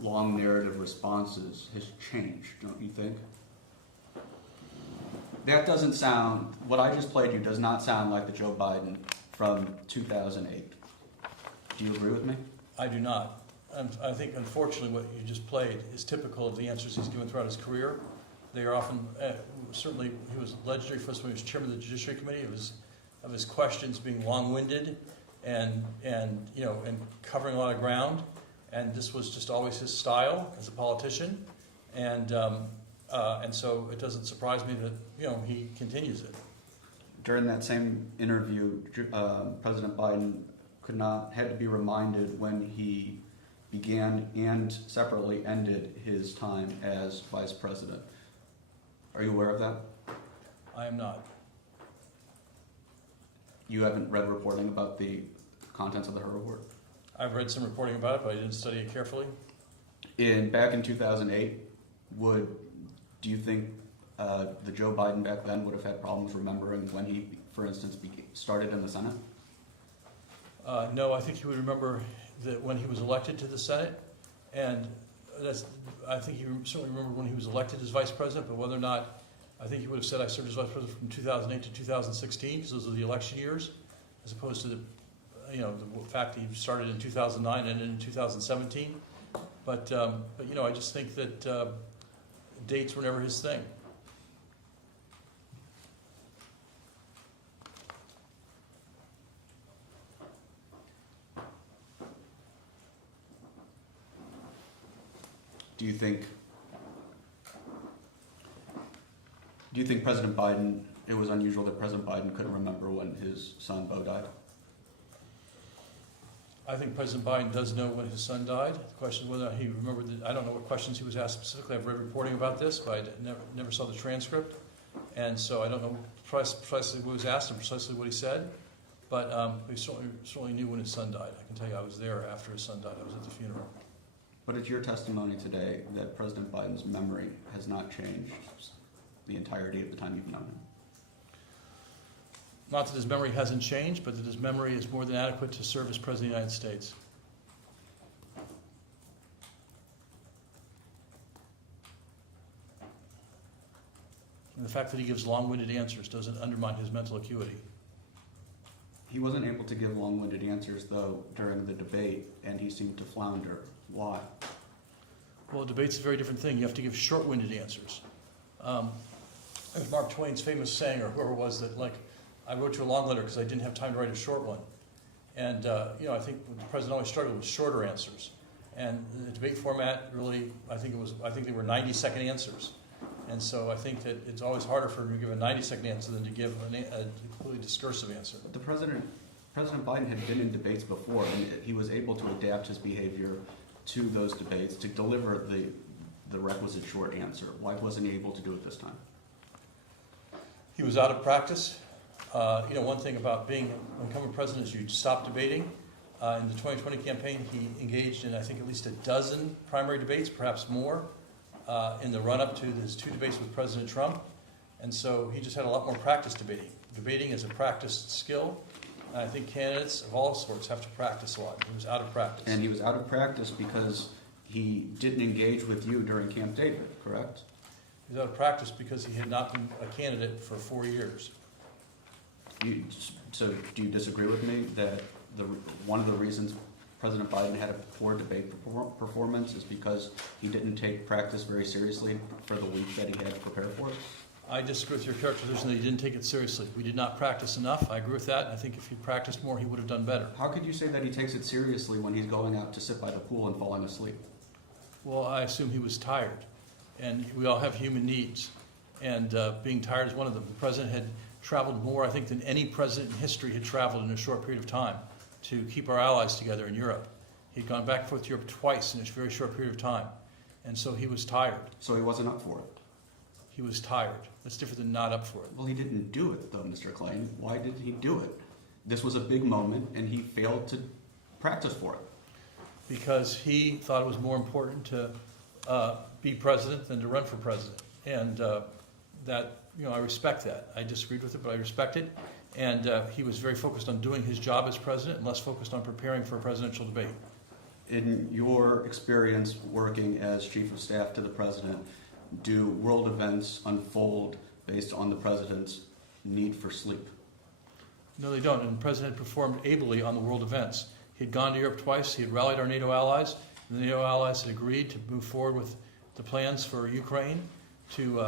long narrative responses has changed, don't you think? That doesn't sound, what I just played you does not sound like the Joe Biden from 2008. Do you agree with me? I do not. I think, unfortunately, what you just played is typical of the answers he's given throughout his career. They are often, certainly, he was legendary for us when he was chairman of the Judiciary Committee, of his questions being long-winded and covering a lot of ground. And this was just always his style as a politician. And so it doesn't surprise me that, he continues it. During that same interview, President Biden had to be reminded when he began and separately ended his time as vice president. Are you aware of that? I am not. You haven't read reporting about the contents of the Her report? I've read some reporting about it, but I didn't study it carefully. Back in 2008, do you think the Joe Biden back then would have had problems remembering when he, for instance, started in the Senate? No, I think he would remember that when he was elected to the Senate, and I think he certainly remembered when he was elected as vice president, but whether or not, I think he would have said I served as vice president from 2008 to 2016, because those are the election years, as opposed to the fact that he started in 2009 and ended in 2017. But I just think that dates were never his thing. Do you think President Biden, it was unusual that President Biden couldn't remember when his son Beau died? I think President Biden does know when his son died. The question is whether he remembered I don't know what questions he was asked specifically. I've read reporting about this, but I never saw the transcript. And so I don't know precisely what was asked and precisely what he said. But he certainly knew when his son died. I can tell you I was there after his son died. I was at the funeral. But it's your testimony today that President Biden's memory has not changed the entirety of the time you've known him. Not that his memory hasn't changed, but that his memory is more than adequate to serve as President of the United States. And the fact that he gives long-winded answers doesn't undermine his mental acuity. He wasn't able to give long-winded answers, though, during the debate, and he seemed to flounder. Why? Well, a debate's a very different thing. You have to give short-winded answers. There's Mark Twain's famous saying, or whoever it was, that, I wrote you a long letter because I didn't have time to write a short one. And, I think the president always struggled with shorter answers. And the debate format really, I think they were 90-second answers. And so I think that it's always harder for him to give a 90-second answer than to give a completely discursive answer. But President Biden had been in debates before, and he was able to adapt his behavior to those debates to deliver the requisite short answer. Why wasn't he able to do it this time? He was out of practice. One thing about being an incumbent president is you stop debating. In the 2020 campaign, he engaged in, I think, at least a dozen primary debates, perhaps more, in the run-up to his 2 debates with President Trump. And so he just had a lot more practice debating. Debating is a practiced skill. And I think candidates of all sorts have to practice a lot. He was out of practice. And he was out of practice because he didn't engage with you during Camp David, correct? He was out of practice because he had not been a candidate for 4 years. So do you disagree with me that one of the reasons President Biden had a poor debate performance is because he didn't take practice very seriously for the week that he had to prepare for it? I disagree with your characterization that he didn't take it seriously. We did not practice enough. I agree with that. And I think if he practiced more, he would have done better. How could you say that he takes it seriously when he's going out to sit by the pool and falling asleep? Well, I assume he was tired. And we all have human needs. And being tired is one of them. The president had traveled more, I think, than any president in history had traveled in a short period of time to keep our allies together in Europe. He'd gone back and forth to Europe twice in a very short period of time. And so he was tired. So he wasn't up for it? He was tired. That's different than not up for it. Well, he didn't do it, though, Mr. Klain. Why did he do it? This was a big moment, and he failed to practice for it. Because he thought it was more important to be president than to run for president. And that, I respect that. I disagreed with it, but I respect it. And he was very focused on doing his job as president and less focused on preparing for a presidential debate. In your experience working as chief of staff to the president, do world events unfold based on the president's need for sleep? No, they don't. And the president performed ably on the world events. He had gone to Europe twice. He had rallied our NATO allies. And the NATO allies had agreed to move forward with the plans for Ukraine to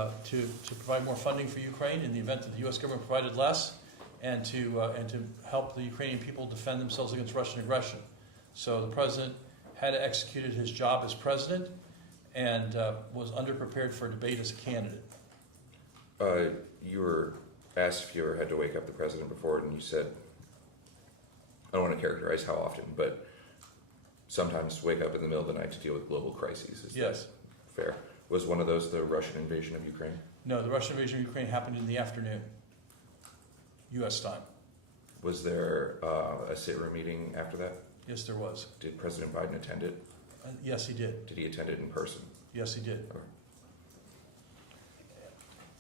provide more funding for Ukraine in the event that the U.S. government provided less, and to help the Ukrainian people defend themselves against Russian aggression. So the president had executed his job as president and was underprepared for a debate as a candidate. You were asked if you ever had to wake up the president before, and you said, I don't want to characterize how often, but sometimes wake up in the middle of the night to deal with global crises. Is Yes. that fair? Was one of those the Russian invasion of Ukraine? No, the Russian invasion of Ukraine happened in the afternoon, U.S. time. Was there a sit-room meeting after that? Yes, there was. Did President Biden attend it? Yes, he did. Did he attend it in person? Yes, he did. Okay.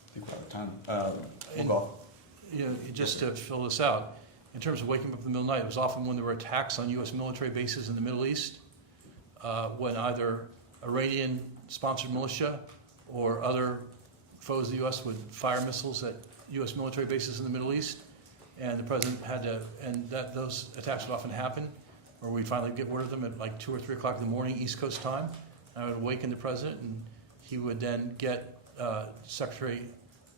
I think we're out of time. We'll go. Just to fill this out, in terms of waking up in the middle of the night, it was often when there were attacks on U.S. military bases in the Middle East, when either Iranian-sponsored militia or other foes of the U.S. would fire missiles at U.S. military bases in the Middle East, and the president had to, those attacks would often happen, or we'd finally get word of them at like 2 or 3 o'clock in the morning, East Coast time. I would awaken the president, and he would then get Secretary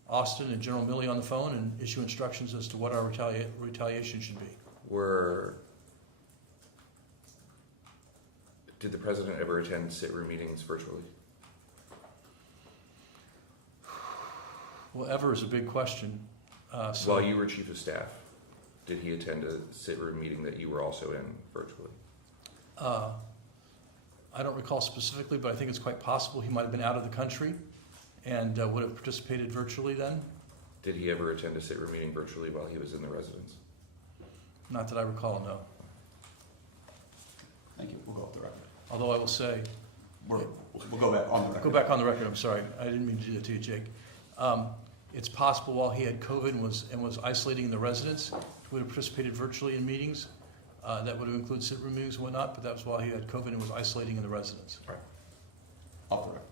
Austin and General Milley on the phone and issue instructions as to what our retaliation should be. Did the president ever attend sit-room meetings virtually? Well, ever is a big question. While you were chief of staff, did he attend a sit-room meeting that you were also in virtually? I don't recall specifically, but I think it's quite possible he might have been out of the country and would have participated virtually then. Did he ever attend a sit-room meeting virtually while he was in the residence? Not that I recall, no. Thank you. We'll go off the record. Although I will say... We'll go back on the record. Go back on the record, I'm sorry. I didn't mean to do that to you, Jake. It's possible while he had COVID and was isolating in the residence, he would have participated virtually in meetings. That would have included sit-room meetings and whatnot, but that was while he had COVID and was isolating in the residence. Right. Off the record.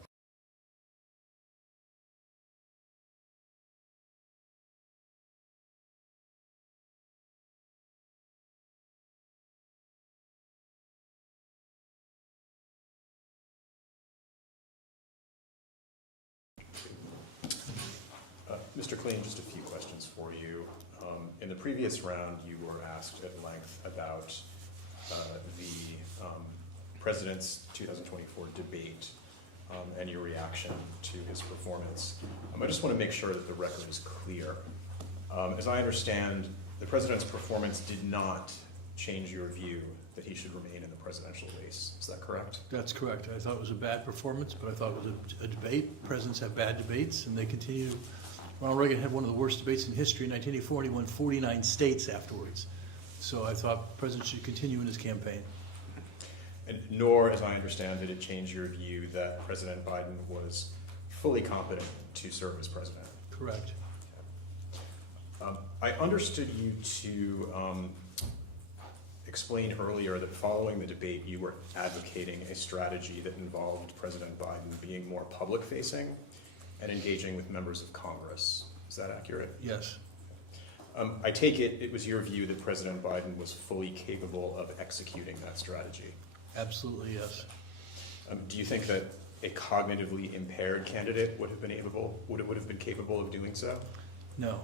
Mr. Klain, just a few questions for you. In the previous round, you were asked at length about the President's 2024 debate and your reaction to his performance. I just want to make sure that the record is clear. As I understand, the President's performance did not change your view that he should remain in the presidential race. Is that correct? That's correct. I thought it was a bad performance, but I thought it was a debate. Presidents have bad debates, and they continue. Ronald Reagan had one of the worst debates in history in 1984, and he won 49 states afterwards. So I thought the president should continue in his campaign. And nor, as I understand, did it change your view that President Biden was fully competent to serve as president. Correct. I understood you to explain earlier that following the debate, you were advocating a strategy that involved President Biden being more public-facing and engaging with members of Congress. Is that accurate? Yes. I take it was your view that President Biden was fully capable of executing that strategy. Absolutely, yes. Do you think that a cognitively impaired candidate would have been capable of doing so? No.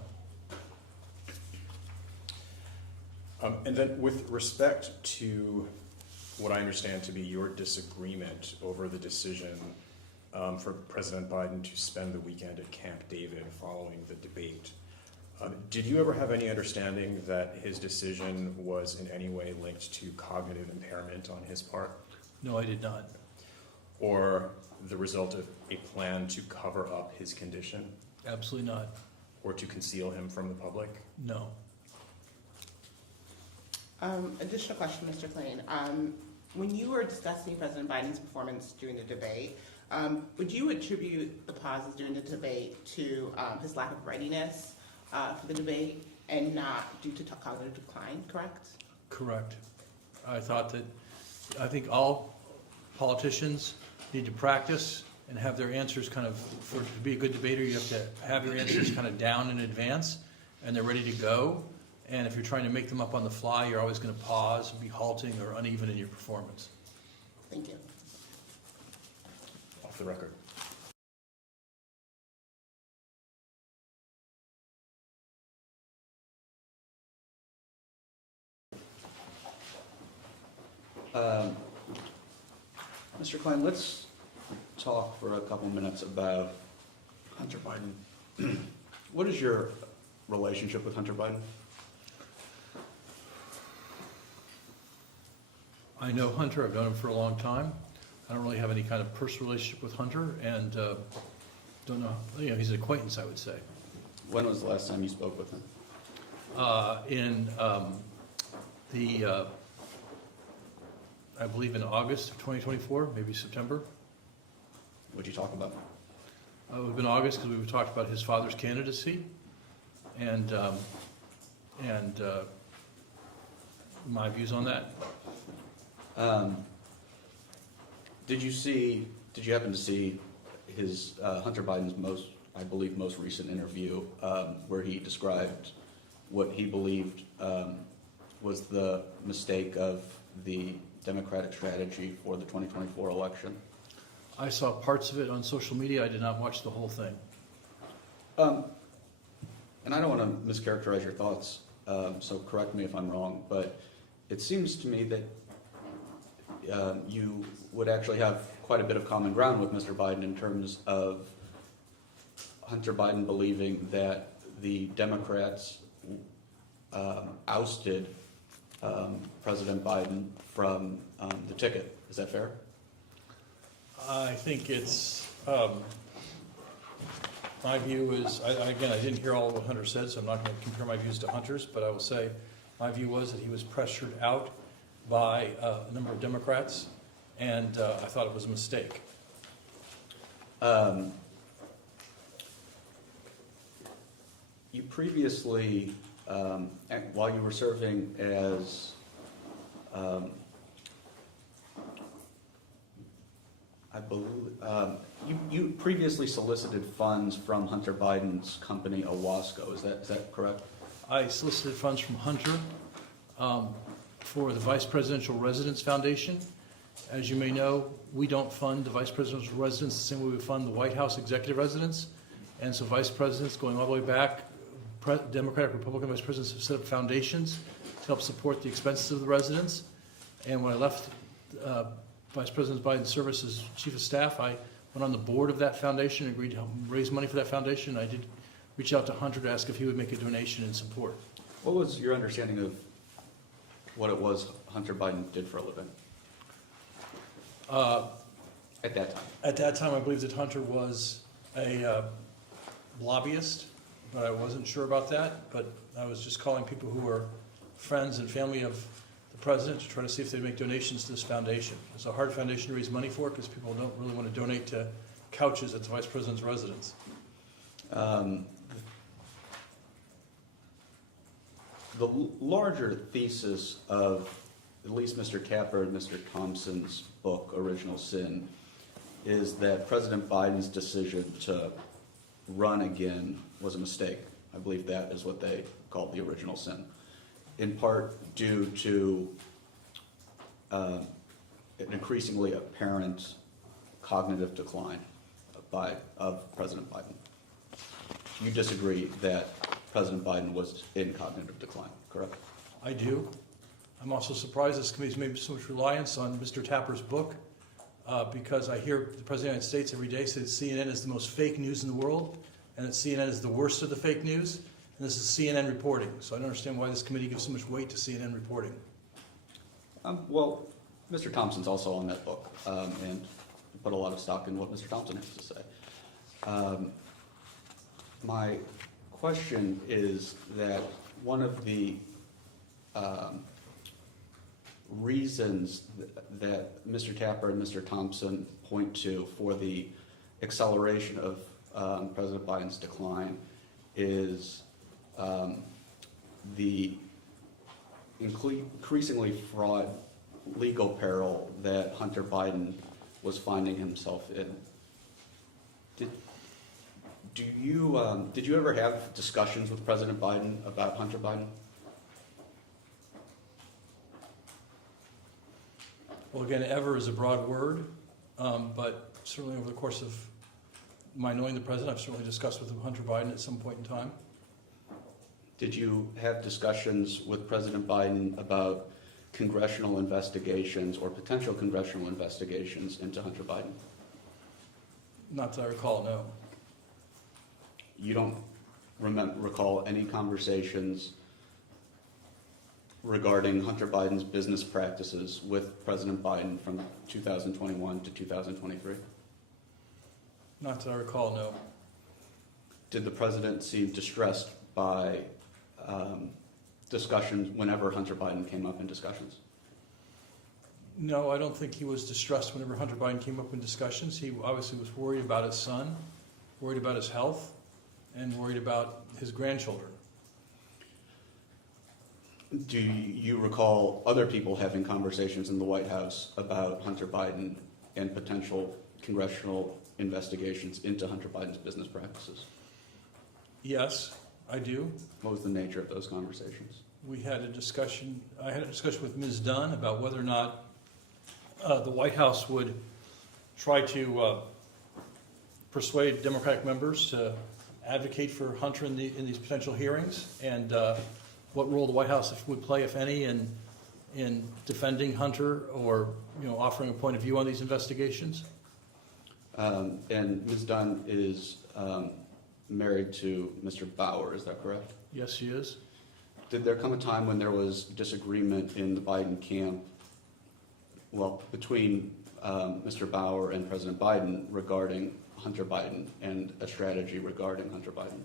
And then with respect to what I understand to be your disagreement over the decision for President Biden to spend the weekend at Camp David following the debate, did you ever have any understanding that his decision was in any way linked to cognitive impairment on his part? No, I did not. Or the result of a plan to cover up his condition? Absolutely not. Or to conceal him from the public? No. Additional question, Mr. Klain. When you were discussing President Biden's performance during the debate, would you attribute the pauses during the debate to his lack of readiness for the debate and not due to cognitive decline, correct? Correct. I think all politicians need to practice and have their answers to be a good debater, you have to have your answers kind of down in advance and they're ready to go. And if you're trying to make them up on the fly, you're always going to pause and be halting or uneven in your performance. Thank you. Off the record. Mr. Klain, let's talk for a couple minutes about Hunter Biden. What is your relationship with Hunter Biden? I know Hunter. I've known him for a long time. I don't really have any kind of personal relationship with Hunter, and don't know. He's an acquaintance, I would say. When was the last time you spoke with him? I believe in August of 2024, maybe September. What'd you talk about? It would have been August because we talked about his father's candidacy, and my views on that. Did you happen to see his Hunter Biden's most recent interview where he described what he believed was the mistake of the Democratic strategy for the 2024 election? I saw parts of it on social media. I did not watch the whole thing. And I don't want to mischaracterize your thoughts, so correct me if I'm wrong, but it seems to me that you would actually have quite a bit of common ground with Mr. Biden in terms of Hunter Biden believing that the Democrats ousted President Biden from the ticket. Is that fair? I think it's, my view is, again, I didn't hear all of what Hunter said, so I'm not going to compare my views to Hunter's, but I will say my view was that he was pressured out by a number of Democrats, and I thought it was a mistake. You previously, while you were serving as I believe you previously solicited funds from Hunter Biden's company Owasco. Is that correct? I solicited funds from Hunter for the Vice Presidential Residence Foundation. As you may know, we don't fund the Vice Presidential Residence the same way we fund the White House Executive Residence. And so vice presidents, going all the way back, Democratic, Republican vice presidents have set up foundations to help support the expenses of the residence. And when I left Vice President Biden's service as Chief of Staff, I went on the board of that foundation and agreed to help raise money for that foundation. I did reach out to Hunter to ask if he would make a donation in support. What was your understanding of what it was Hunter Biden did for a living at that time? At that time, I believe that Hunter was a lobbyist, but I wasn't sure about that. But I was just calling people who were friends and family of the president to try to see if they'd make donations to this foundation. It's a hard foundation to raise money for because people don't really want to donate to couches at the vice president's residence. The larger thesis of at least Mr. Capper and Mr. Thompson's book, Original Sin, is that President Biden's decision to run again was a mistake. I believe that is what they called the original sin, in part due to an increasingly apparent cognitive decline of President Biden. You disagree that President Biden was in cognitive decline, correct? I do. I'm also surprised this committee's made so much reliance on Mr. Tapper's book, because I hear the President of the United States every day say that CNN is the most fake news in the world, and that CNN is the worst of the fake news, and this is CNN reporting. So I don't understand why this committee gives so much weight to CNN reporting. Well, Mr. Thompson's also on that book, and put a lot of stock in what Mr. Thompson has to say. My question is that one of the reasons that Mr. Tapper and Mr. Thompson point to for the acceleration of President Biden's decline is the increasingly fraught legal peril that Hunter Biden was finding himself in. Did you ever have discussions with President Biden about Hunter Biden? Well, again, ever is a broad word, but certainly over the course of my knowing the president, I've certainly discussed with Hunter Biden at some point in time. Did you have discussions with President Biden about congressional investigations or potential congressional investigations into Hunter Biden? Not that I recall, no. You don't recall any conversations regarding Hunter Biden's business practices with President Biden from 2021 to 2023? Not that I recall, no. Did the president seem distressed by discussions whenever Hunter Biden came up in discussions? No, I don't think he was distressed whenever Hunter Biden came up in discussions. He obviously was worried about his son, worried about his health, and worried about his grandchildren. Do you recall other people having conversations in the White House about Hunter Biden and potential congressional investigations into Hunter Biden's business practices? Yes, I do. What was the nature of those conversations? We had a discussion, I had a discussion with Ms. Dunn about whether or not the White House would try to persuade Democratic members to advocate for Hunter in these potential hearings, and what role the White House would play, if any, in defending Hunter or offering a point of view on these investigations. And Ms. Dunn is married to Mr. Bauer, is that correct? Yes, she is. Did there come a time when there was disagreement in the Biden camp, well, between Mr. Bauer and President Biden regarding Hunter Biden and a strategy regarding Hunter Biden?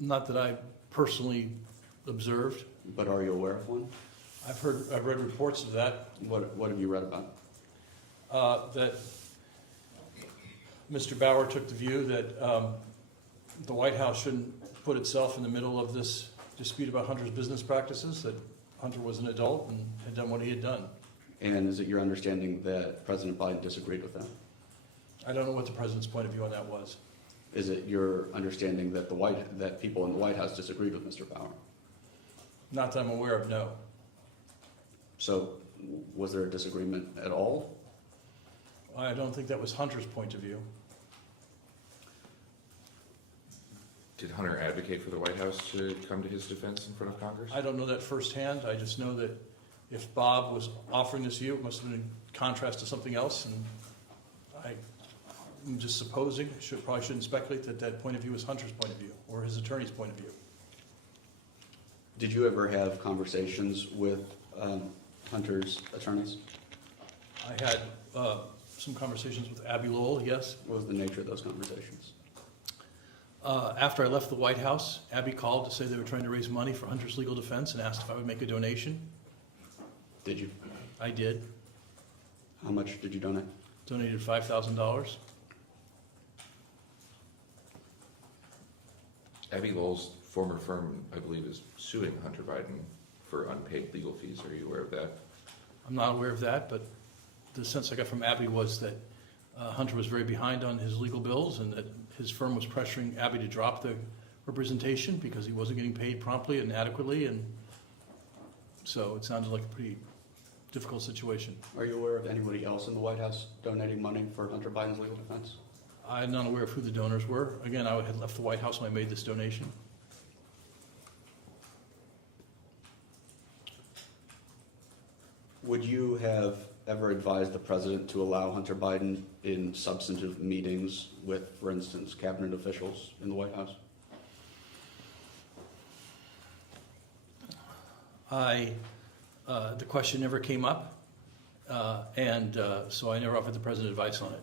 Not that I personally observed. But are you aware of one? I've read reports of that. What have you read about? That Mr. Bauer took the view that the White House shouldn't put itself in the middle of this dispute about Hunter's business practices, that Hunter was an adult and had done what he had done. And is it your understanding that President Biden disagreed with that? I don't know what the president's point of view on that was. Is it your understanding that that people in the White House disagreed with Mr. Bauer? Not that I'm aware of, no. So was there a disagreement at all? I don't think that was Hunter's point of view. Did Hunter advocate for the White House to come to his defense in front of Congress? I don't know that firsthand. I just know that if Bob was offering this view, it must have been in contrast to something else, and I'm just supposing, probably shouldn't speculate that point of view is Hunter's point of view or his attorney's point of view. Did you ever have conversations with Hunter's attorneys? I had some conversations with Abby Lowell, yes. What was the nature of those conversations? After I left the White House, Abby called to say they were trying to raise money for Hunter's legal defense and asked if I would make a donation. Did you? I did. How much did you donate? Donated $5,000. Abby Lowell's former firm, I believe, is suing Hunter Biden for unpaid legal fees. Are you aware of that? I'm not aware of that, but the sense I got from Abby was that Hunter was very behind on his legal bills and that his firm was pressuring Abby to drop the representation because he wasn't getting paid promptly and adequately, and so it sounded like a pretty difficult situation. Are you aware of anybody else in the White House donating money for Hunter Biden's legal defense? I'm not aware of who the donors were. Again, I had left the White House when I made this donation. Would you have ever advised the president to allow Hunter Biden in substantive meetings with, for instance, cabinet officials in the White House? The question never came up, and so I never offered the president advice on it.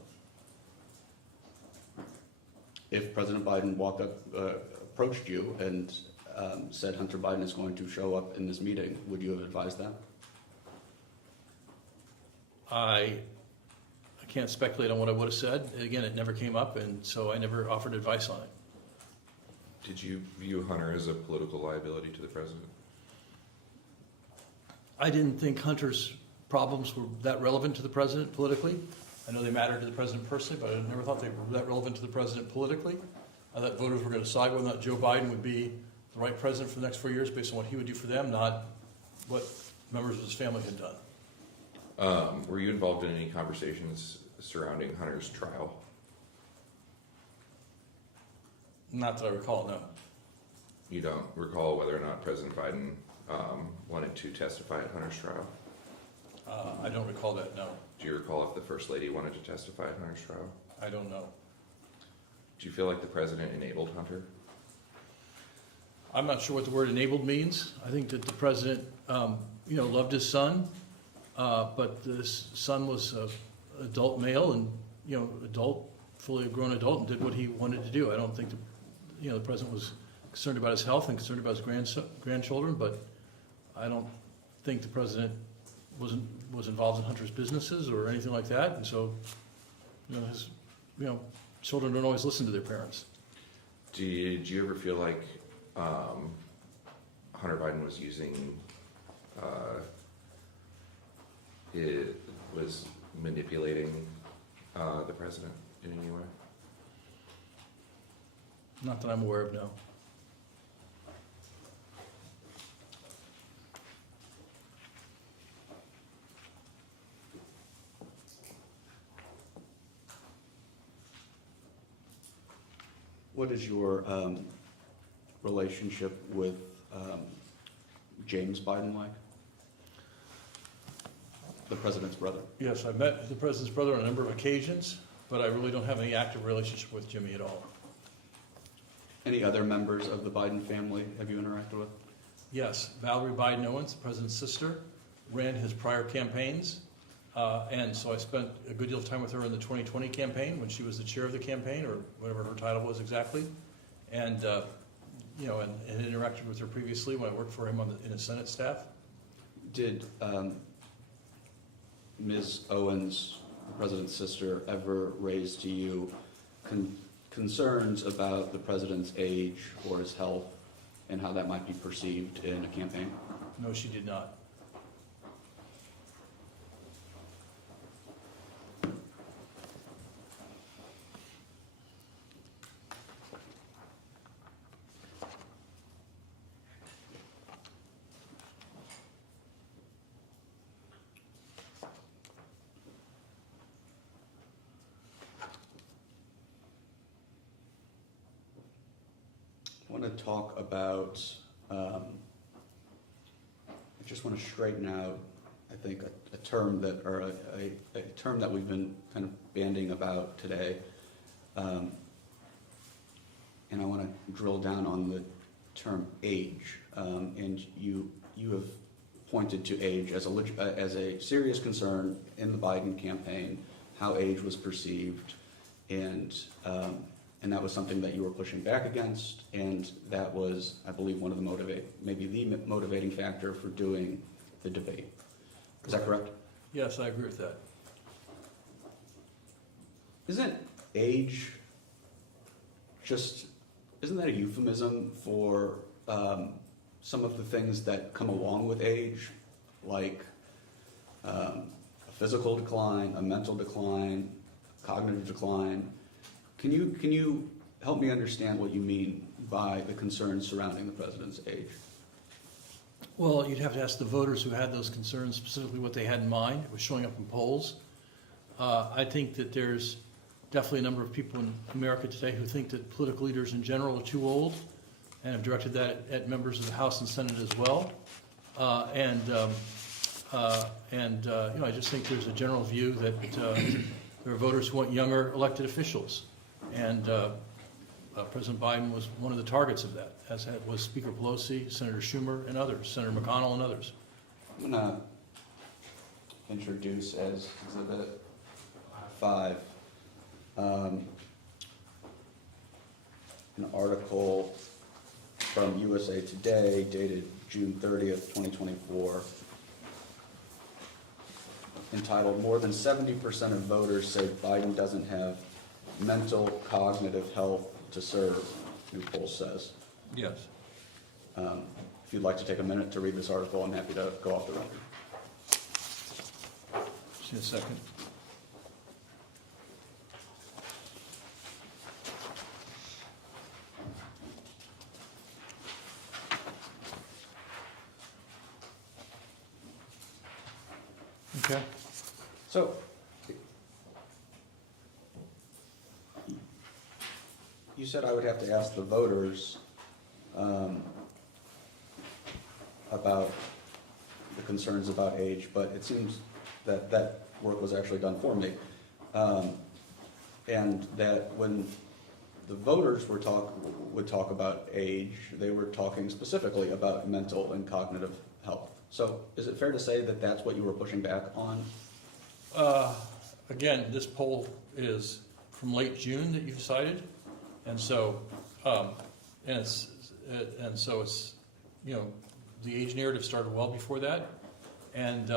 If President Biden walked up, approached you and said Hunter Biden is going to show up in this meeting, would you have advised that? I can't speculate on what I would have said. Again, it never came up, and so I never offered advice on it. Did you view Hunter as a political liability to the president? I didn't think Hunter's problems were that relevant to the president politically. I know they mattered to the president personally, but I never thought they were that relevant to the president politically. I thought voters were going to decide whether or not Joe Biden would be the right president for the next 4 years based on what he would do for them, not what members of his family had done. Were you involved in any conversations surrounding Hunter's trial? Not that I recall, no. You don't recall whether or not President Biden wanted to testify at Hunter's trial? I don't recall that, no. Do you recall if the First Lady wanted to testify at Hunter's trial? I don't know. Do you feel like the president enabled Hunter? I'm not sure what the word enabled means. I think that the president, loved his son, but this son was an adult male and, fully grown adult and did what he wanted to do. I don't think the president was concerned about his health and concerned about his grandchildren, but I don't think the president was involved in Hunter's businesses or anything like that. And so, his children don't always listen to their parents. Did you ever feel like Hunter Biden was was manipulating the president in any way? Not that I'm aware of, no. What is your relationship with James Biden like? The president's brother. Yes, I've met the president's brother on a number of occasions, but I really don't have any active relationship with Jimmy at all. Any other members of the Biden family have you interacted with? Yes, Valerie Biden Owens, the president's sister, ran his prior campaigns, and so I spent a good deal of time with her in the 2020 campaign when she was the chair of the campaign, or whatever her title was exactly, and and interacted with her previously when I worked for him in his Senate staff. Did Ms. Owens, the president's sister, ever raise to you concerns about the president's age or his health and how that might be perceived in a campaign? No, she did not. I want to talk about, I just want to straighten out, I think, a term that, or a term that we've been kind of bandying about today. And I want to drill down on the term age. And you have pointed to age as a serious concern in the Biden campaign, how age was perceived, and that was something that you were pushing back against, and that was, I believe, one of the maybe the motivating factor for doing the debate. Is that correct? Yes, I agree with that. Isn't age isn't that a euphemism for some of the things that come along with age, like a physical decline, a mental decline, cognitive decline? Can you help me understand what you mean by the concerns surrounding the president's age? Well, you'd have to ask the voters who had those concerns specifically what they had in mind. It was showing up in polls. I think that there's definitely a number of people in America today who think that political leaders in general are too old, and have directed that at members of the House and Senate as well. I just think there's a general view that there are voters who want younger elected officials, and President Biden was one of the targets of that, as was Speaker Pelosi, Senator Schumer, and others, Senator McConnell, and others. I'm going to introduce as Exhibit 5 an article from USA Today dated June 30th, 2024, entitled "More than 70% of voters say Biden doesn't have mental cognitive health to serve," new poll says. Yes. If you'd like to take a minute to read this article, I'm happy to go off the record. Just a second. Okay. So, you said I would have to ask the voters about the concerns about age, but it seems that that work was actually done for me. And that when the voters would talk about age, they were talking specifically about mental and cognitive health. So is it fair to say that that's what you were pushing back on? Again, this poll is from late June that you decided, and so it's the age narrative started well before that, and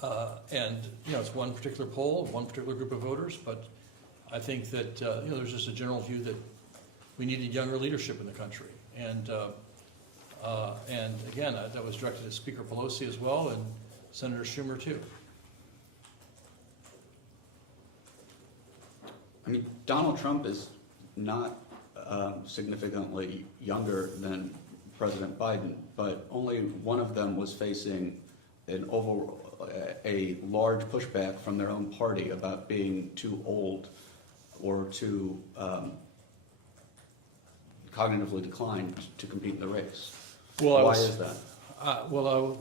it's one particular poll, one particular group of voters, but I think that there's just a general view that we needed younger leadership in the country, and again, that was directed at Speaker Pelosi as well, and Senator Schumer too. I mean, Donald Trump is not significantly younger than President Biden, but only one of them was facing a large pushback from their own party about being too old or too cognitively declined to compete in the race. Why is that?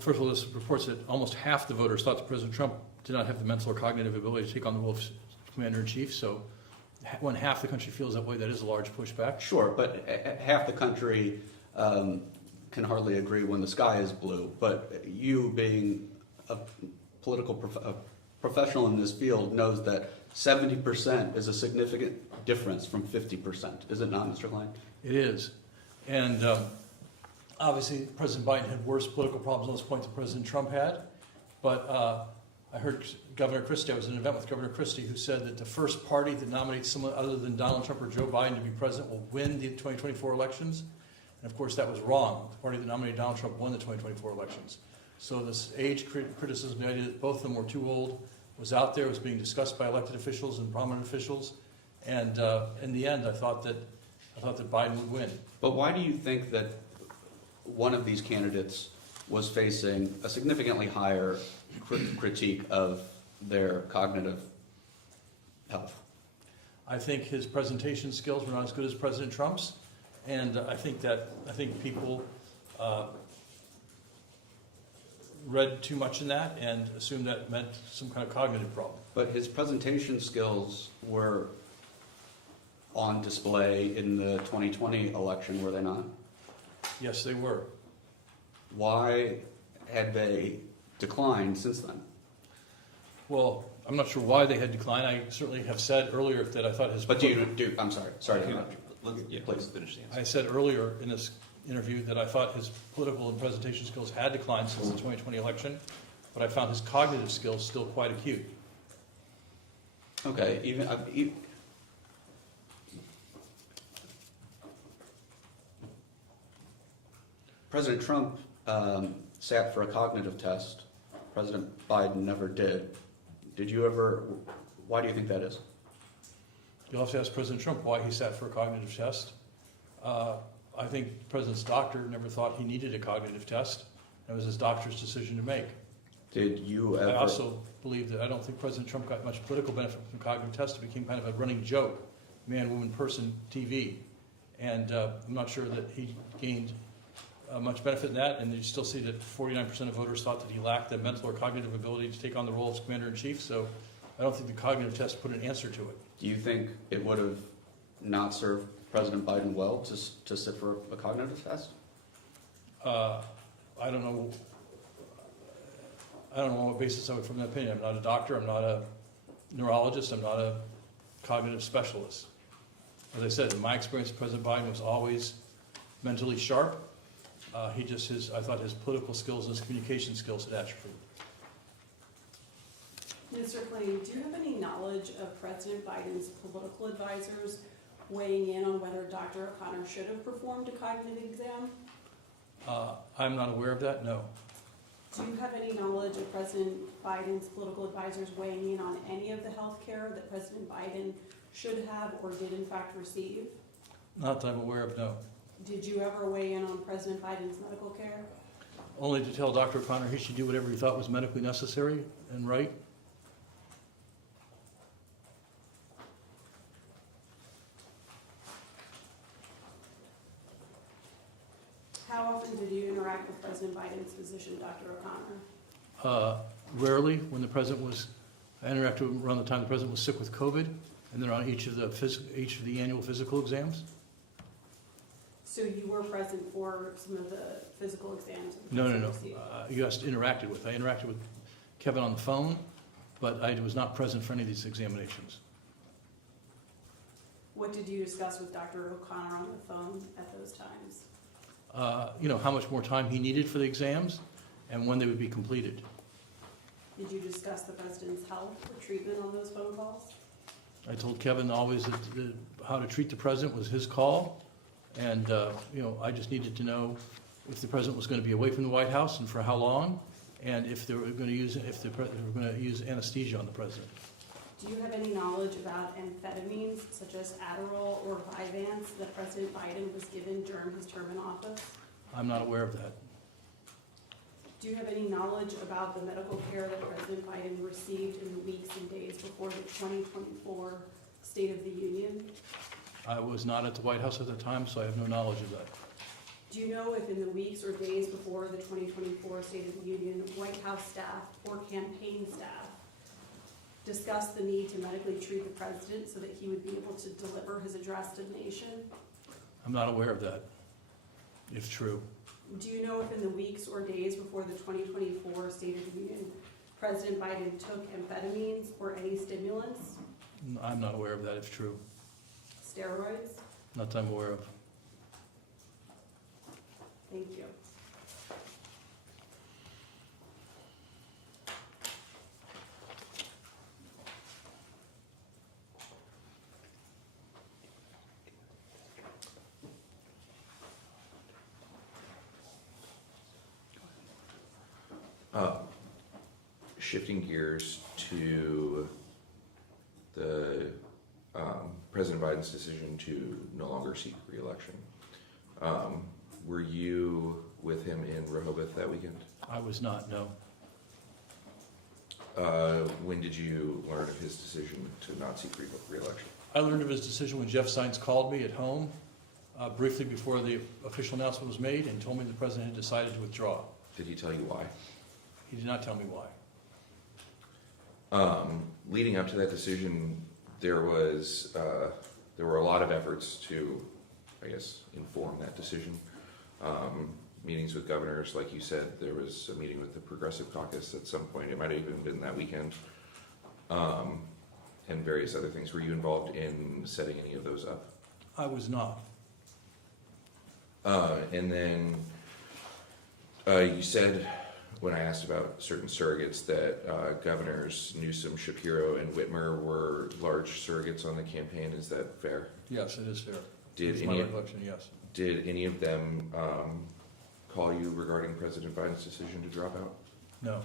First of all, this reports that almost half the voters thought that President Trump did not have the mental or cognitive ability to take on the role of commander-in-chief, so when half the country feels that way, that is a large pushback. Sure, but half the country can hardly agree when the sky is blue, but you being a political professional in this field knows that 70% is a significant difference from 50%. Is it not, Mr. Klain? It is. And obviously, President Biden had worse political problems on this point than President Trump had. But I heard Governor Christie, I was at an event with Governor Christie, who said that the first party that nominates someone other than Donald Trump or Joe Biden to be president will win the 2024 elections. And of course, that was wrong. The party that nominated Donald Trump won the 2024 elections. So this age criticism, the idea that both of them were too old, was out there, was being discussed by elected officials and prominent officials. And in the end, I thought that Biden would win. But why do you think that one of these candidates was facing a significantly higher critique of their cognitive health? I think his presentation skills were not as good as President Trump's, and I think people read too much in that and assumed that meant some kind of cognitive problem. But his presentation skills were on display in the 2020 election, were they not? Yes, they were. Why had they declined since then? Well, I'm not sure why they had declined. I certainly have said earlier that I thought his... But I'm sorry to interrupt you. Please finish the answer. I said earlier in this interview that I thought his political and presentation skills had declined since the 2020 election, but I found his cognitive skills still quite acute. Okay, President Trump sat for a cognitive test. President Biden never did. Why do you think that is? You'll have to ask President Trump why he sat for a cognitive test. I think the president's doctor never thought he needed a cognitive test. It was his doctor's decision to make. Did you I ever? also believe that I don't think President Trump got much political benefit from cognitive tests. It became kind of a running joke, man, woman, person, TV. And I'm not sure that he gained much benefit in that. And you still see that 49% of voters thought that he lacked the mental or cognitive ability to take on the role as commander-in-chief. So I don't think the cognitive test put an answer to it. Do you think it would have not served President Biden well to sit for a cognitive test? I don't know. I don't know on what basis I would form that opinion. I'm not a doctor. I'm not a neurologist. I'm not a cognitive specialist. As I said, in my experience, President Biden was always mentally sharp. I thought his political skills and his communication skills had atrophied. Mr. Klain, do you have any knowledge of President Biden's political advisors weighing in on whether Dr. O'Connor should have performed a cognitive exam? I'm not aware of that, no. Do you have any knowledge of President Biden's political advisors weighing in on any of the health care that President Biden should have or did in fact receive? Not that I'm aware of, no. Did you ever weigh in on President Biden's medical care? Only to tell Dr. O'Connor he should do whatever he thought was medically necessary and right. How often did you interact with President Biden's physician, Dr. O'Connor? Rarely. When the president was, I interacted with him around the time the president was sick with COVID, and then on each of the annual physical exams. So you were present for some of the physical exams? that the No. president received? You asked interacted with. I interacted with Kevin on the phone, but I was not present for any of these examinations. What did you discuss with Dr. O'Connor on the phone at those times? How much more time he needed for the exams and when they would be completed. Did you discuss the president's health or treatment on those phone calls? I told Kevin always that how to treat the president was his call, and I just needed to know if the president was going to be away from the White House and for how long, and if they were going to use anesthesia on the president. Do you have any knowledge about amphetamines such as Adderall or Vyvanse that President Biden was given during his term in office? I'm not aware of that. Do you have any knowledge about the medical care that President Biden received in the weeks and days before the 2024 State of the Union? I was not at the White House at the time, so I have no knowledge of that. Do you know if in the weeks or days before the 2024 State of the Union, White House staff or campaign staff discussed the need to medically treat the president so that he would be able to deliver his address to the nation? I'm not aware of that, if true. Do you know if in the weeks or days before the 2024 State of the Union, President Biden took amphetamines or any stimulants, I'm not aware of that, if true. steroids? Not that I'm aware of. Thank you. Shifting gears to the President Biden's decision to no longer seek re-election. Were you with him in Rehoboth that weekend? I was not, no. When did you learn of his decision to not seek re-election? I learned of his decision when Jeff Zients called me at home briefly before the official announcement was made and told me the president had decided to withdraw. Did he tell you why? He did not tell me why. Leading up to that decision, there were a lot of efforts to, I guess, inform that decision. Meetings with governors, like you said, there was a meeting with the Progressive Caucus at some point. It might have even been that weekend, and various other things. Were you involved in setting any of those up? I was not. And then you said, when I asked about certain surrogates, that governors Newsom, Shapiro, and Whitmer were large surrogates on the campaign. Is that fair? Yes, it is fair. Did It's my recollection, yes. Did any of them call you regarding President Biden's decision to drop out? No.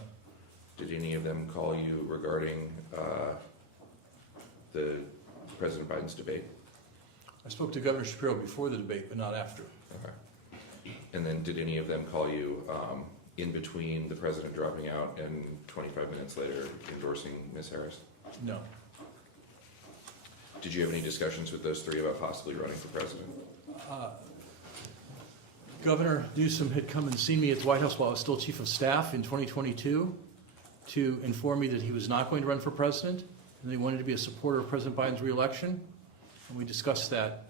Did any of them call you regarding the President Biden's debate? I spoke to Governor Shapiro before the debate, but not after. Okay. And then did any of them call you in between the president dropping out and 25 minutes later endorsing Ms. Harris? No. Did you have any discussions with those three about possibly running for president? Governor Newsom had come and seen me at the White House while I was still chief of staff in 2022 to inform me that he was not going to run for president, and they wanted to be a supporter of President Biden's reelection. And we discussed that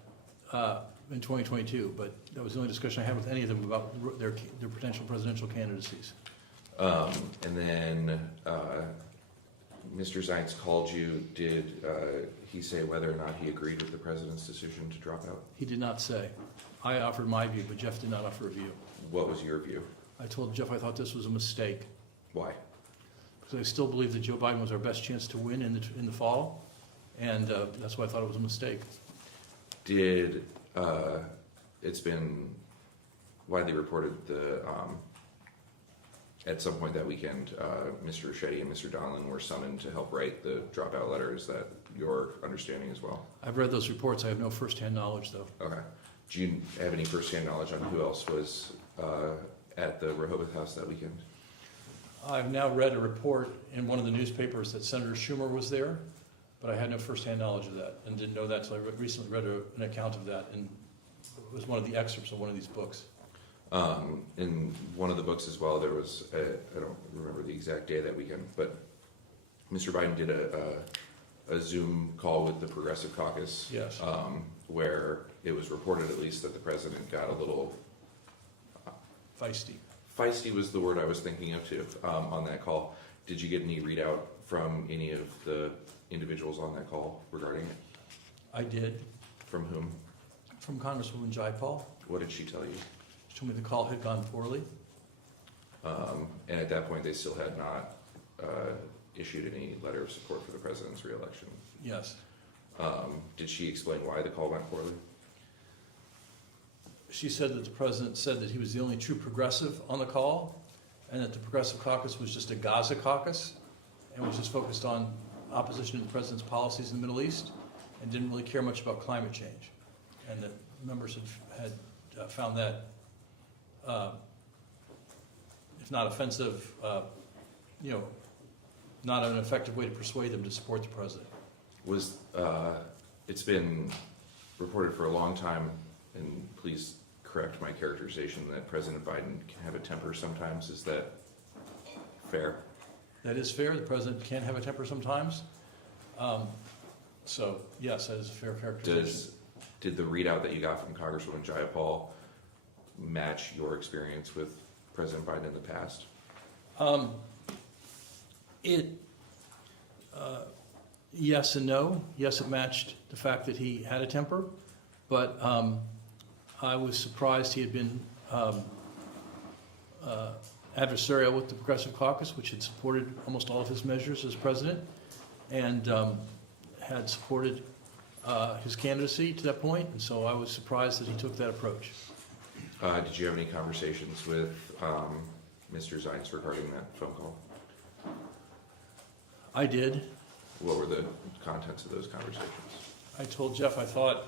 in 2022, but that was the only discussion I had with any of them about their potential presidential candidacies. And then Mr. Zients called you. Did he say whether or not he agreed with the president's decision to drop out? He did not say. I offered my view, but Jeff did not offer a view. What was your view? I told Jeff I thought this was a mistake. Why? Because I still believe that Joe Biden was our best chance to win in the fall, and that's why I thought it was a mistake. Did it's been widely reported at some point that weekend, Mr. Ricchetti and Mr. Donlan were summoned to help write the dropout letter. Is that your understanding as well? I've read those reports. I have no firsthand knowledge, though. Okay. Do you have any firsthand knowledge on who else was at the Rehoboth House that weekend? I've now read a report in one of the newspapers that Senator Schumer was there, but I had no firsthand knowledge of that and didn't know that until I recently read an account of that, and it was one of the excerpts of one of these books. In one of the books as well, there was, I don't remember the exact day that weekend, but Mr. Biden did a Zoom call with the Progressive Caucus. Yes. Where it was reported at least that the president got a little... Feisty. Feisty was the word I was thinking of too, on that call. Did you get any readout from any of the individuals on that call regarding it? I did. From whom? From Congresswoman Jayapal. What did she tell you? She told me the call had gone poorly. And at that point, they still had not issued any letter of support for the president's reelection. Yes. Did she explain why the call went poorly? She said that the president said that he was the only true progressive on the call, and that the Progressive Caucus was just a Gaza caucus, and was just focused on opposition to the president's policies in the Middle East, and didn't really care much about climate change. And that members had found that, if not offensive, not an effective way to persuade them to support the president. It's been reported for a long time, and please correct my characterization, that President Biden can have a temper sometimes. Is that fair? That is fair. The president can have a temper sometimes. So, yes, that is a fair characterization. Did the readout that you got from Congresswoman Jayapal match your experience with President Biden in the past? Yes and no. Yes, it matched the fact that he had a temper, but I was surprised he had been adversarial with the Progressive Caucus, which had supported almost all of his measures as president, and had supported his candidacy to that point, and so I was surprised that he took that approach. Did you have any conversations with Mr. Zients regarding that phone call? I did. What were the contents of those conversations? I told Jeff I thought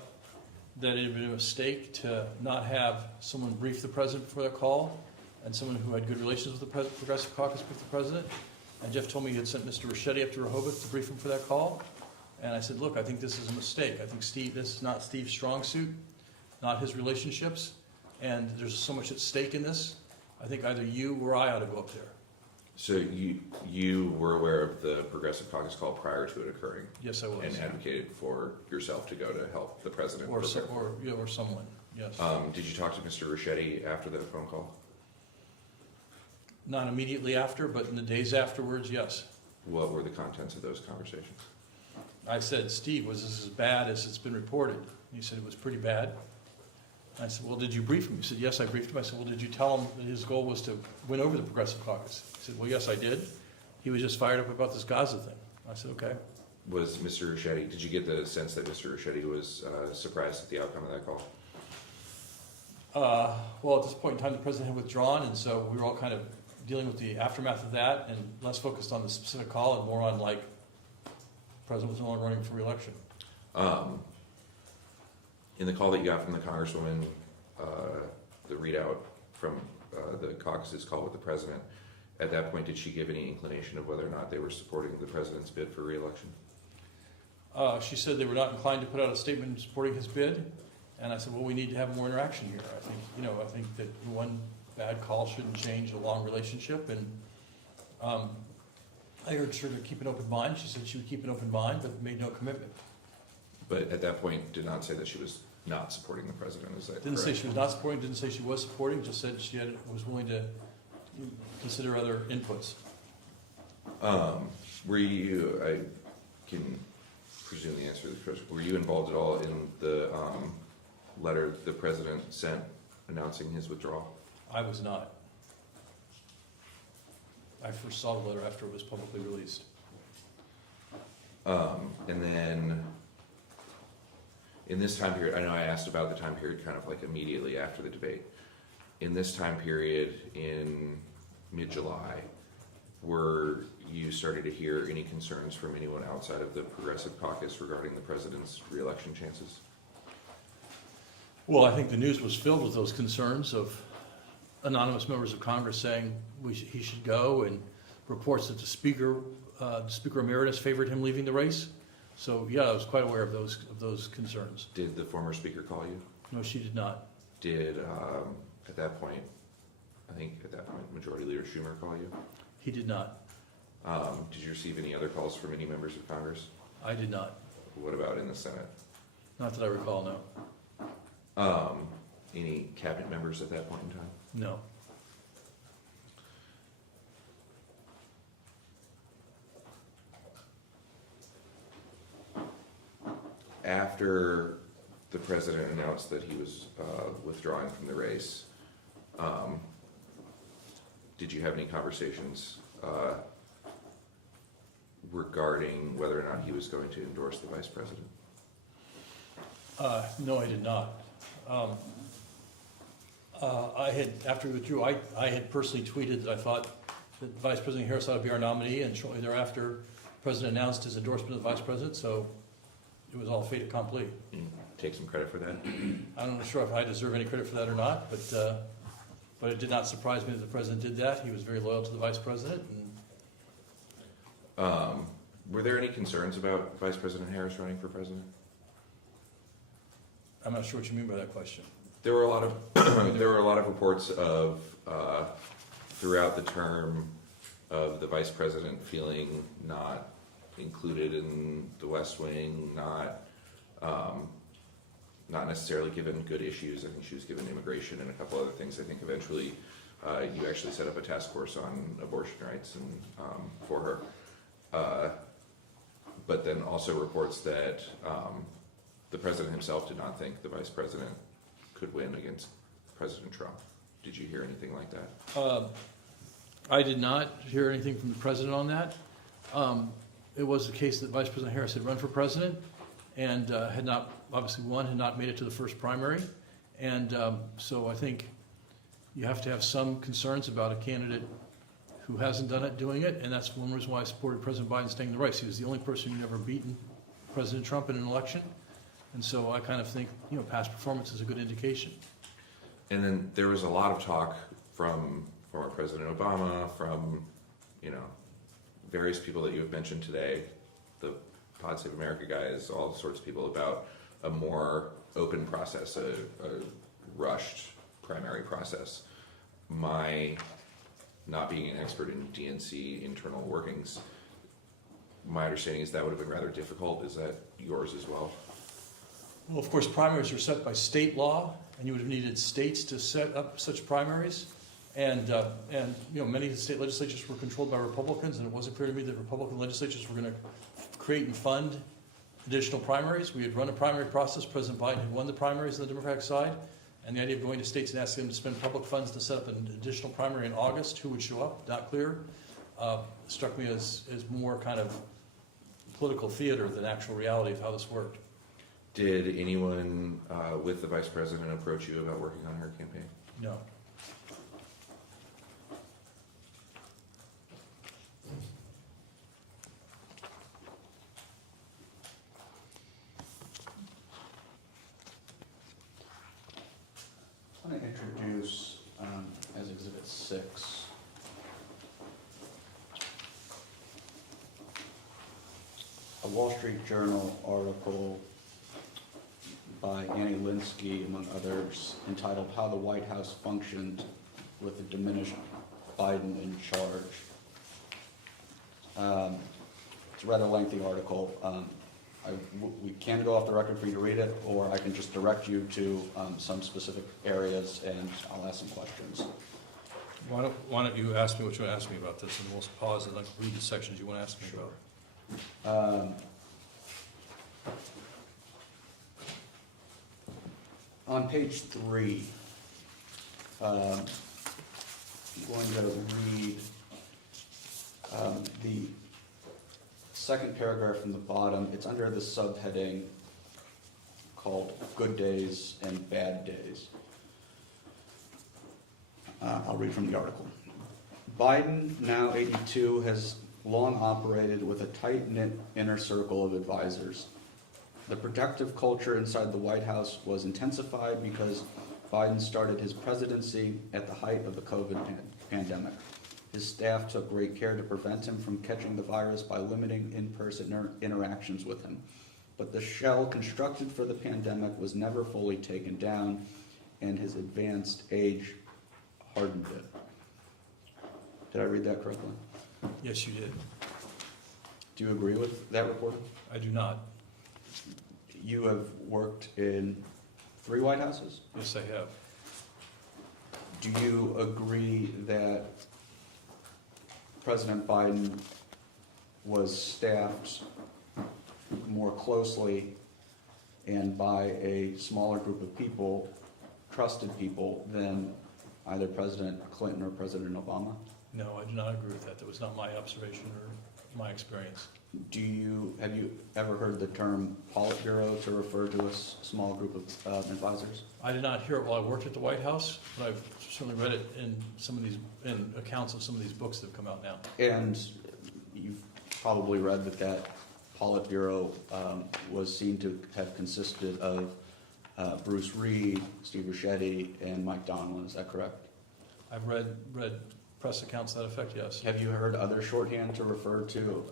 that it had been a mistake to not have someone brief the president before that call, and someone who had good relations with the Progressive Caucus brief the president. And Jeff told me he had sent Mr. Ricchetti up to Rehoboth to brief him for that call. And I said, look, I think this is a mistake. I think this is not Steve's strong suit, not his relationships, and there's so much at stake in this. I think either you or I ought to go up there. So you were aware of the Progressive Caucus call prior to it occurring? Yes, I was. And advocated for yourself to go to help the president? Or someone, yes. Did you talk to Mr. Ricchetti after that phone call? Not immediately after, but in the days afterwards, yes. What were the contents of those conversations? I said, Steve, was this as bad as it's been reported? He said it was pretty bad. I said, well, did you brief him? He said, yes, I briefed him. I said, well, did you tell him that his goal was to win over the Progressive Caucus? He said, well, yes, I did. He was just fired up about this Gaza thing. I said, okay. Was Mr. Ricchetti, did you get the sense that Mr. Ricchetti was surprised at the outcome of that call? Well, at this point in time, the president had withdrawn, and so we were all kind of dealing with the aftermath of that, and less focused on the specific call and more on, like, the president was no longer running for re-election. In the call that you got from the Congresswoman, the readout from the caucus's call with the president. At that point, did she give any inclination of whether or not they were supporting the president's bid for re-election? She said they were not inclined to put out a statement supporting his bid, and I said, well, we need to have more interaction here. I think that one bad call shouldn't change a long relationship, and I urged her to keep an open mind. She said she would keep an open mind, but made no commitment. But at that point, did not say that she was not supporting the president, is that Didn't say correct? she was not supporting, didn't say she was supporting, just said she was willing to consider other inputs. Were you, I can presume the answer to this question, were you involved at all in the letter the president sent announcing his withdrawal? I was not. I first saw the letter after it was publicly released. And then, in this time period, I know I asked about the time period kind of like immediately after the debate. In this time period, in mid-July, were you starting to hear any concerns from anyone outside of the Progressive Caucus regarding the president's re-election chances? Well, I think the news was filled with those concerns of anonymous members of Congress saying he should go, and reports that the Speaker Emeritus favored him leaving the race. So, yeah, I was quite aware of those concerns. Did the former Speaker call you? No, she did not. Did, at that point, Majority Leader Schumer call you? He did not. Did you receive any other calls from any members of Congress? I did not. What about in the Senate? Not that I recall, no. Any cabinet members at that point in time? No. After the president announced that he was withdrawing from the race, did you have any conversations regarding whether or not he was going to endorse the vice president? No, I did not. After he withdrew, I had personally tweeted that I thought that Vice President Harris ought to be our nominee, and shortly thereafter, the president announced his endorsement of the vice president, so it was all fait accompli. Take some credit for that? I'm not sure if I deserve any credit for that or not, but it did not surprise me that the president did that. He was very loyal to the vice president. Were there any concerns about Vice President Harris running for president? I'm not sure what you mean by that question. There were a lot of reports of throughout the term of the vice president feeling not included in the West Wing, not necessarily given good issues. I think she was given immigration and a couple other things. I think eventually you actually set up a task force on abortion rights and for her. But then also reports that the president himself did not think the vice president could win against President Trump. Did you hear anything like that? I did not hear anything from the president on that. It was the case that Vice President Harris had run for president and had not, obviously won, had not made it to the first primary. And so I think you have to have some concerns about a candidate who hasn't done it doing it, and that's one reason why I supported President Biden staying in the race. He was the only person who never beaten President Trump in an election. And so I kind of think, past performance is a good indication. And then there was a lot of talk from former President Obama, from, various people that you have mentioned today, the Pod Save America guys, all sorts of people, about a more open process, a rushed primary process. My not being an expert in DNC internal workings, my understanding is that would have been rather difficult. Is that yours as well? Well, of course, primaries are set by state law, and you would have needed states to set up such primaries. And many of the state legislatures were controlled by Republicans, and it wasn't clear to me that Republican legislatures were going to create and fund additional primaries. We had run a primary process. President Biden had won the primaries on the Democratic side, and the idea of going to states and asking them to spend public funds to set up an additional primary in August, who would show up, not clear, struck me as more kind of political theater than actual reality of how this worked. Did anyone with the vice president approach you about working on her campaign? No. I want to introduce 6. A Wall Street Journal article by Annie Linsky, among others, entitled How the White House Functioned with a Diminished Biden in Charge. It's a rather lengthy article. We can go off the record for you to read it, or I can just direct you to some specific areas and I'll ask some questions. Why don't you ask me what you want to ask me about this, and we'll pause and read the sections you want to ask me about. On page 3, I'm going to read the second paragraph from the bottom. It's under the subheading called Good Days and Bad Days. I'll read from the article. Biden, now 82, has long operated with a tight-knit inner circle of advisors. The protective culture inside the White House was intensified because Biden started his presidency at the height of the COVID pandemic. His staff took great care to prevent him from catching the virus by limiting in-person interactions with him. But the shell constructed for the pandemic was never fully taken down, and his advanced age hardened it. Did I read that correctly? Yes, you did. Do you agree with that reporting? I do not. You have worked in 3 White Houses? Yes, I have. Do you agree that President Biden was staffed more closely and by a smaller group of people, trusted people, than either President Clinton or President Obama? No, I do not agree with that. That was not my observation or my experience. Have you ever heard the term Politburo to refer to a small group of advisors? I did not hear it while I worked at the White House, but I've certainly read it in in accounts of some of these books that have come out now. And you've probably read that Politburo was seen to have consisted of Bruce Reed, Steve Ricchetti, and Mike Donilon. Is that correct? I've read press accounts to that effect, yes. Have you heard other shorthand to refer to,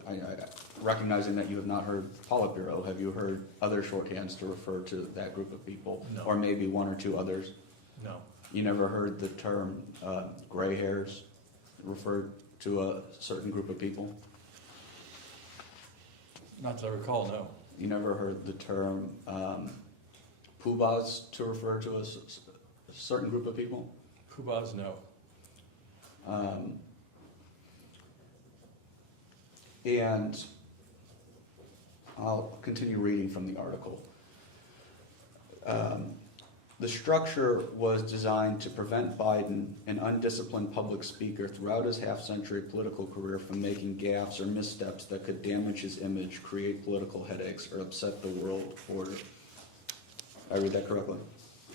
recognizing that you have not heard Politburo, have you heard other shorthands to refer to that group of people? No. Or maybe 1 or 2 others? No. You never heard the term gray hairs referred to a certain group of people? Not that I recall, no. You never heard the term poobahs to refer to a certain group of people? Poobahs, no. And I'll continue reading from the article. The structure was designed to prevent Biden, an undisciplined public speaker throughout his half-century political career, from making gaffes or missteps that could damage his image, create political headaches, or upset the world order. I read that correctly?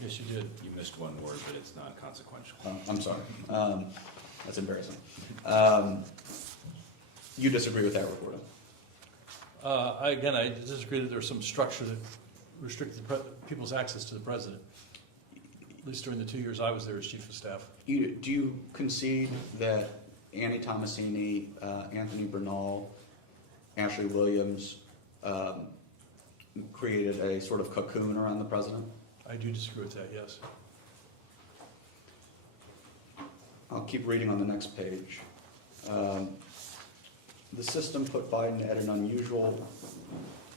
Yes, you did. You missed one word, but it's not consequential. I'm sorry. That's embarrassing. You disagree with that reporting? I disagree that there's some structure that restricted people's access to the president, at least during the 2 years I was there as chief of staff. Do you concede that Annie Tomasini, Anthony Bernal, Ashley Williams created a sort of cocoon around the president? I do disagree with that, yes. I'll keep reading on the next page. The system put Biden at an unusual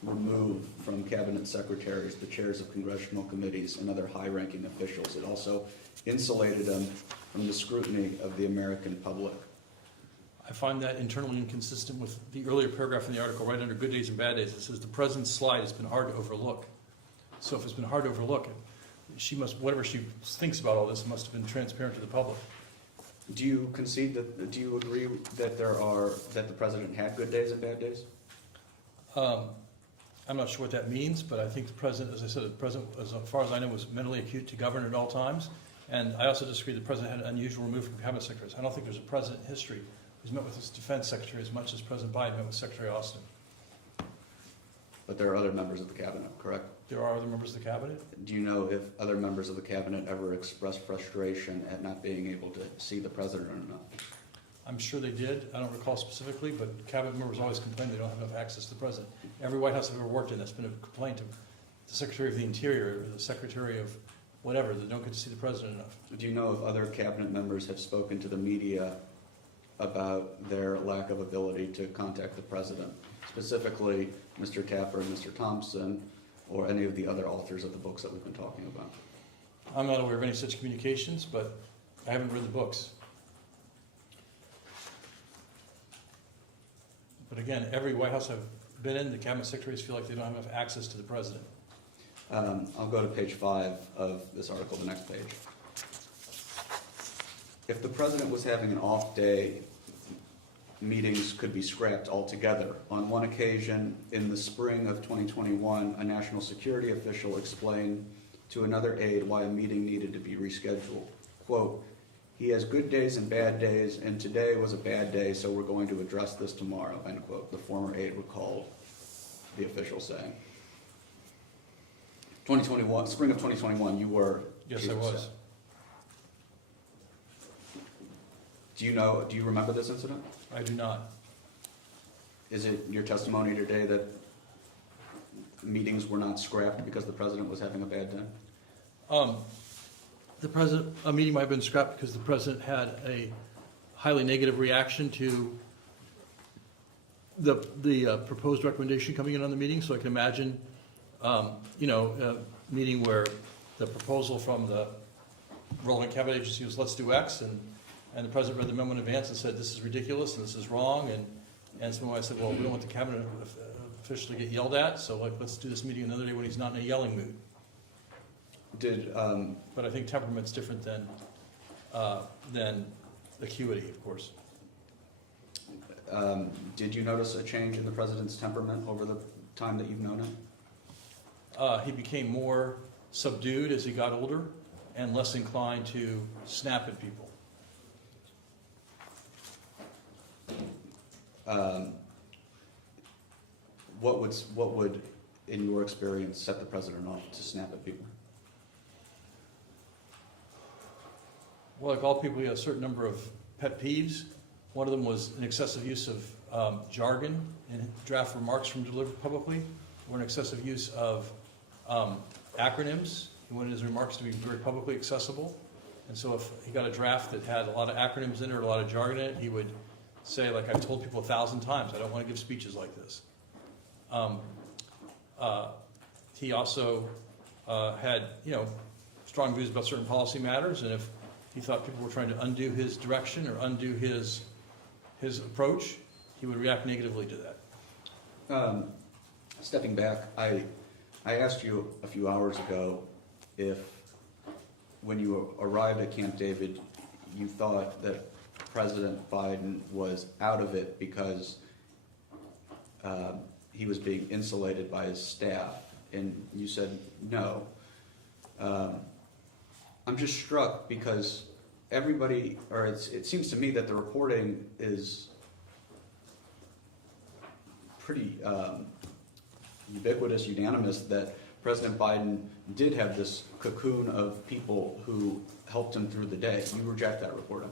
remove from cabinet secretaries, the chairs of congressional committees, and other high-ranking officials. It also insulated them from the scrutiny of the American public. I find that internally inconsistent with the earlier paragraph in the article, right under Good Days and Bad Days. It says the president's slide has been hard to overlook. So if it's been hard to overlook, she must, whatever she thinks about all this, must have been transparent to the public. Do you concede that? Do you agree that that the president had good days and bad days? I'm not sure what that means, but I think the president, as I said, the president, as far as I know, was mentally acute to govern at all times. And I also disagree the president had an unusual remove from cabinet secretaries. I don't think there's a president in history who's met with his defense secretary as much as President Biden met with Secretary Austin. But there are other members of the cabinet, correct? There are other members of the cabinet. Do you know if other members of the cabinet ever expressed frustration at not being able to see the president or not? I'm sure they did. I don't recall specifically, but cabinet members always complain they don't have enough access to the president. Every White House I've ever worked in, that's been a complaint of the Secretary of the Interior or the Secretary of whatever, that don't get to see the president enough. Do you know if other cabinet members have spoken to the media about their lack of ability to contact the president? Specifically, Mr. Tapper and Mr. Thompson, or any of the other authors of the books that we've been talking about? I'm not aware of any such communications, but I haven't read the books. But again, every White House I've been in, the cabinet secretaries feel like they don't have enough access to the president. I'll go to page 5 of this article, the next page. If the president was having an off day, meetings could be scrapped altogether. On one occasion, in the spring of 2021, a national security official explained to another aide why a meeting needed to be rescheduled. Quote, "He has good days and bad days, and today was a bad day, so we're going to address this tomorrow," end quote, the former aide recalled the official saying. 2021, spring of 2021, you were... Yes, I was. Do you remember this incident? I do not. Is it your testimony today that meetings were not scrapped because the president was having a bad day? A meeting might have been scrapped because the president had a highly negative reaction to the proposed recommendation coming in on the meeting. So I can imagine, a meeting where the proposal from the relevant cabinet agency was let's do X, and the president read the memo in advance and said this is ridiculous and this is wrong, and so I said, well, we don't want the cabinet official to get yelled at, so let's do this meeting another day when he's not in a yelling mood. But I think temperament's different than acuity, of course. Did you notice a change in the president's temperament over the time that you've known him? He became more subdued as he got older and less inclined to snap at people. What would, in your experience, set the president off to snap at people? Well, like all people, we have a certain number of pet peeves. One of them was an excessive use of jargon in draft remarks from delivered publicly, or an excessive use of acronyms. He wanted his remarks to be very publicly accessible. And so if he got a draft that had a lot of acronyms in it or a lot of jargon in it, he would say, like I've told people 1,000 times, I don't want to give speeches like this. He also had, strong views about certain policy matters, and if he thought people were trying to undo his direction or undo his approach, he would react negatively to that. Stepping back, I asked you a few hours ago if, when you arrived at Camp David, you thought that President Biden was out of it because he was being insulated by his staff, and you said no. I'm just struck because everybody, or it seems to me that the reporting is pretty ubiquitous, unanimous, that President Biden did have this cocoon of people who helped him through the day. You reject that reporting.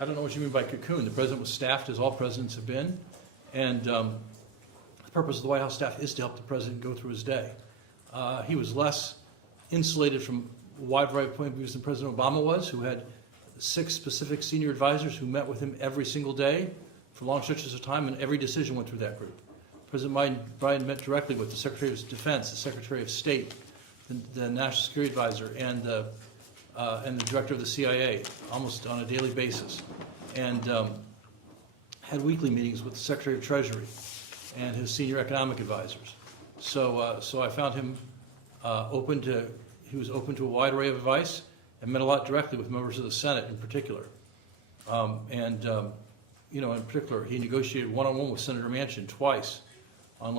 I don't know what you mean by cocoon. The president was staffed as all presidents have been, and the purpose of the White House staff is to help the president go through his day. He was less insulated from a wide variety of point of views than President Obama was, who had 6 specific senior advisors who met with him every single day for long stretches of time, and every decision went through that group. President Biden met directly with the Secretary of Defense, the Secretary of State, the National Security Advisor, and the Director of the CIA, almost on a daily basis, and had weekly meetings with the Secretary of Treasury and his senior economic advisors. So I found him he was open to a wide array of advice and met a lot directly with members of the Senate in particular. In particular, he negotiated one-on-one with Senator Manchin twice on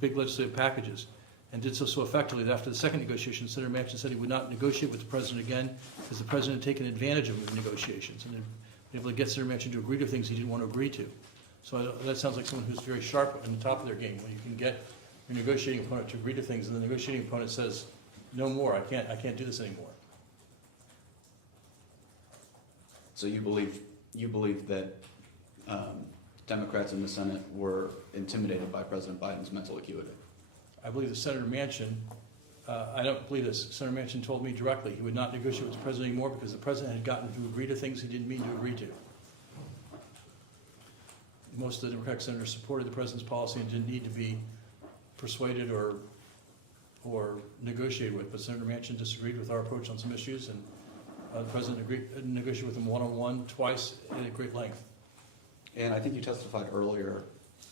big legislative packages, and did so effectively that after the second negotiation, Senator Manchin said he would not negotiate with the president again because the president had taken advantage of him in negotiations and had been able to get Senator Manchin to agree to things he didn't want to agree to. So that sounds like someone who's very sharp on the top of their game, when you can get your negotiating opponent to agree to things, and the negotiating opponent says, no more, I can't do this anymore. So you believe that Democrats in the Senate were intimidated by President Biden's mental acuity? I believe that Senator Manchin, I don't believe this, Senator Manchin told me directly he would not negotiate with the president anymore because the president had gotten to agree to things he didn't mean to agree to. Most of the Democratic senators supported the president's policy and didn't need to be persuaded or negotiated with, but Senator Manchin disagreed with our approach on some issues, and the president negotiated with him one-on-one twice at great length. And I think you testified earlier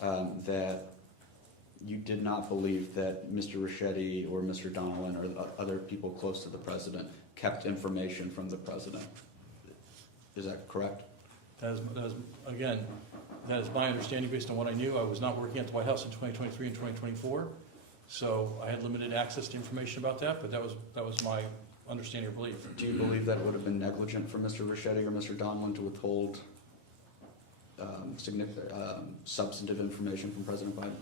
that you did not believe that Mr. Ricchetti or Mr. Donilon or the other people close to the president kept information from the president. Is that correct? That is my understanding based on what I knew. I was not working at the White House in 2023 and 2024, so I had limited access to information about that, but that was my understanding or belief. Do you believe that it would have been negligent for Mr. Ricchetti or Mr. Donilon to withhold substantive information from President Biden?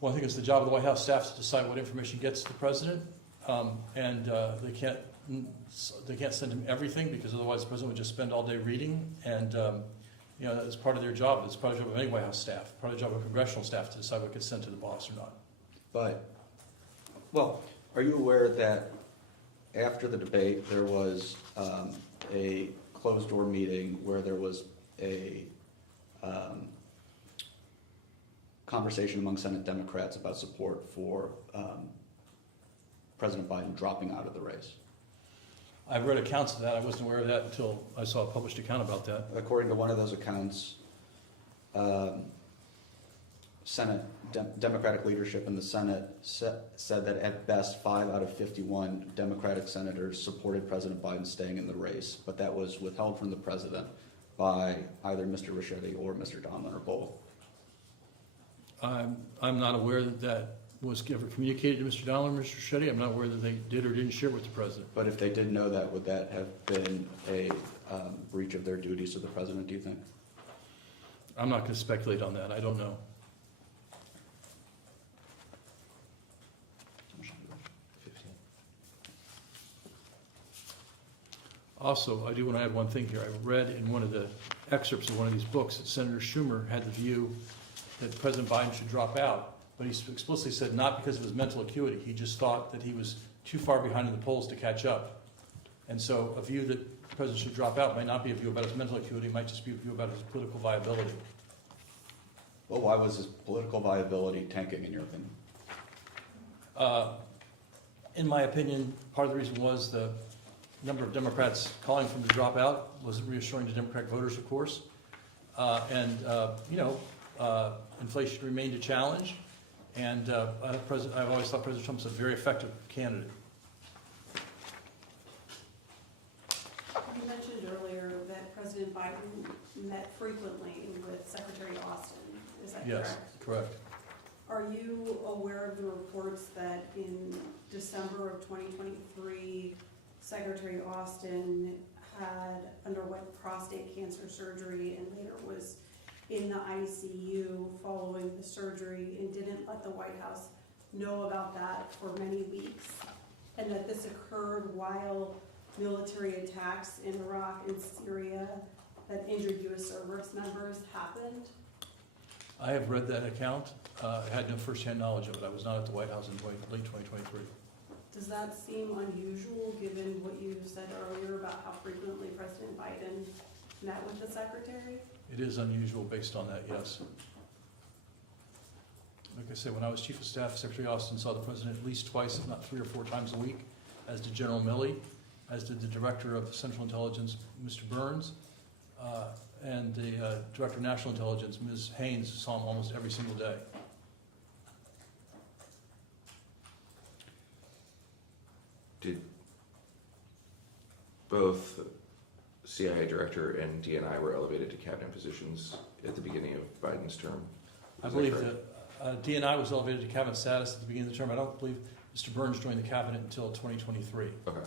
Well, I think it's the job of the White House staff to decide what information gets to the president, and they can't send him everything because otherwise the president would just spend all day reading, and that's part of their job. It's part of the job of any White House staff, part of the job of congressional staff to decide what gets sent to the boss or not. But, well, are you aware that after the debate there was a closed-door meeting where there was a conversation among Senate Democrats about support for President Biden dropping out of the race? I've read accounts of that. I wasn't aware of that until I saw a published account about that. According to one of those accounts, Senate Democratic leadership in the Senate said that at best 5 out of 51 Democratic senators supported President Biden staying in the race, but that was withheld from the president by either Mr. Ricchetti or Mr. Donilon or both. I'm not aware that was ever communicated to Mr. Donilon or Mr. Ricchetti. I'm not aware that they did or didn't share with the president. But if they did know that, would that have been a breach of their duties to the president, do you think? I'm not going to speculate on that. I don't know. Also, I do want to add one thing here. I read in one of the excerpts of one of these books that Senator Schumer had the view that President Biden should drop out, but he explicitly said not because of his mental acuity. He just thought that he was too far behind in the polls to catch up. And so a view that the president should drop out might not be a view about his mental acuity, it might just be a view about his political viability. Well, why was his political viability tanking, in your opinion? In my opinion, part of the reason was the number of Democrats calling for him to drop out wasn't reassuring to Democratic voters, of course. Inflation remained a challenge, and I've always thought President Trump's a very effective candidate. You mentioned earlier that President Biden met frequently with Secretary Austin. Is that correct? Yes, correct. Are you aware of the reports that in December of 2023, Secretary Austin had underwent prostate cancer surgery and later was in the ICU following the surgery and didn't let the White House know about that for many weeks, and that this occurred while military attacks in Iraq and Syria that injured U.S. service members happened? I have read that account. I had no firsthand knowledge of it. I was not at the White House in late 2023. Does that seem unusual given what you said earlier about how frequently President Biden met with the secretary? It is unusual based on that, yes. Like I said, when I was Chief of Staff, Secretary Austin saw the President at least twice, if not 3 or 4 times a week, as did General Milley, as did the Director of Central Intelligence, Mr. Burns, and the Director of National Intelligence, Ms. Haynes, saw him almost every single day. Did both CIA Director and DNI were elevated to cabinet positions at the beginning of Biden's term? I believe that DNI was elevated to cabinet status at the beginning of the term. I don't believe Mr. Burns joined the cabinet until 2023. Okay.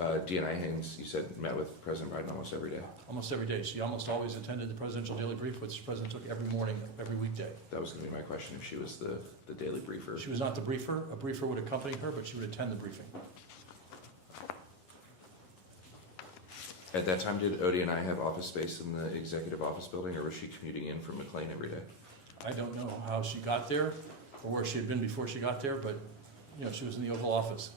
DNI Haynes, you said, met with President Biden almost every day. Almost every day. She almost always attended the presidential daily brief, which the president took every morning, every weekday. That was going to be my question, if she was the daily briefer. She was not the briefer. A briefer would accompany her, but she would attend the briefing. At that time, did ODNI have office space in the executive office building, or was she commuting in from McLean every day? I don't know how she got there or where she had been before she got there, but, you know, she was in the Oval Office.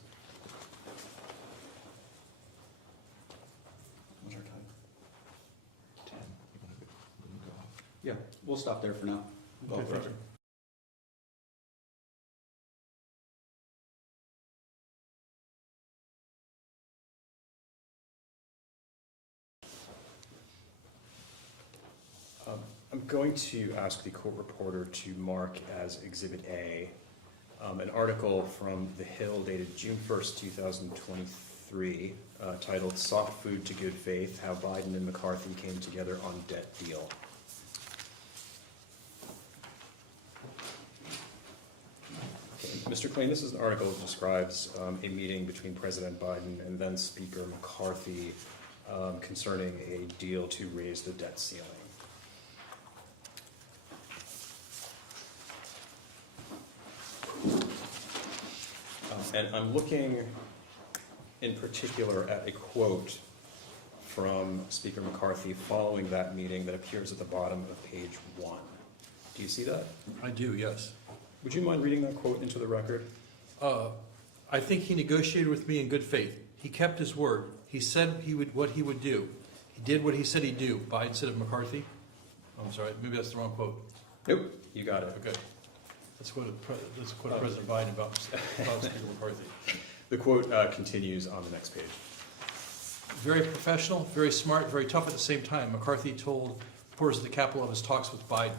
What's our time? 10. Yeah, we'll stop there for now. Go Okay, thank further. you. I'm going to ask the court reporter to mark as Exhibit A an article from The Hill dated June 1st, 2023, titled "Soft Food to Good Faith: How Biden and McCarthy Came Together on Debt Deal." Mr. Klain, this is an article that describes a meeting between President Biden and then Speaker McCarthy concerning a deal to raise the debt ceiling. And I'm looking in particular at a quote from Speaker McCarthy following that meeting that appears at the bottom of page 1. Do you see that? I do, yes. Would you mind reading that quote into the record? I think he negotiated with me in good faith. He kept his word. He said what he would do. He did what he said he'd do. Biden said of McCarthy. Oh, I'm sorry, maybe that's the wrong quote. Nope, you got it. Okay. Let's quote President Biden about Speaker McCarthy. The quote continues on the next page. Very professional, very smart, very tough at the same time. McCarthy told reporters at the Capitol of his talks with Biden.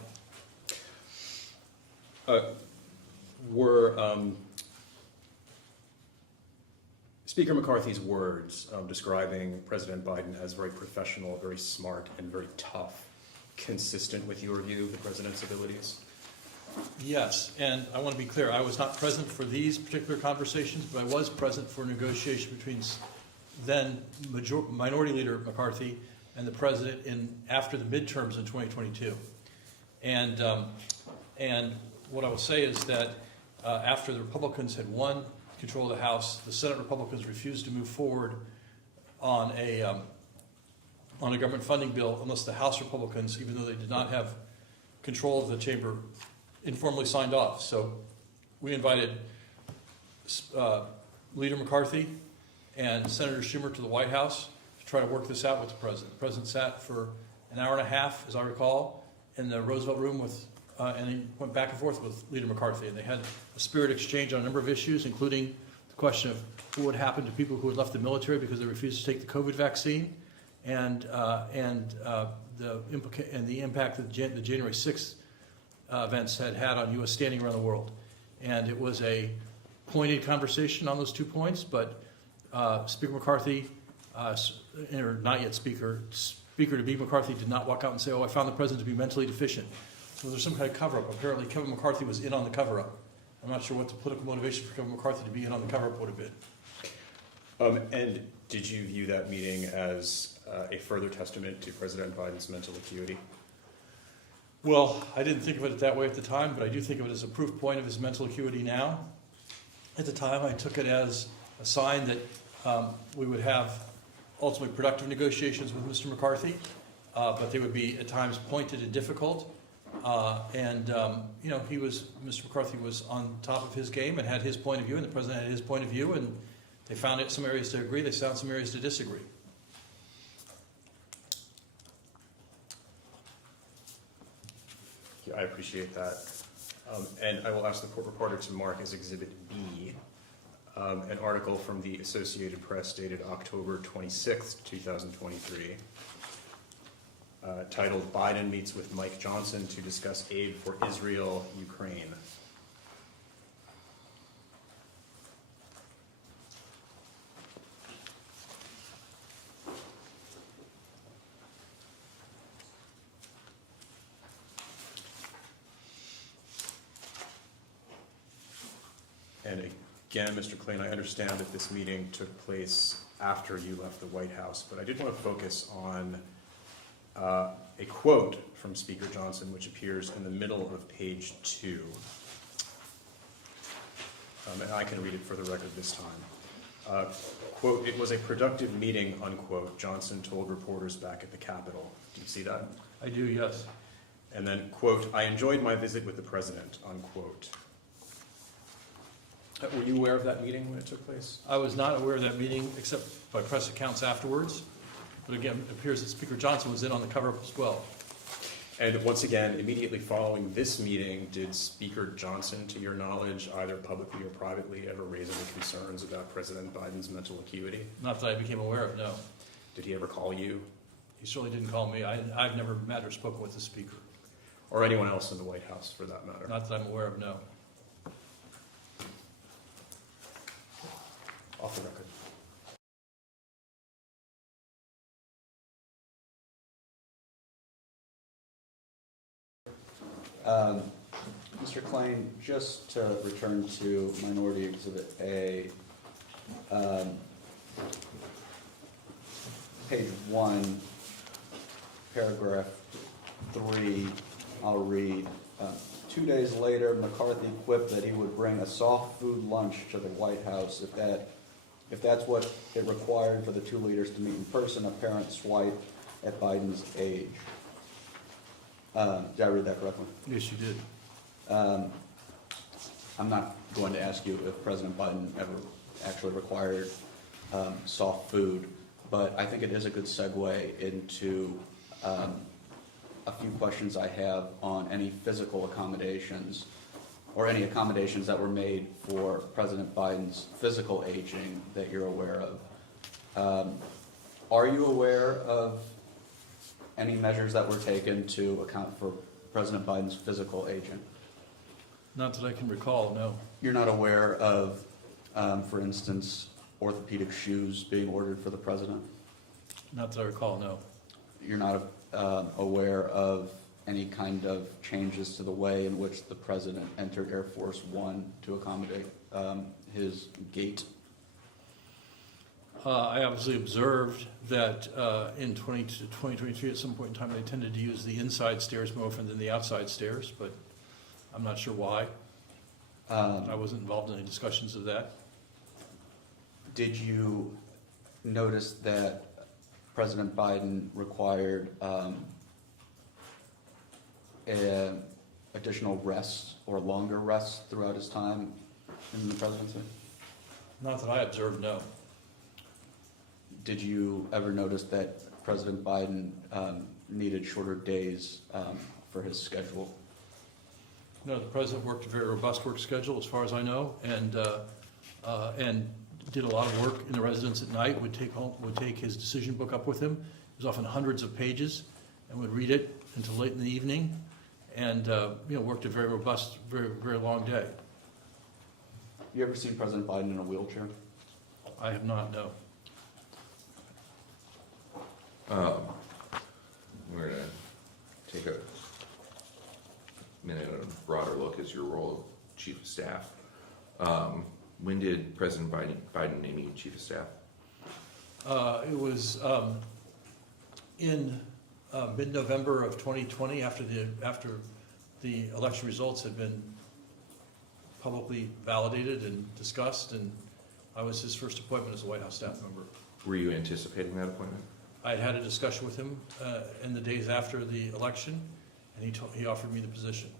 Were Speaker McCarthy's words describing President Biden as very professional, very smart, and very tough consistent with your view of the president's abilities? Yes, and I want to be clear, I was not present for these particular conversations, but I was present for negotiation between then Minority Leader McCarthy and the president after the midterms in 2022. And what I will say is that after the Republicans had won control of the House, the Senate Republicans refused to move forward on a government funding bill unless the House Republicans, even though they did not have control of the chamber, informally signed off. So we invited Leader McCarthy and Senator Schumer to the White House to try to work this out with the president. The president sat for an hour and a half, as I recall, in the Roosevelt Room and he went back and forth with Leader McCarthy. And they had a spirited exchange on a number of issues, including the question of what would happen to people who had left the military because they refused to take the COVID vaccine, and the impact that the January 6th events had on U.S. standing around the world. And it was a pointed conversation on those 2 points, but Speaker McCarthy, or not yet Speaker to be McCarthy, did not walk out and say, "Oh, I found the president to be mentally deficient." So there's some kind of cover-up. Apparently Kevin McCarthy was in on the cover-up. I'm not sure what the political motivation for Kevin McCarthy to be in on the cover-up would have been. And did you view that meeting as a further testament to President Biden's mental acuity? Well, I didn't think of it that way at the time, but I do think of it as a proof point of his mental acuity now. At the time, I took it as a sign that we would have ultimately productive negotiations with Mr. McCarthy, but they would be at times pointed and difficult. Mr. McCarthy was on top of his game and had his point of view, and the president had his point of view, and they found some areas to agree, they found some areas to disagree. I appreciate that. And I will ask the court reporter to mark as Exhibit B an article from the Associated Press dated October 26th, 2023, titled "Biden Meets with Mike Johnson to Discuss Aid for Israel, Ukraine." And again, Mr. Klain, I understand that this meeting took place after you left the White House, but I did want to focus on a quote from Speaker Johnson, which appears in the middle of page 2. And I can read it for the record this time. Quote, "It was a productive meeting," unquote, Johnson told reporters back at the Capitol. Do you see that? I do, yes. And then, quote, "I enjoyed my visit with the president," unquote. Were you aware of that meeting when it took place? I was not aware of that meeting except by press accounts afterwards. But again, it appears that Speaker Johnson was in on the cover-up as well. And once again, immediately following this meeting, did Speaker Johnson, to your knowledge, either publicly or privately, ever raise any concerns about President Biden's mental acuity? Not that I became aware of, no. Did he ever call you? He certainly didn't call me. I've never met or spoken with the Speaker. Or anyone else in the White House, for that matter? Not that I'm aware of, no. Off the record. Mr. Klain, just to return to Minority Exhibit A, page 1, paragraph 3, I'll read. 2 days later, McCarthy quipped that he would bring a soft food lunch to the White House if that's what it required for the two leaders to meet in person, a parent swipe at Biden's age. Did I read that correctly? Yes, you did. I'm not going to ask you if President Biden ever actually required soft food, but I think it is a good segue into a few questions I have on any physical accommodations or any accommodations that were made for President Biden's physical aging that you're aware of. Are you aware of any measures that were taken to account for President Biden's physical aging? Not that I can recall, no. You're not aware of, for instance, orthopedic shoes being ordered for the president? Not that I recall, no. You're not aware of any kind of changes to the way in which the president entered Air Force One to accommodate his gait? I obviously observed that in 2023, at some point in time, they tended to use the inside stairs more often than the outside stairs, but I'm not sure why. I wasn't involved in any discussions of that. Did you notice that President Biden required additional rests or longer rests throughout his time in the presidency? Not that I observed, no. Did you ever notice that President Biden needed shorter days for his schedule? No, the president worked a very robust work schedule, as far as I know, and did a lot of work in the residence at night. Would take his decision book up with him. It was often hundreds of pages, and would read it until late in the evening, and worked a very robust, very very long day. You ever seen President Biden in a wheelchair? I have not, no. We're going to take a minute and a broader look at your role of Chief of Staff. When did President Biden name you Chief of Staff? It was in mid-November of 2020, after the election results had been publicly validated and discussed, and I was his first appointment as a White House staff member. Were you anticipating that appointment? I had had a discussion with him in the days after the election, and he offered me the position.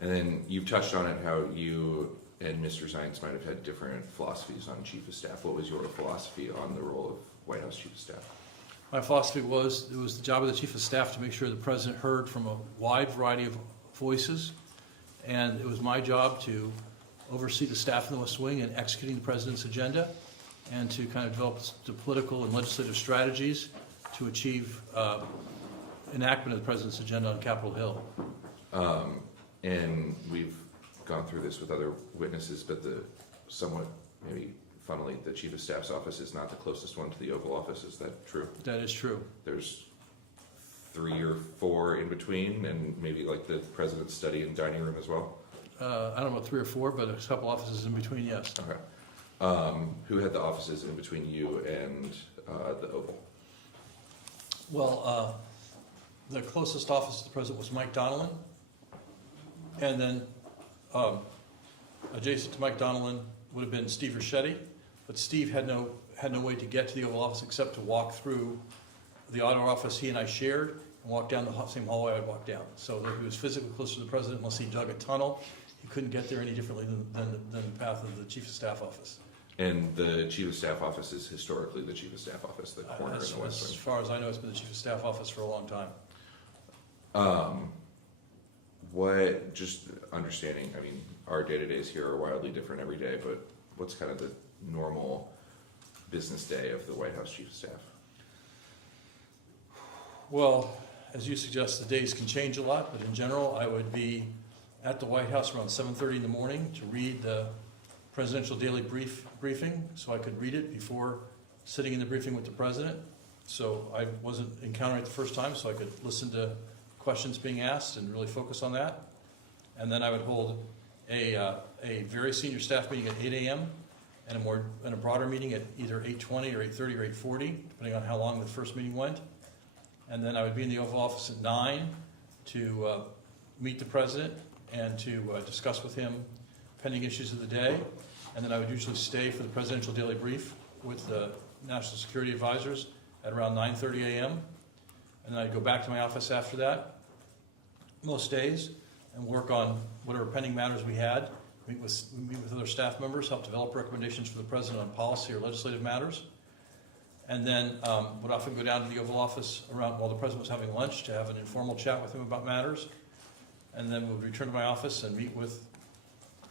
And then you've touched on it, how you and Mr. Zients might have had different philosophies on Chief of Staff. What was your philosophy on the role of White House Chief of Staff? My philosophy was it was the job of the Chief of Staff to make sure the President heard from a wide variety of voices, and it was my job to oversee the staff in the West Wing in executing the President's agenda and to kind of develop the political and legislative strategies to achieve enactment of the President's agenda on Capitol Hill. And we've gone through this with other witnesses, but the somewhat, maybe funnily, the Chief of Staff's office is not the closest one to the Oval Office. Is that true? That is true. There's 3 or 4 in between, and maybe like the President's study and dining room as well? I don't know about 3 or 4, but a couple offices in between, yes. Okay. Who had the offices in between you and the Oval? Well, the closest office to the president was Mike Donnellan. And then adjacent to Mike Donnellan would have been Steve Ricchetti. But Steve had no way to get to the Oval Office except to walk through the auditor office he and I shared and walk down the same hallway I'd walk down. So that he was physically close to the president unless he dug a tunnel. He couldn't get there any differently than the path of the chief of staff office. And the chief of staff office is historically the chief of staff office, the corner in the west As wing. far as I know, it's been the chief of staff office for a long time. What, just understanding, I mean, our day-to-days here are wildly different every day, but what's kind of the normal business day of the White House chief of staff? Well, as you suggest, the days can change a lot, but in general, I would be at the White House around 7:30 in the morning to read the presidential daily briefing, so I could read it before sitting in the briefing with the president. So I wasn't encountering it the first time, so I could listen to questions being asked and really focus on that. And then I would hold a very senior staff meeting at 8 a.m. and a broader meeting at either 8:20 or 8:30 or 8:40, depending on how long the first meeting went. And then I would be in the Oval Office at 9 to meet the president and to discuss with him pending issues of the day. And then I would usually stay for the presidential daily brief with the national security advisors at around 9:30 a.m. And then I'd go back to my office after that, most days, and work on whatever pending matters we had, meet with other staff members, help develop recommendations for the president on policy or legislative matters. And then would often go down to the Oval Office around while the president was having lunch to have an informal chat with him about matters. And then would return to my office and meet with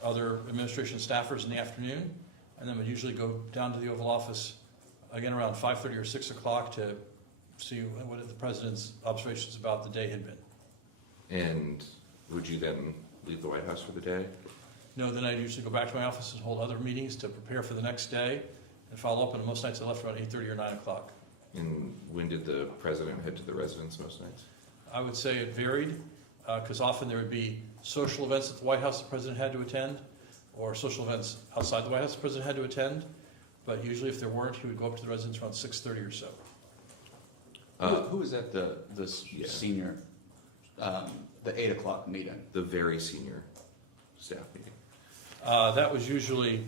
other administration staffers in the afternoon. And then would usually go down to the Oval Office again around 5:30 or 6 o'clock to see what the president's observations about the day had been. And would you then leave the White House for the day? No, then I'd usually go back to my office and hold other meetings to prepare for the next day and follow up. And most nights I left around 8:30 or 9 o'clock. And when did the president head to the residence most nights? I would say it varied, because often there would be social events at the White House the president had to attend, or social events outside the White House the president had to attend. But usually if there weren't, he would go up to the residence around 6:30 or so. Who was at the senior, the 8 o'clock meeting? The very senior staff meeting. That was usually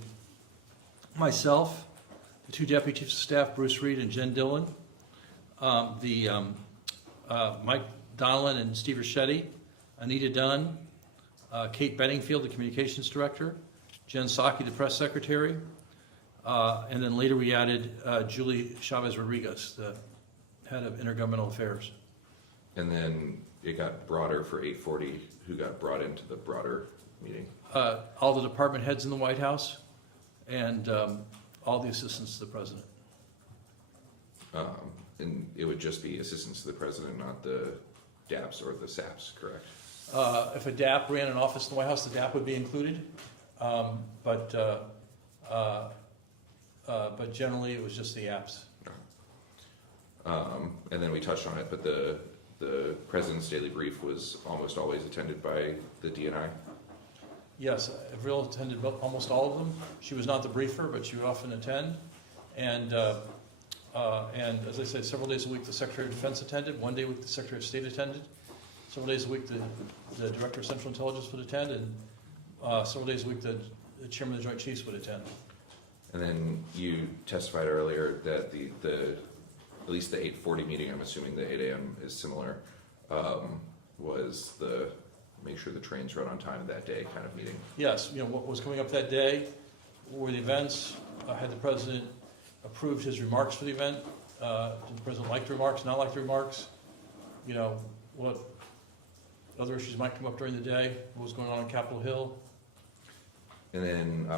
myself, the two deputy chiefs of staff, Bruce Reed and Jen Dillon, Mike Donnellan and Steve Ricchetti, Anita Dunn, Kate Bedingfield, the communications director, Jen Psaki, the press secretary, and then later we added Julie Chavez Rodriguez, the head of intergovernmental affairs. And then it got broader for 8:40. Who got brought into the broader meeting? All the department heads in the White House and all the assistants to the president. And it would just be assistants to the president, not the DAPs or the SAPs, correct? If a DAP ran an office in the White House, the DAP would be included. But generally it was just the apps. And then we touched on it, but the president's daily brief was almost always attended by the DNI. Yes, Avril attended almost all of them. She was not the briefer, but she would often attend. And as I said, several days a week the Secretary of Defense attended. One day a week the Secretary of State attended. Several days a week the Director of Central Intelligence would attend, and several days a week the Chairman of the Joint Chiefs would attend. And then you testified earlier that the at least the 8:40 meeting, I'm assuming the 8 a.m. is similar, was the make sure the trains run on time that day kind of meeting. Yes, what was coming up that day were the events. Had the president approved his remarks for the event? Did the president like the remarks, not like the remarks? What other issues might come up during the day? What was going on Capitol Hill? And then,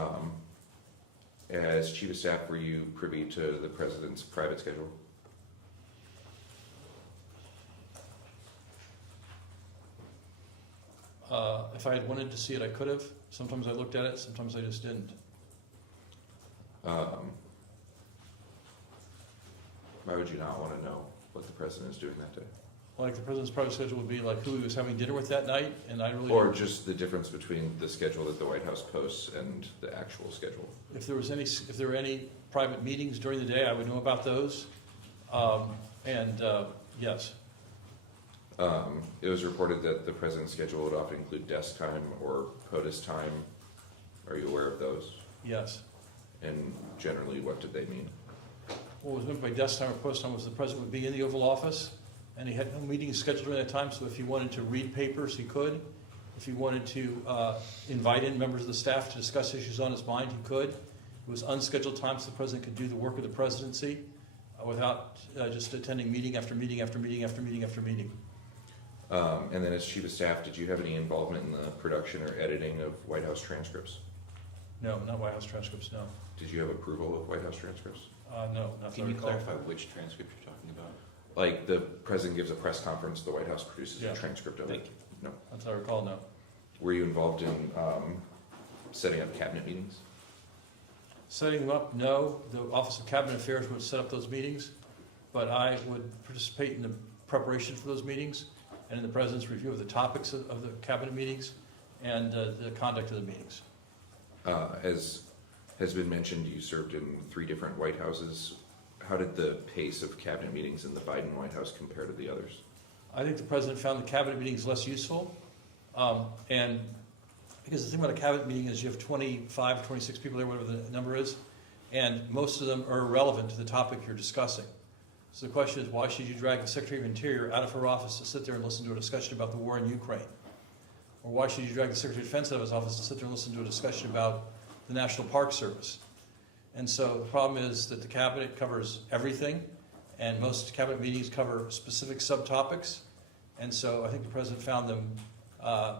as chief of staff, were you privy to the president's private schedule? If I had wanted to see it, I could have. Sometimes I looked at it, sometimes I just didn't. Why would you not want to know what the president is doing that day? Like the president's private schedule would be like who he was having dinner with that night, and I really. Or just the difference between the schedule that the White House posts and the actual schedule. If there were any private meetings during the day, I would know about those. Yes. It was reported that the president's schedule would often include desk time or POTUS time. Are you aware of those? Yes. And generally, what did they mean? What was meant by desk time or post time was the president would be in the Oval Office, and he had no meetings scheduled during that time, so if he wanted to read papers, he could. If he wanted to invite in members of the staff to discuss issues on his mind, he could. It was unscheduled time, so the president could do the work of the presidency without just attending meeting after meeting after meeting after meeting after meeting. And then as chief of staff, did you have any involvement in the production or editing of White House transcripts? No, not White House transcripts, no. Did you have approval of White House transcripts? No, not Can you clarify which transcript you're talking about? Like the president gives a press conference, the White House produces Yeah. a transcript of Thank it? you. No. That's what I recall, no. Were you involved in setting up cabinet meetings? Setting them up, no. The Office of Cabinet Affairs would set up those meetings, but I would participate in the preparation for those meetings and in the president's review of the topics of the cabinet meetings and the conduct of the meetings. As has been mentioned, you served in 3 different White Houses. How did the pace of cabinet meetings in the Biden White House compare to the others? I think the president found the cabinet meetings less useful. And because the thing about a cabinet meeting is you have 25, 26 people there, whatever the number is, and most of them are irrelevant to the topic you're discussing. So the question is, why should you drag the Secretary of Interior out of her office to sit there and listen to a discussion about the war in Ukraine? Or why should you drag the Secretary of Defense out of his office to sit there and listen to a discussion about the National Park Service? And so the problem is that the cabinet covers everything, and most cabinet meetings cover specific subtopics. And so I think the president found them, a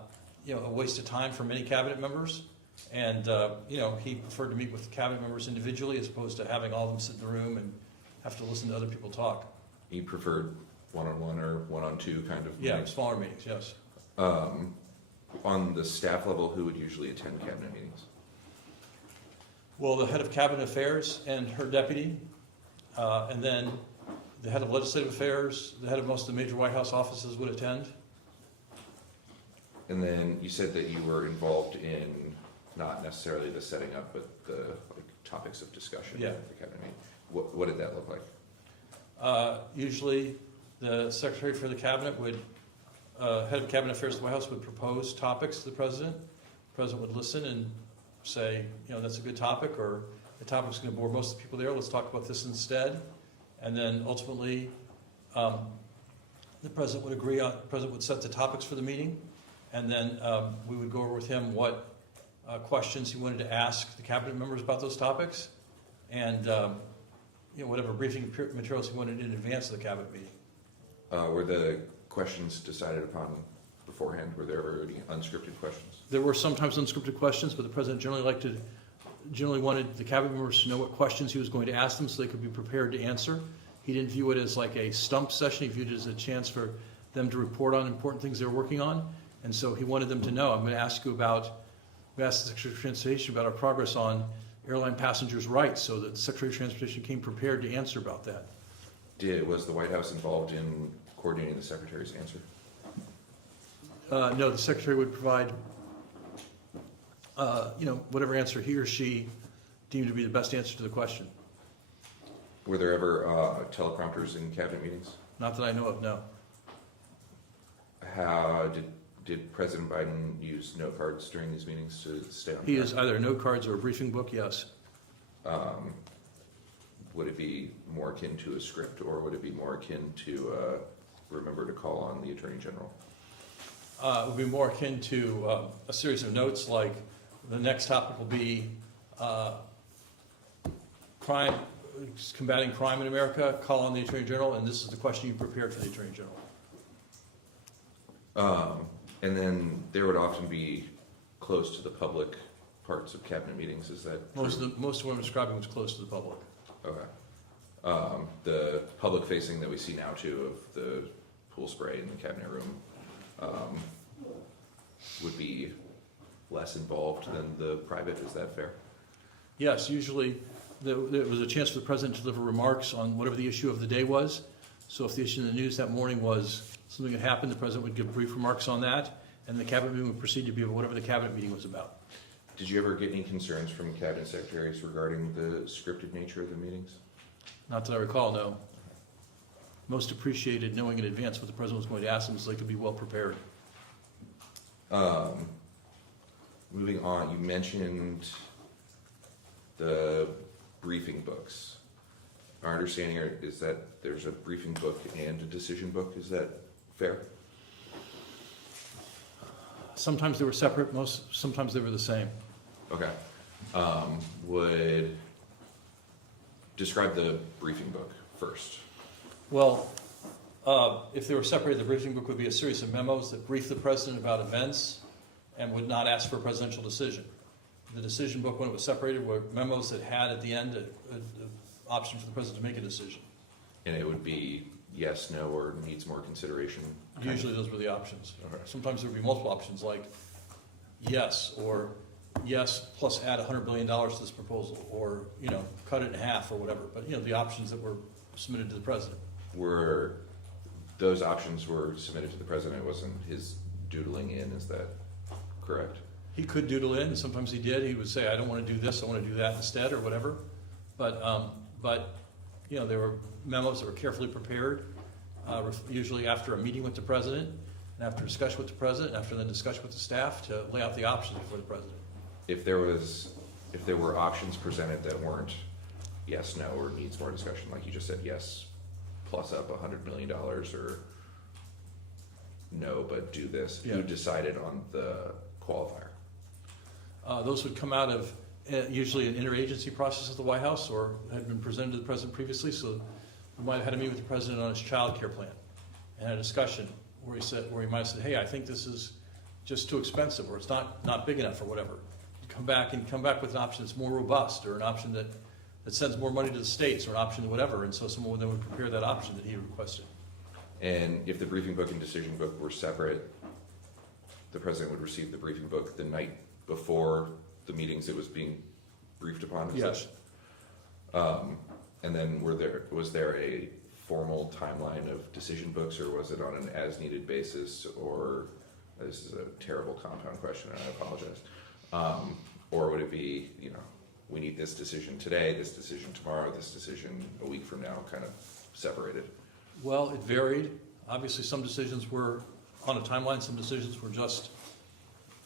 waste of time for many cabinet members. And, he preferred to meet with cabinet members individually as opposed to having all of them sit in the room and have to listen to other people talk. You preferred one-on-one or one-on-two kind of Yeah, meetings? smaller meetings, yes. On the staff level, who would usually attend cabinet meetings? Well, the head of cabinet affairs and her deputy, and then the head of legislative affairs, the head of most of the major White House offices would attend. And then you said that you were involved in not necessarily the setting up, but the topics of discussion Yeah. at the cabinet meeting. What did that look like? Usually, the secretary for the cabinet would, head of cabinet affairs of the White House would propose topics to the president. The president would listen and say, that's a good topic, or the topic's going to bore most of the people there. Let's talk about this instead. And then ultimately, the president would agree on. The president would set the topics for the meeting, and then we would go over with him what questions he wanted to ask the cabinet members about those topics, and whatever briefing materials he wanted in advance of the cabinet meeting. Were the questions decided upon beforehand? Were there ever any unscripted questions? There were sometimes unscripted questions, but the president generally wanted the cabinet members to know what questions he was going to ask them so they could be prepared to answer. He didn't view it as like a stump session. He viewed it as a chance for them to report on important things they were working on. And so he wanted them to know, I'm going to ask the Secretary of Transportation about our progress on airline passengers' rights, so that the Secretary of Transportation came prepared to answer about that. Was the White House involved in coordinating the Secretary's answer? No, the Secretary would provide, whatever answer he or she deemed to be the best answer to the question. Were there ever teleprompters in cabinet meetings? Not that I know of, no. How did President Biden use note cards during these meetings to stay on He track? used either note cards or a briefing book, yes. Would it be more akin to a script, or would it be more akin to remember to call on the Attorney General? It would be more akin to a series of notes, like the next topic will be combating crime in America, call on the Attorney General, and this is the question you prepared for the Attorney General. And then there would often be close to the public parts of cabinet meetings. Is that true? Most of what I'm describing was close to the public. Okay. The public facing that we see now too, of the pool spray in the cabinet room, would be less involved than the private. Is that fair? Yes, usually there was a chance for the president to deliver remarks on whatever the issue of the day was, So if the issue in the news that morning was something that happened, the president would give brief remarks on that, and the cabinet meeting would proceed to be whatever the cabinet meeting was about. Did you ever get any concerns from cabinet secretaries regarding the scripted nature of the meetings? Not that I recall, no. Most appreciated knowing in advance what the president was going to ask them so they could be well prepared. Moving on, you mentioned the briefing books. Our understanding is that there's a briefing book and a decision book. Is that fair? Sometimes they were separate, sometimes they were the same. Okay. Would describe the briefing book first. Well, if they were separated, the briefing book would be a series of memos that brief the president about events and would not ask for a presidential decision. The decision book, when it was separated, were memos that had at the end an option for the president to make a decision. And it would be yes, no, or needs more consideration? Usually those were the options. Okay. Sometimes there would be multiple options like yes, or yes plus add $100 billion to this proposal, or cut it in half or whatever. But the options that were submitted to the president. Were those options were submitted to the president? It wasn't his doodling in, is that correct? He could doodle in, and sometimes he did. He would say, I don't want to do this, I want to do that instead, or whatever. But there were memos that were carefully prepared, usually after a meeting with the president, and after discussion with the president, and after the discussion with the staff to lay out the options before the president. If there were options presented that weren't yes, no, or needs more discussion, like you just said, yes, plus up $100 million, or no, but do this, Yeah. who decided on the qualifier? Those would come out of usually an interagency process at the White House, or had been presented to the president previously. So we might have had a meeting with the president on his child care plan and had a discussion where he might have said, hey, I think this is just too expensive, or it's not big enough, or whatever. Come back with an option that's more robust, or an option that sends more money to the states, or an option whatever. And so someone then would prepare that option that he requested. And if the briefing book and decision book were separate, the president would receive the briefing book the night before the meetings it was being briefed upon? Yes. And then was there a formal timeline of decision books, or was it on an as-needed basis, or, this is a terrible compound question and I apologize, or would it be, we need this decision today, this decision tomorrow, this decision a week from now, kind of separated? Well, it varied. Obviously, some decisions were on a timeline, some decisions were just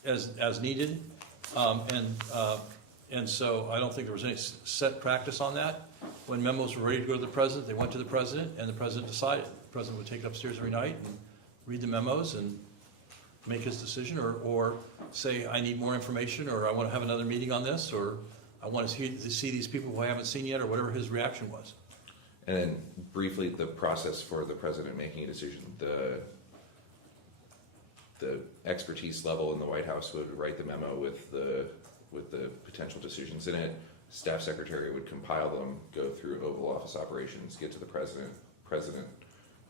as needed. And so I don't think there was any set practice on that. When memos were ready to go to the president, they went to the president, and the president decided. The president would take it upstairs every night and read the memos and make his decision, or say, I need more information, or I want to have another meeting on this, or I want to see these people who I haven't seen yet, or whatever his reaction was. And then briefly, the process for the president making a decision, the expertise level in the White House would write the memo with the potential decisions in it. Staff secretary would compile them, go through Oval Office operations, get to the president. President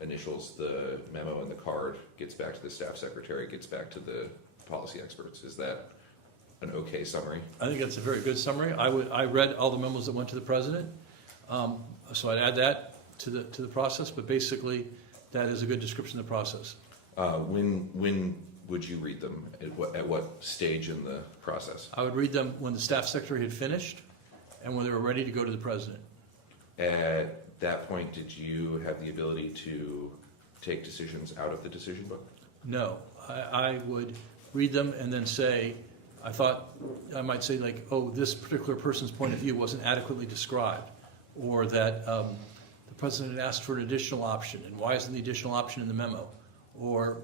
initials the memo in the card, gets back to the staff secretary, gets back to the policy experts. Is that an okay summary? I think that's a very good summary. I read all the memos that went to the president, so I'd add that to the process. But basically, that is a good description of the process. When would you read them? At what stage in the process? I would read them when the staff secretary had finished, and when they were ready to go to the president. At that point, did you have the ability to take decisions out of the decision book? No, I would read them and then say, I might say like, oh, this particular person's point of view wasn't adequately described, or that the president had asked for an additional option, and why isn't the additional option in the memo? Or,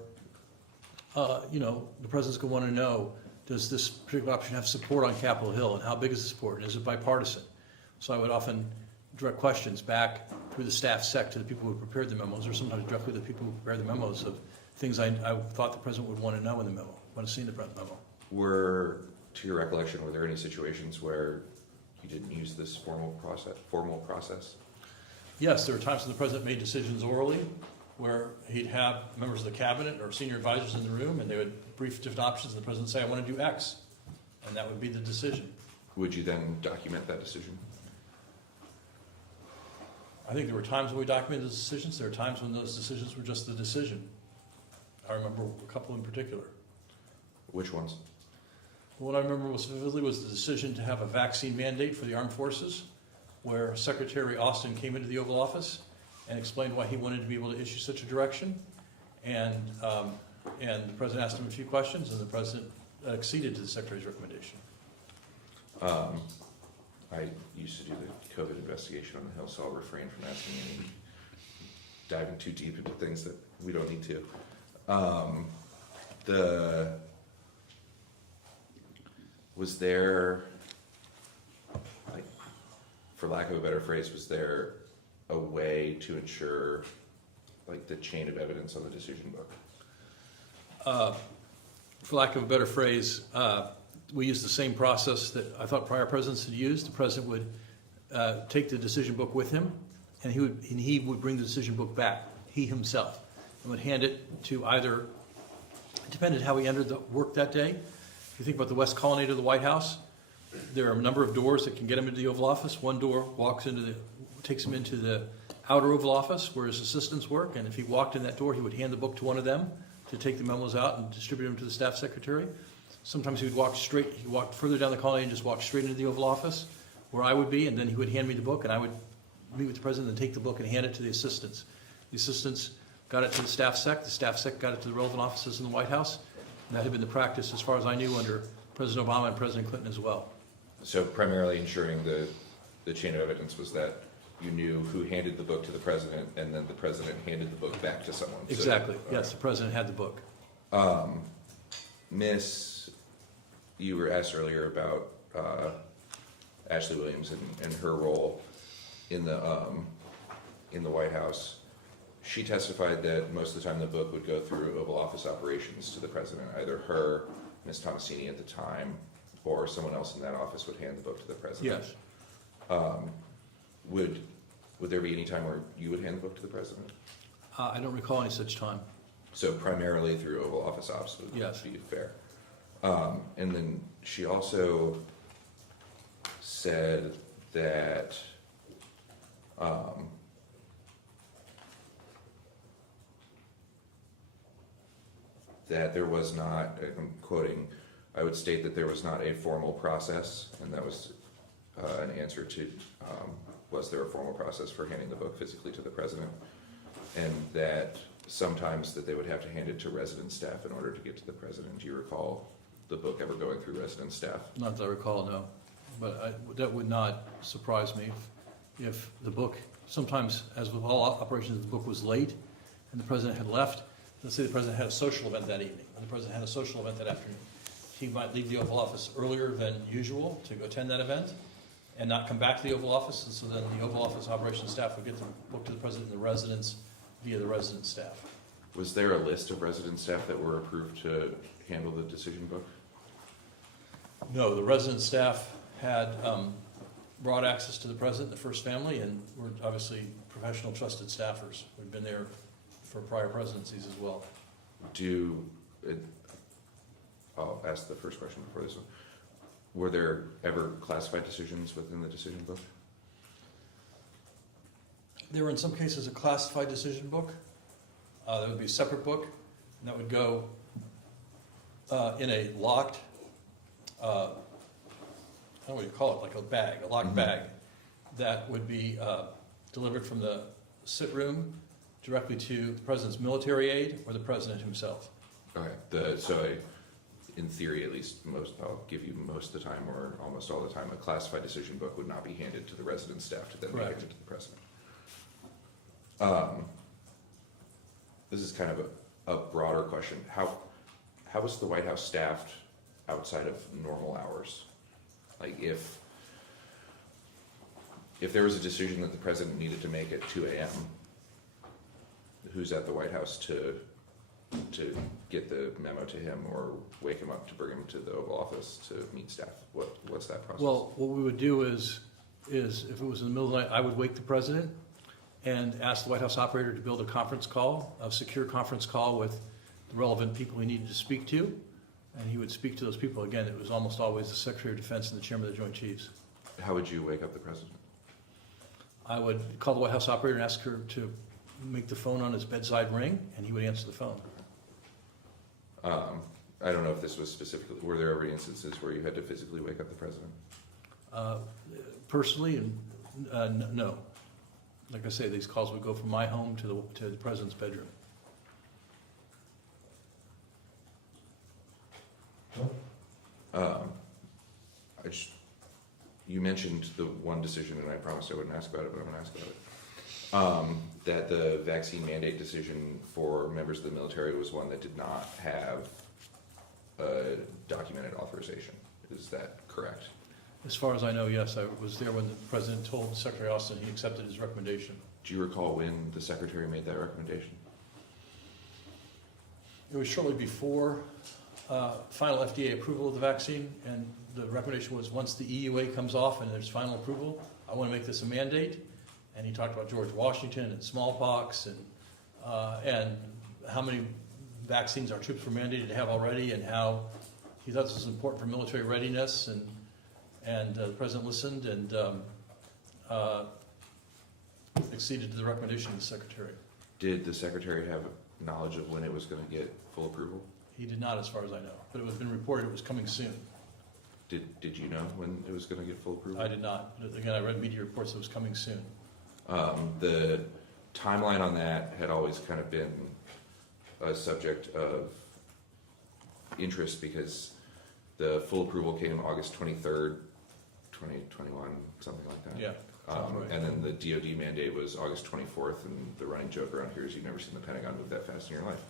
the president's going to want to know, does this particular option have support on Capitol Hill, and how big is the support, and is it bipartisan? So I would often direct questions back through the staff sec to the people who prepared the memos, or sometimes directly to the people who prepared the memos of things I thought the president would want to know in the memo, want to see in the memo. To your recollection, were there any situations where you didn't use this formal process? Yes, there were times when the president made decisions orally, where he'd have members of the cabinet or senior advisors in the room, and they would brief different options, and the president would say, I want to do X, and that would be the decision. Would you then document that decision? I think there were times when we documented those decisions. There are times when those decisions were just the decision. I remember a couple in particular. Which ones? What I remember most vividly was the decision to have a vaccine mandate for the armed forces, where Secretary Austin came into the Oval Office and explained why he wanted to be able to issue such a direction. And the President asked him a few questions, and the President acceded to the Secretary's recommendation. I used to do the COVID investigation on the Hill, so I'll refrain from asking any, diving too deep into things that we don't need to. Was there, like, for lack of a better phrase, was there a way to ensure, like, the chain of evidence on the decision book? For lack of a better phrase, we used the same process that I thought prior presidents had used. The president would take the decision book with him, and he would bring the decision book back, he himself, and would hand it to either, it depended how he entered the work that day. If you think about the West Colonnade of the White House, there are a number of doors that can get him into the Oval Office. One door takes him into the outer Oval Office where his assistants work, and if he walked in that door, he would hand the book to one of them to take the memos out and distribute them to the staff secretary. Sometimes he would walk further down the colonnade and just walk straight into the Oval Office where I would be, and then he would hand me the book, and I would meet with the president and take the book and hand it to the assistants. The assistants got it to the staff sec got it to the relevant offices in the White House, and that had been the practice, as far as I knew, under President Obama and President Clinton as well. So primarily ensuring the chain of evidence was that you knew who handed the book to the president, and then the president handed the book back to someone. Exactly. Yes, the president had the book. Miss, you were asked earlier about Ashley Williams and her role in the White House. She testified that most of the time the book would go through Oval Office operations to the president. Either her, Ms. Tomasini at the time, or someone else in that office would hand the book to the president. Yes. Would there be any time where you would hand the book to the president? I don't recall any such time. So primarily through Oval Office ops would be fair. And then she also said that that there was not, I'm quoting, I would state that there was not a formal process, and that was an answer to, was there a formal process for handing the book physically to the president? And that sometimes that they would have to hand it to resident staff in order to get to the president. Do you recall the book ever going through resident staff? Not that I recall, no. But that would not surprise me if the book, sometimes, as with all operations, the book was late and the president had left. Let's say the president had a social event that evening, and the president had a social event that afternoon. He might leave the Oval Office earlier than usual to go attend that event and not come back to the Oval Office, and so then the Oval Office operations staff would get the book to the president and the residents via the resident staff. Was there a list of resident staff that were approved to handle the decision book? No, the resident staff had broad access to the president, the first family, and were obviously professional, trusted staffers who'd been there for prior presidencies as well. I'll ask the first question before this one. Were there ever classified decisions within the decision book? There were in some cases a classified decision book. There would be a separate book, and that would go in a locked, I don't know what you call it, like a bag, a locked bag, that would be delivered from the sit room directly to the president's military aide or the president himself. Okay, in theory at least, I'll give you most of the time or almost all the time, a classified decision book would not be handed to the resident staff to then be handed to the president. This is kind of a broader question. How was the White House staffed outside of normal hours? Like if there was a decision that the president needed to make at 2 a.m., who's at the White House to get the memo to him or wake him up to bring him to the Oval Office to meet staff? What's that process? Well, what we would do is if it was in the middle of the night, I would wake the president and ask the White House operator to build a conference call, a secure conference call with the relevant people he needed to speak to, and he would speak to those people. Again, it was almost always the Secretary of Defense and the Chairman of the Joint Chiefs. How would you wake up the president? I would call the White House operator and ask her to make the phone on his bedside ring, and he would answer the phone. I don't know if this was specifically, were there ever instances where you had to physically wake up the president? Personally, no. Like I say, these calls would go from my home to the president's bedroom. You mentioned the one decision, and I promised I wouldn't ask about it, but I'm going to ask about it. That the vaccine mandate decision for members of the military was one that did not have a documented authorization. Is that correct? As far as I know, yes. I was there when the president told Secretary Austin he accepted his recommendation. Do you recall when the secretary made that recommendation? It was shortly before final FDA approval of the vaccine, and the recommendation was once the EUA comes off and there's final approval, I want to make this a mandate. And he talked about George Washington and smallpox and how many vaccines our troops were mandated to have already, and how he thought this was important for military readiness. And the president listened and acceded to the recommendation of the secretary. Did the secretary have knowledge of when it was going to get full approval? He did not, as far as I know, but it was been reported it was coming soon. Did you know when it was going to get full approval? I did not. Again, I read media reports that it was coming soon. The timeline on that had always kind of been a subject of interest because the full approval came August 23rd, 2021, something like that. Yeah. Right. And then the DoD mandate was August 24th, and the running joke around here is you've never seen the Pentagon move that fast in your life.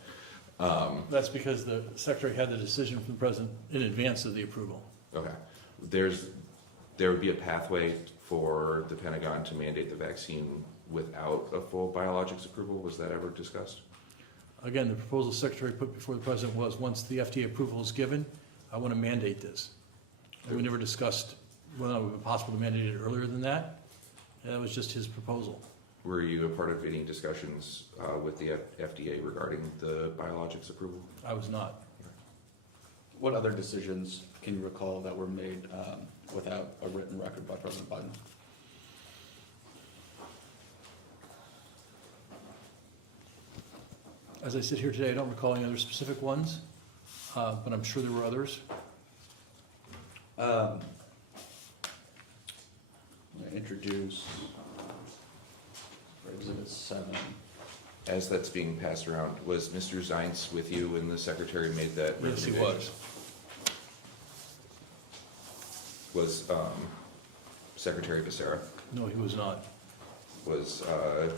That's because the secretary had the decision from the president in advance of the approval. Okay. There would be a pathway for the Pentagon to mandate the vaccine without a full biologics approval. Was that ever discussed? Again, the proposal the secretary put before the president was, once the FDA approval is given, I want to mandate this. And we never discussed whether it would be possible to mandate it earlier than that. That was just his proposal. Were you a part of any discussions with the FDA regarding the biologics approval? I was not. What other decisions can you recall that were made without a written record by President Biden? As I sit here today, I don't recall any other specific ones, but I'm sure there were others. I'm going to introduce Exhibit 7. As that's being passed around, was Mr. Zients with you when the secretary made that Yes, he recommendation? was. Was Secretary Becerra? No, he was not. Was, I'm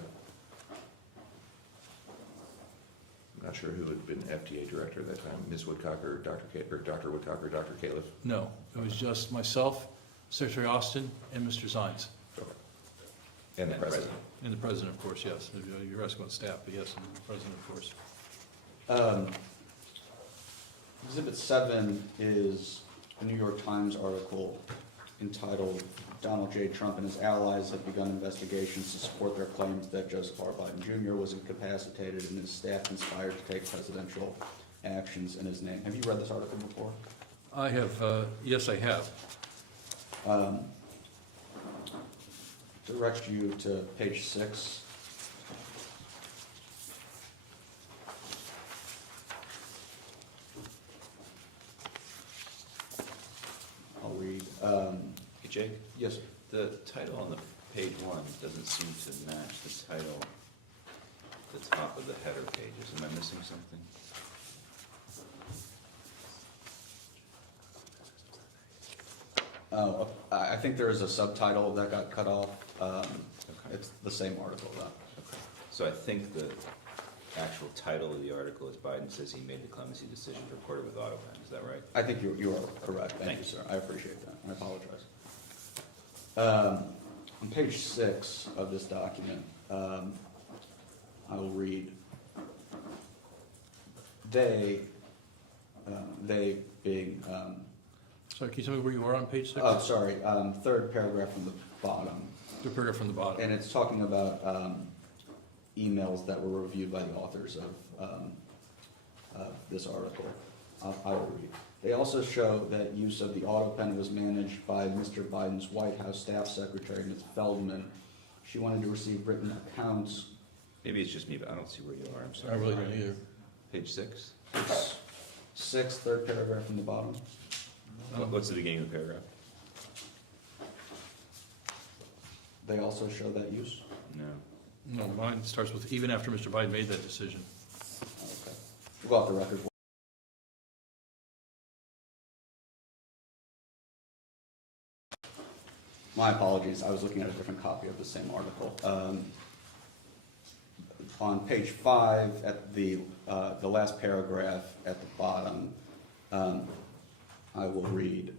not sure who had been FDA director at that time, Ms. Woodcock or Dr. Woodcock or Dr. Califf? No, it was just myself, Secretary Austin, and Mr. Zients. Okay. And the president? And the president, of course, yes. You're asking about staff, but yes, and the president, of course. Exhibit 7 is a New York Times article entitled "Donald J. Trump and his allies have begun investigations to support their claims that Joseph R. Biden Jr. was incapacitated and his staff conspired to take presidential actions in his name." Have you read this article before? I have, yes, I have. Direct you to page 6. I'll read. Hey, Jake? Yes, sir. The title on the page 1 doesn't seem to match the title at the top of the header pages. Am I missing something? Oh, I think there is a subtitle that got cut off. It's the same article, though. Okay. So I think the actual title of the article is Biden says he made the clemency decision reported with Autobahn. Is that right? I think you are correct. Thank you, Thanks. sir. I appreciate that. I apologize. On page 6 of this document, I will read, they being, Sorry, can you tell me where you are on page 6? oh, sorry, third paragraph from the bottom. The paragraph from the bottom. And it's talking about emails that were reviewed by the authors of this article. I will read. They also show that use of the auto pen was managed by Mr. Biden's White House staff secretary, Ms. Feldman, She wanted to receive written accounts. Maybe it's just me, but I don't see where you are, I'm sorry. I really don't either. Page 6? It's 6, third paragraph from the bottom. What's the beginning of the paragraph? They also show that use. No. No, mine starts with even after Mr. Biden made that decision. Okay. We'll go off the record. My apologies, I was looking at a different copy of the same article. On page 5, at the last paragraph at the bottom, I will read,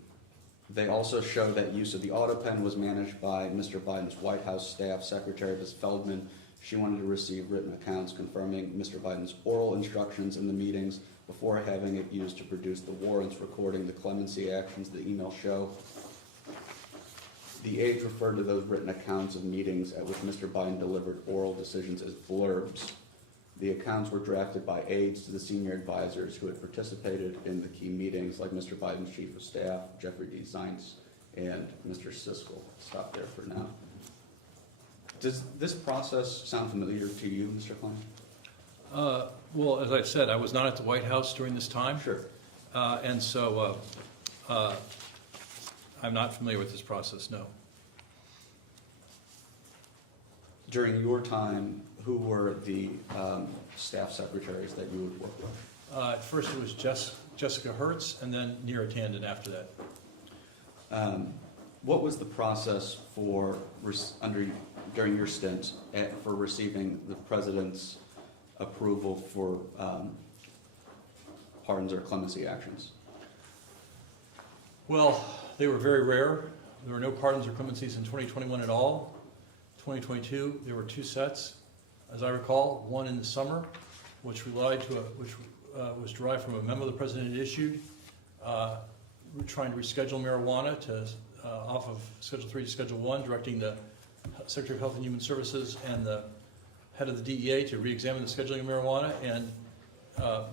they also show that use of the auto pen was managed by Mr. Biden's White House staff, Secretary Ms. Feldman. She wanted to receive written accounts confirming Mr. Biden's oral instructions in the meetings before having it used to produce the warrants recording the clemency actions the emails show. The aides referred to those written accounts of meetings at which Mr. Biden delivered oral decisions as blurbs. The accounts were drafted by aides to the senior advisors who had participated in the key meetings, like Mr. Biden's chief of staff, Jeffrey D. Zients, and Mr. Siskel. Stop there for now. Does this process sound familiar to you, Mr. Klain? Well, as I said, I was not at the White House during this time. Sure. And so I'm not familiar with this process, no. During your time, who were the staff secretaries that you would work with? At first it was Jessica Hertz, and then Neera Tandon after that. What was the process for during your stint for receiving the president's approval for pardons or clemency actions? Well, they were very rare. There were no pardons or clemencies in 2021 at all. 2022, there were 2 sets, as I recall. One in the summer, which was derived from a memo the president had issued, trying to reschedule marijuana off of Schedule 3 to Schedule 1, directing the Secretary of Health and Human Services and the head of the DEA to re-examine the scheduling of marijuana and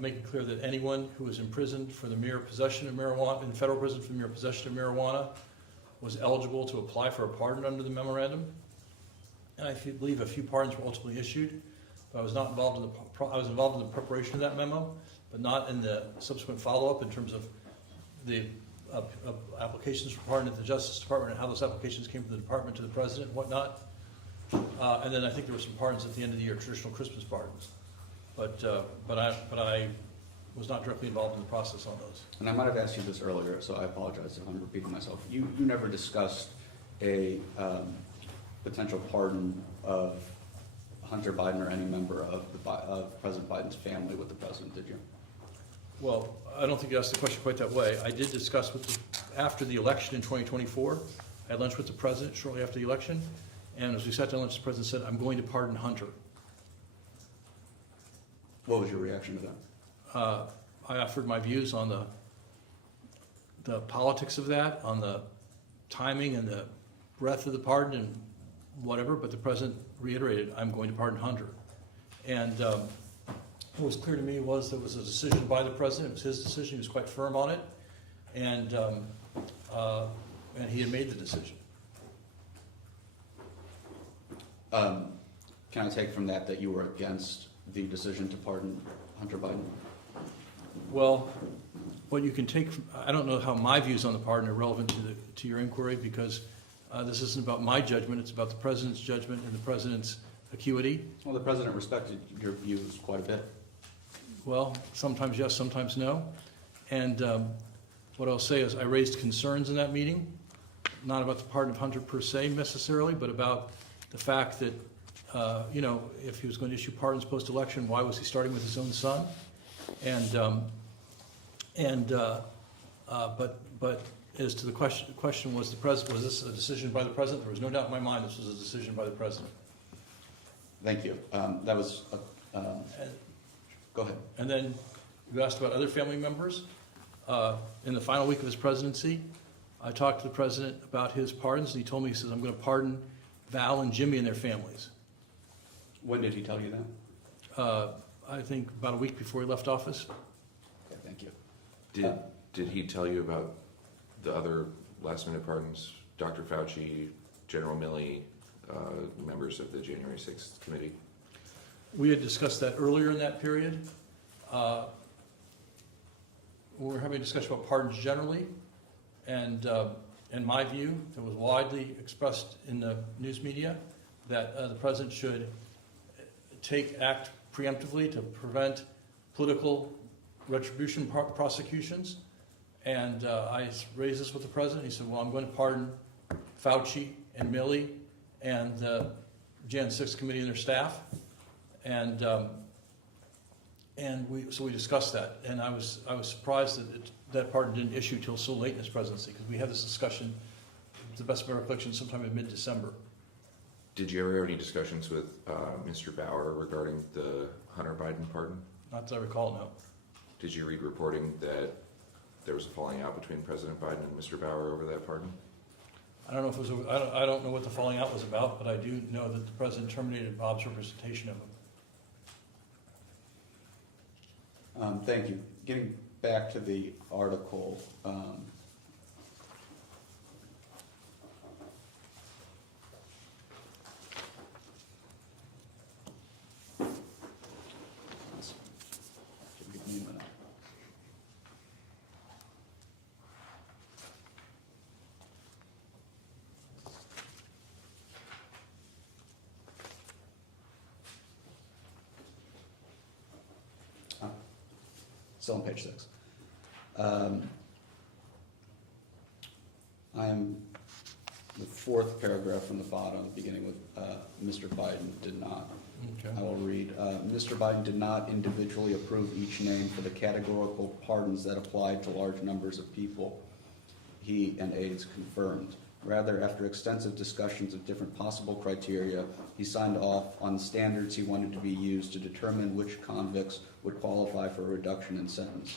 making clear that anyone who was imprisoned for the mere possession of marijuana, in federal prison for the mere possession of marijuana, was eligible to apply for a pardon under the memorandum. And I believe a few pardons were ultimately issued. But I was not involved in I was involved in the preparation of that memo, but not in the subsequent follow-up in terms of the applications for pardon at the Justice Department and how those applications came from the department to the president and whatnot. And then I think there were some pardons at the end of the year, traditional Christmas pardons. But I was not directly involved in the process on those. And I might have asked you this earlier, so I apologize if I'm repeating myself. You never discussed a potential pardon of Hunter Biden or any member of President Biden's family with the president, did you? Well, I don't think you asked the question quite that way. I did discuss after the election in 2024, I had lunch with the president shortly after the election, and as we sat down, the president said, I'm going to pardon Hunter. What was your reaction to that? I offered my views on the politics of that, on the timing and the breadth of the pardon and whatever, but the president reiterated, I'm going to pardon Hunter. And what was clear to me was there was a decision by the president. It was his decision. He was quite firm on it. And he had made the decision. Can I take from that you were against the decision to pardon Hunter Biden? Well, what you can take from, I don't know how my views on the pardon are relevant to your inquiry, because this isn't about my judgment. It's about the president's judgment and the president's acuity. Well, the president respected your views quite a bit. Well, sometimes yes, sometimes no. And what I'll say is I raised concerns in that meeting, not about the pardon of Hunter per se necessarily, but about the fact that, if he was going to issue pardons post-election, why was he starting with his own son? But as to the question was this a decision by the president? There was no doubt in my mind this was a decision by the president. Thank you. That was. Go ahead. And then you asked about other family members. In the final week of his presidency, I talked to the president about his pardons, and he told me, he says, I'm going to pardon Val and Jimmy and their families. When did he tell you that? I think about a week before he left office. Okay, thank you. Did he tell you about the other last-minute pardons? Dr. Fauci, General Milley, members of the January 6th committee? We had discussed that earlier in that period. We were having a discussion about pardons generally, and in my view, it was widely expressed in the news media that the president should act preemptively to prevent political retribution prosecutions. And I raised this with the president. He said, well, I'm going to pardon Fauci and Milley and the Jan 6 committee and their staff. And we discussed that. And I was surprised that that pardon didn't issue till so late in his presidency, because we had this discussion, to the best of my recollection, sometime in mid-December. Did you ever have any discussions with Mr. Bauer regarding the Hunter Biden pardon? Not that I recall, no. Did you read reporting that there was a falling out between President Biden and Mr. Bauer over that pardon? I don't know if it was. I don't know what the falling out was about, but I do know that the president terminated Bob's representation of him. Thank you. Getting back to the article, give me a minute. Still on page 6. I'm the fourth paragraph from the bottom, beginning with Mr. Biden did not. Okay. I will read. Mr. Biden did not individually approve each name for the categorical pardons that applied to large numbers of people, he and aides confirmed. Rather, after extensive discussions of different possible criteria, he signed off on standards he wanted to be used to determine which convicts would qualify for a reduction in sentence.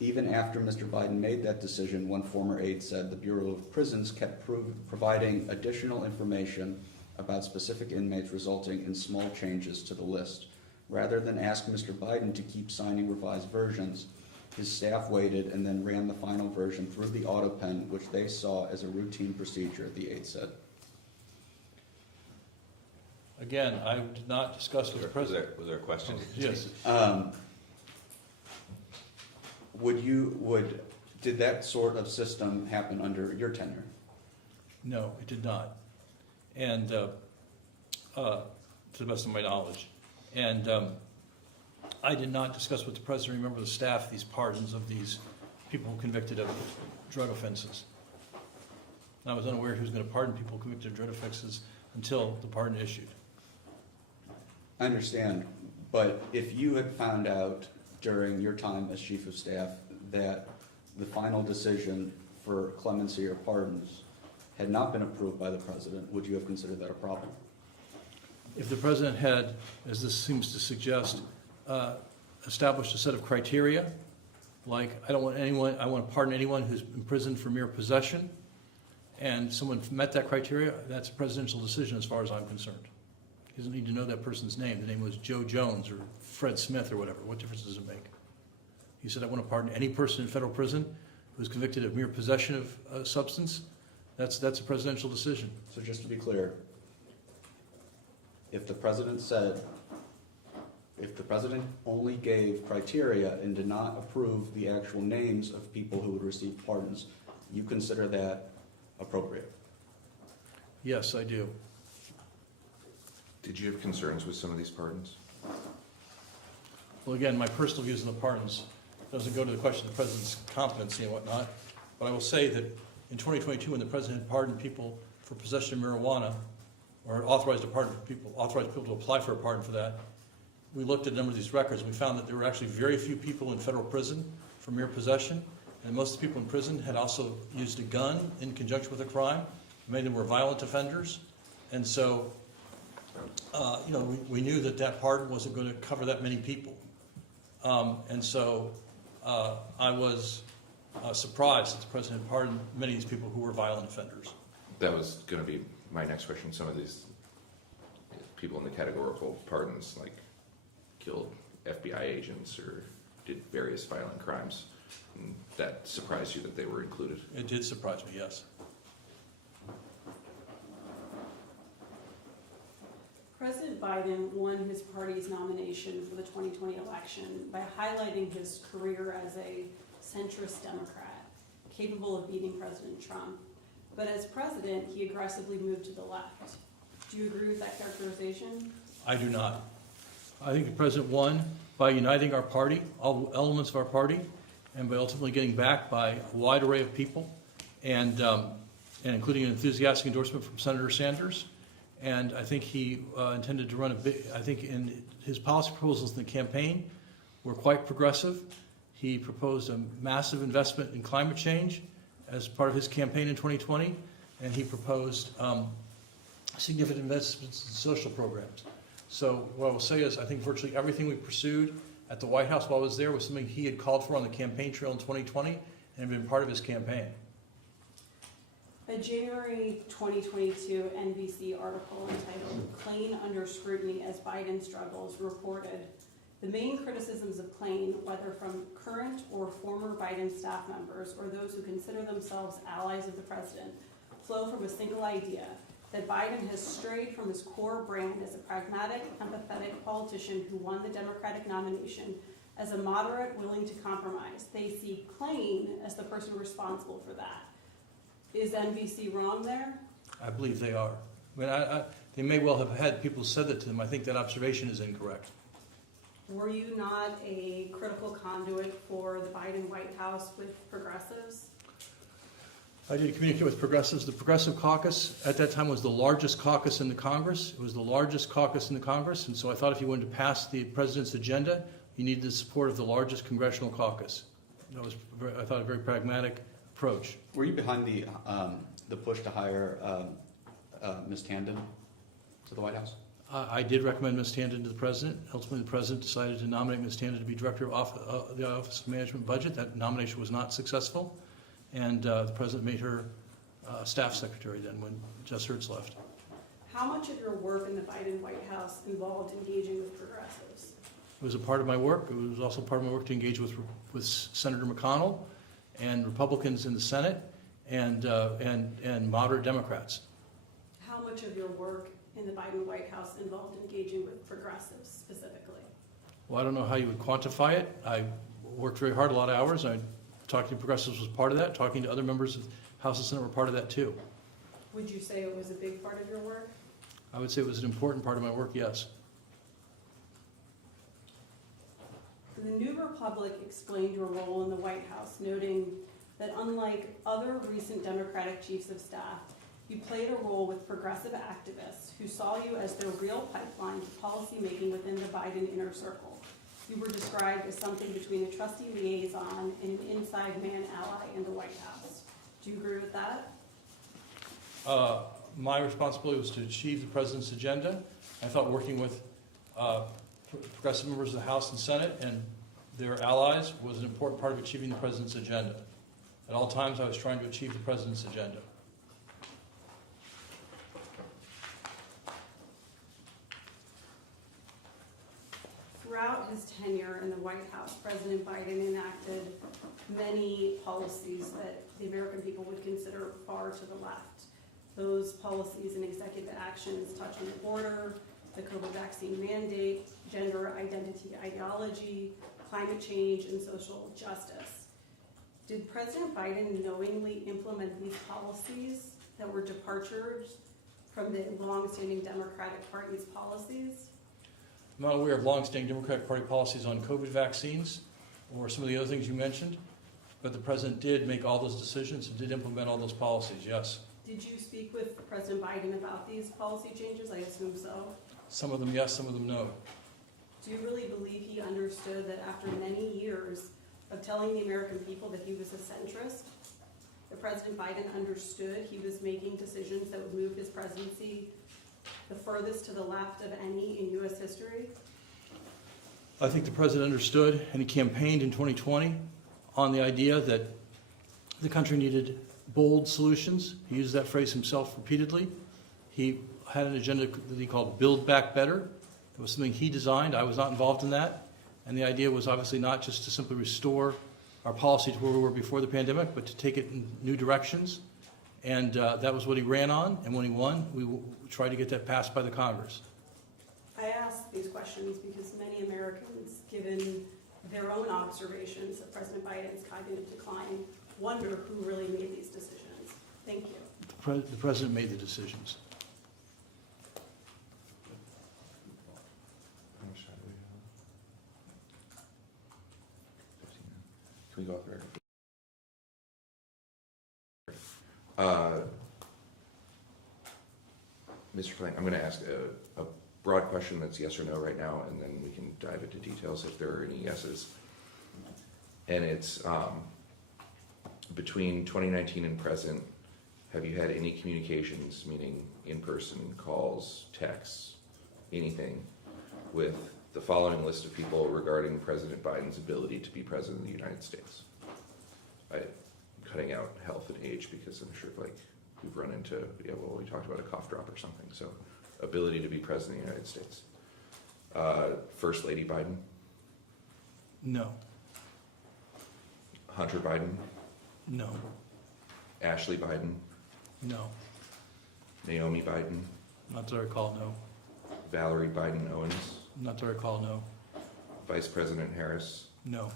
Even after Mr. Biden made that decision, one former aide said the Bureau of Prisons kept providing additional information about specific inmates, resulting in small changes to the list. Rather than ask Mr. Biden to keep signing revised versions, his staff waited and then ran the final version through the auto pen, which they saw as a routine procedure, the aide said. Again, I did not discuss with the president. Was there a question? Yes. Did that sort of system happen under your tenure? No, it did not. And to the best of my knowledge. And I did not discuss with the president or member of the staff these pardons of these people convicted of drug offenses. I was unaware he was going to pardon people convicted of drug offenses until the pardon issued. I understand, but if you had found out during your time as chief of staff that the final decision for clemency or pardons had not been approved by the president, would you have considered that a problem? If the president had, as this seems to suggest, established a set of criteria, like I want to pardon anyone who's imprisoned for mere possession, and someone met that criteria, that's a presidential decision as far as I'm concerned. He doesn't need to know that person's name. The name was Joe Jones or Fred Smith or whatever. What difference does it make? He said, I want to pardon any person in federal prison who's convicted of mere possession of a substance. That's a presidential decision. So just to be clear, if the president only gave criteria and did not approve the actual names of people who would receive pardons, you consider that appropriate? Yes, I do. Did you have concerns with some of these pardons? Well, again, my personal views on the pardons doesn't go to the question of the president's competency and whatnot, but I will say that in 2022, when the president had pardoned people for possession of marijuana, or authorized people to apply for a pardon for that, we looked at a number of these records and we found that there were actually very few people in federal prison for mere possession, and most of the people in prison had also used a gun in conjunction with a crime. Many of them were violent offenders, and so we knew that pardon wasn't going to cover that many people. And so I was surprised that the president pardoned many of these people who were violent offenders. That was going to be my next question. Some of these people in the categorical pardons, like killed FBI agents or did various violent crimes, and that surprised you that they were included? It did surprise me, yes. President Biden won his party's nomination for the 2020 election by highlighting his career as a centrist Democrat, capable of beating President Trump. But as president, he aggressively moved to the left. Do you agree with that characterization? I do not. I think the president won by uniting our party, all elements of our party, and by ultimately getting backed by a wide array of people, and including an enthusiastic endorsement from Senator Sanders. And I think he intended to run a big, I think in his policy proposals in the campaign were quite progressive. He proposed a massive investment in climate change as part of his campaign in 2020, and he proposed significant investments in social programs. So what I will say is I think virtually everything we pursued at the White House while I was there was something he had called for on the campaign trail in 2020 and had been part of his campaign. A January 2022 NBC article entitled "Klain Under Scrutiny as Biden Struggles" reported, "The main criticisms of Klain, whether from current or former Biden staff members or those who consider themselves allies of the president, flow from a single idea, that Biden has strayed from his core brand as a pragmatic, empathetic politician who won the Democratic nomination as a moderate willing to compromise. They see Klain as the person responsible for that." Is NBC wrong there? I believe they are. I mean, they may well have had people said that to them. I think that observation is incorrect. Were you not a critical conduit for the Biden White House with progressives? I did communicate with progressives. The Progressive Caucus at that time was the largest caucus in the Congress. It was the largest caucus in the Congress, and so I thought if you wanted to pass the president's agenda, you needed the support of the largest congressional caucus. That was, I thought, a very pragmatic approach. Were you behind the push to hire Ms. Tandon to the White House? I did recommend Ms. Tandon to the president. Ultimately, the president decided to nominate Ms. Tandon to be director of the Office of Management and Budget. That nomination was not successful, and the president made her staff secretary then when Jess Hurts left. How much of your work in the Biden White House involved engaging with progressives? It was a part of my work. It was also part of my work to engage with Senator McConnell and Republicans in the Senate and moderate Democrats. How much of your work in the Biden White House involved engaging with progressives specifically? Well, I don't know how you would quantify it. I worked very hard, a lot of hours. Talking to progressives was part of that. Talking to other members of House and Senate were part of that too. Would you say it was a big part of your work? I would say it was an important part of my work, yes. The New Republic explained your role in the White House, noting that unlike other recent Democratic chiefs of staff, you played a role with progressive activists who saw you as their real pipeline to policymaking within the Biden inner circle. You were described as something between a trusty liaison and an inside man ally in the White House. Do you agree with that? My responsibility was to achieve the president's agenda. I thought working with progressive members of the House and Senate and their allies was an important part of achieving the president's agenda. At all times, I was trying to achieve the president's agenda. Throughout his tenure in the White House, President Biden enacted many policies that the American people would consider far to the left. Those policies and executive actions touch on the border, the COVID vaccine mandate, gender identity ideology, climate change, and social justice. Did President Biden knowingly implement these policies that were departures from the longstanding Democratic Party's policies? I'm not aware of longstanding Democratic Party policies on COVID vaccines or some of the other things you mentioned, but the president did make all those decisions and did implement all those policies, yes. Did you speak with President Biden about these policy changes? I assume so. Some of them yes, some of them no. Do you really believe he understood that after many years of telling the American people that he was a centrist, that President Biden understood he was making decisions that would move his presidency the furthest to the left of any in U.S. history? I think the president understood, and he campaigned in 2020 on the idea that the country needed bold solutions. He used that phrase himself repeatedly. He had an agenda that he called Build Back Better. It was something he designed. I was not involved in that. And the idea was obviously not just to simply restore our policy to where we were before the pandemic, but to take it in new directions. And that was what he ran on. And when he won, we tried to get that passed by the Congress. questions because many Americans, given their own observations of President Biden's cognitive decline, wonder who really made these decisions. Thank you. The president made the decisions. Can we go up there? Mr. Klain, I'm going to ask a broad question that's yes or no right now, and then we can dive into details if there are any yeses. And it's between 2019 and present, have you had any communications, meaning in-person calls, texts, anything, with the following list of people regarding President Biden's ability to be president of the United States? I'm cutting out health and age because I'm sure we've run into, we talked about a cough drop or something. So ability to be president of the United States. First Lady Biden, No. Hunter Biden, No. Ashley Biden, No. Naomi Biden, Not that I recall, no. Valerie Biden Owens, Not that I recall, no. Vice President Harris, No.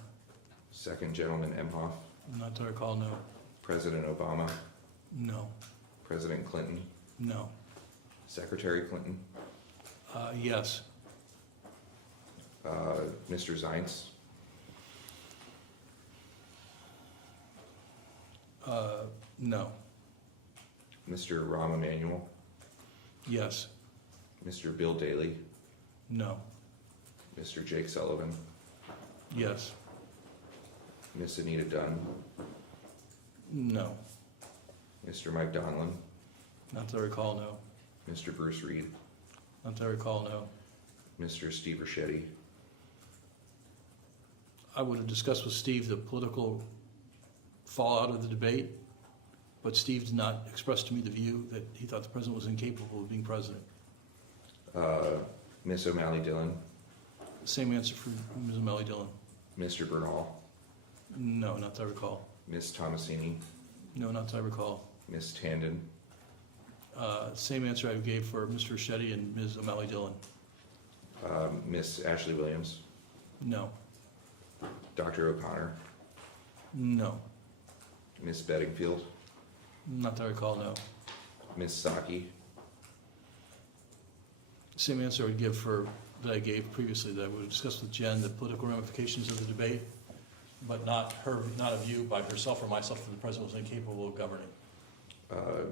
Second Gentleman Emhoff, Not that I recall, no. President Obama, No. President Clinton, No. Secretary Clinton, Yes. Mr. Zients, No. Mr. Rahm Emanuel, Yes. Mr. Bill Daley, No. Mr. Jake Sullivan, Yes. Miss Anita Dunn, No. Mr. Mike Donlin, Not that I recall, no. Mr. Bruce Reed, Not that I recall, no. Mr. Steve Ricchetti, I would have discussed with Steve the political fallout of the debate, but Steve did not express to me the view that he thought the president was incapable of being president. Miss O'Malley Dillon, Same answer for Ms. O'Malley Dillon. Mr. Bernal, No, not that I recall. Miss Tomasini, No, not that I recall. Miss Tandon, Same answer I gave for Mr. Ricchetti and Ms. O'Malley Dillon. Miss Ashley Williams, No. Dr. O'Connor, No. Miss Bedingfield, Not that I recall, no. Miss Saki, Same answer I would give for, that I gave previously, that I would have discussed with Jen the political ramifications of the debate, but not a view by herself or myself that the president was incapable of governing.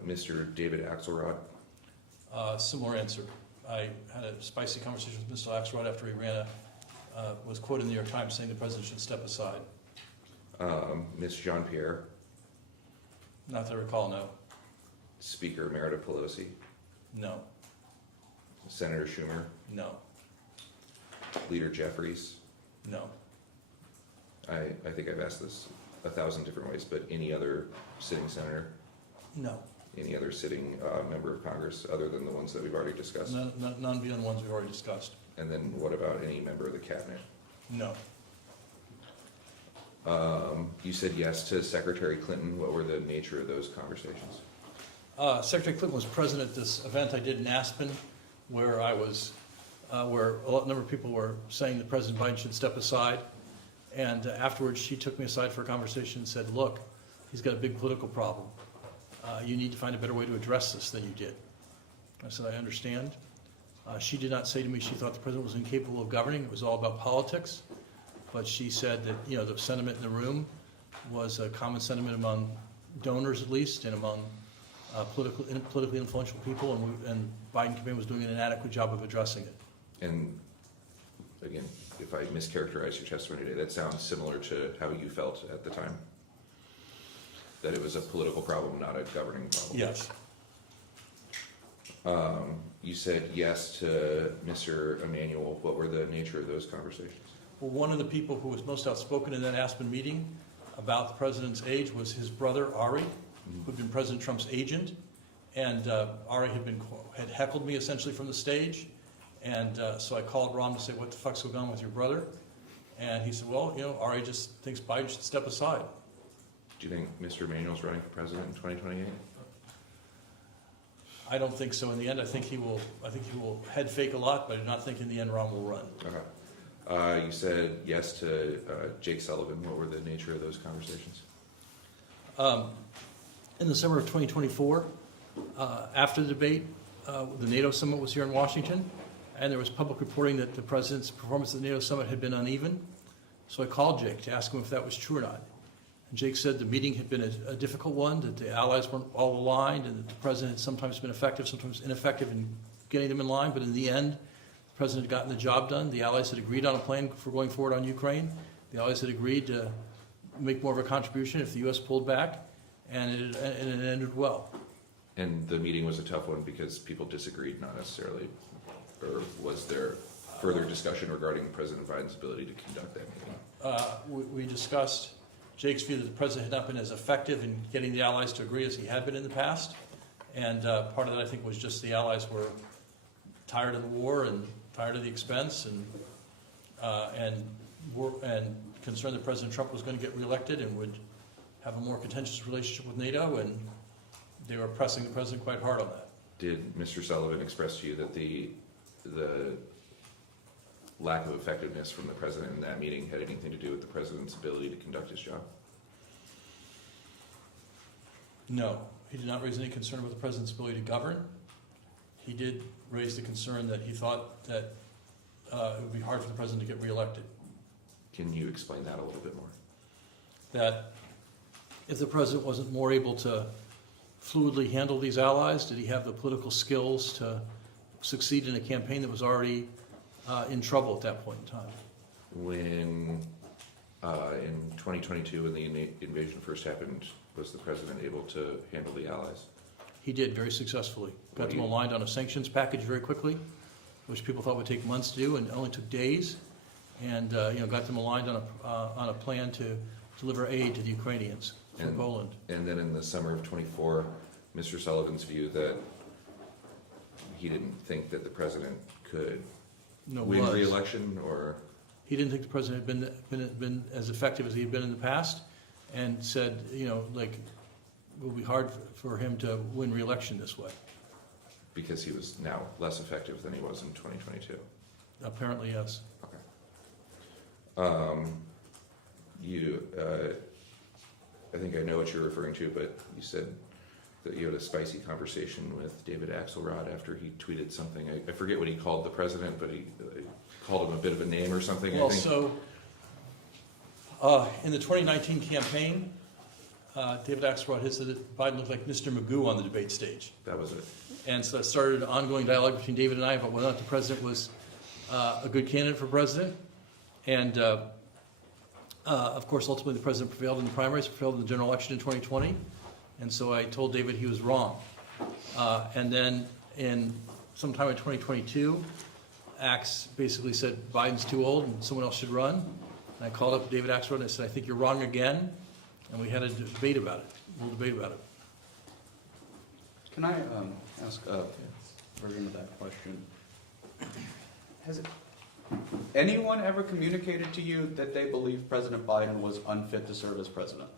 Mr. David Axelrod, Similar answer. I had a spicy conversation with Mr. Axelrod after he was quoted in the New York Times saying the president should step aside. Miss Jean-Pierre, Not that I recall, no. Speaker Emerita Pelosi, No. Senator Schumer, No. Leader Jeffries. No. I think I've asked this 1,000 different ways, but any other sitting senator, No. any other sitting member of Congress other than the ones that we've already discussed? None beyond the ones we've already discussed. And then what about any member of the cabinet? No. You said yes to Secretary Clinton. What were the nature of those conversations? Secretary Clinton was present at this event I did in Aspen, where I was, where a number of people were saying that President Biden should step aside. And afterwards, she took me aside for a conversation and said, look, he's got a big political problem. You need to find a better way to address this than you did. I said, I understand. She did not say to me she thought the president was incapable of governing. It was all about politics. But she said that, you know, the sentiment in the room was a common sentiment among donors, at least, and among politically influential people, and Biden campaign was doing an inadequate job of addressing it. And again, if I mischaracterize your testimony today, that sounds similar to how you felt at the time. That it was a political problem, not a governing problem. Yes. You said yes to Mr. Emanuel. What were the nature of those conversations? Well, one of the people who was most outspoken in that Aspen meeting about the president's age was his brother, Ari, who had been President Trump's agent. And Ari had heckled me essentially from the stage. And so I called Ron to say, what the fuck's going on with your brother? And he said, well, you know, Ari just thinks Biden should step aside. Do you think Mr. Emanuel's running for president in 2028? I don't think so in the end. I think he will head fake a lot, but I do not think in the end Rahm will run. Okay. You said yes to Jake Sullivan. What were the nature of those conversations? In the summer of 2024, after the debate, the NATO summit was here in Washington, and there was public reporting that the president's performance at the NATO summit had been uneven. So I called Jake to ask him if that was true or not. And Jake said the meeting had been a difficult one, that the allies weren't all aligned, and that the president had sometimes been effective, sometimes ineffective in getting them in line. But in the end, the president had gotten the job done. The allies had agreed on a plan for going forward on Ukraine. The allies had agreed to make more of a contribution if the U.S. pulled back, and it ended well. And the meeting was a tough one because people disagreed, not necessarily, or was there further discussion regarding President Biden's ability to conduct that meeting? We discussed Jake's view that the president had not been as effective in getting the allies to agree as he had been in the past. And part of that, I think, was just the allies were tired of the war and tired of the expense and concerned that President Trump was going to get reelected and would have a more contentious relationship with NATO, and they were pressing the president quite hard on that. Did Mr. Sullivan express to you that the lack of effectiveness from the president in that meeting had anything to do with the president's ability to conduct his job? No, he did not raise any concern about the president's ability to govern. He did raise the concern that he thought that it would be hard for the president to get reelected. Can you explain that a little bit more? That if the president wasn't more able to fluidly handle these allies, did he have the political skills to succeed in a campaign that was already in trouble at that point in time? When in 2022, when the invasion first happened, was the president able to handle the allies? He did very successfully. Got them aligned on a sanctions package very quickly, which people thought would take months to do, and it only took days. And got them aligned on a plan to deliver aid to the Ukrainians from Poland. And then in the summer of 24, Mr. Sullivan's view that he didn't think that the president could win re-election, or he didn't think the president had been as effective as he had been in the past, and said, it will be hard for him to win re-election this way. Because he was now less effective than he was in 2022. Apparently, yes. Okay. I think I know what you're referring to, but you said that you had a spicy conversation with David Axelrod after he tweeted something. I forget what he called the president, but he called him a bit of a name or something. Well, so in the 2019 campaign, David Axelrod said that Biden looked like Mr. Magoo on the debate stage. That was it. And so that started an ongoing dialogue between David and I about whether or not the president was a good candidate for president. And of course, ultimately, the president prevailed in the primaries, prevailed in the general election in 2020. And so I told David he was wrong. And then sometime in 2022, Axe basically said Biden's too old and someone else should run. And I called up David Axelrod and I said, I think you're wrong again. And we had a debate about it. We'll debate about it. Can I ask a version of that question? Has anyone ever communicated to you that they believe President Biden was unfit to serve as president?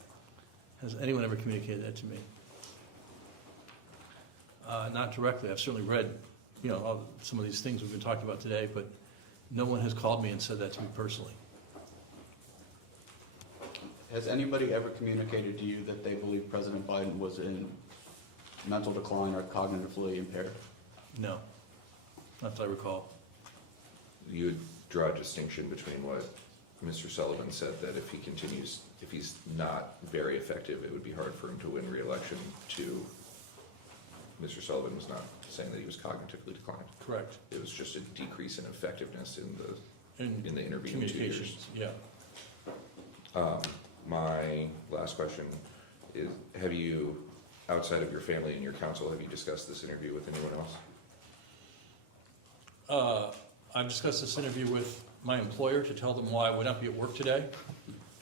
Has anyone ever communicated that to me? Not directly. I've certainly read, some of these things we've been talking about today, but no one has called me and said that to me personally. Has anybody ever communicated to you that they believe President Biden was in mental decline or cognitively impaired? No, not that I recall. You would draw a distinction between what Mr. Sullivan said, that if he's not very effective, it would be hard for him to win re-election, to Mr. Sullivan was not saying that he was cognitively declined. Correct. It was just a decrease in effectiveness in the intervening 2 years. Yeah. My last question is, have you, outside of your family and your counsel, have you discussed this interview with anyone else? I've discussed this interview with my employer to tell them why I would not be at work today,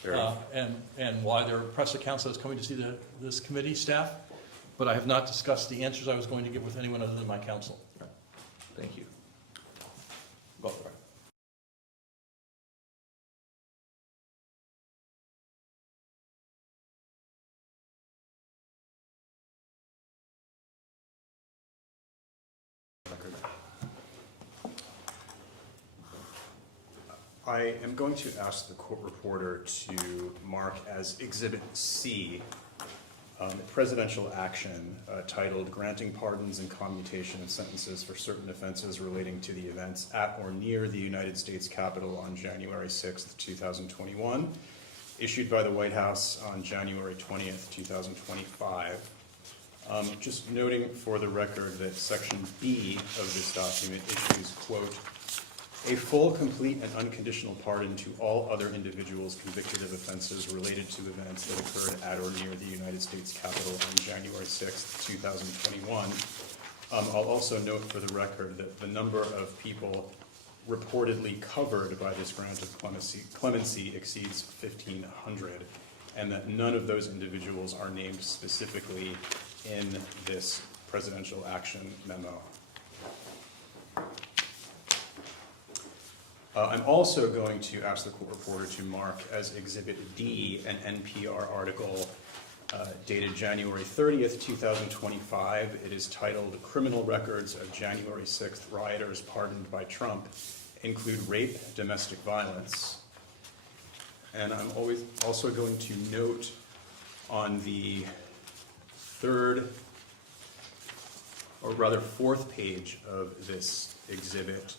and why there are press accounts that I was coming to see this committee staff, but I have not discussed the answers I was going to give with anyone other than my counsel. Thank you. Go for it. I am going to ask the court reporter to mark as Exhibit C presidential action titled Granting Pardons and Commutation of Sentences for Certain Offenses Relating to the Events at or Near the United States Capitol on January 6th, 2021, issued by the White House on January 20th, 2025. Just noting for the record that Section B of this document issues, quote, a full, complete, and unconditional pardon to all other individuals convicted of offenses related to events that occurred at or near the United States Capitol on January 6th, 2021. I'll also note for the record that the number of people reportedly covered by this grant of clemency exceeds 1,500, and that none of those individuals are named specifically in this presidential action memo. I'm also going to ask the court reporter to mark as Exhibit D an NPR article dated January 30th, 2025. It is titled Criminal Records of January 6th Rioters Pardoned by Trump Include Rape, Domestic Violence. And I'm also going to note on the fourth page of this exhibit,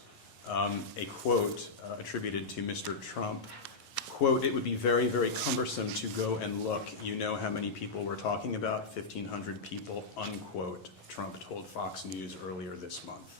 a quote attributed to Mr. Trump. Quote, it would be very, very cumbersome to go and look. You know how many people we're talking about? 1,500 people, unquote, Trump told Fox News earlier this month.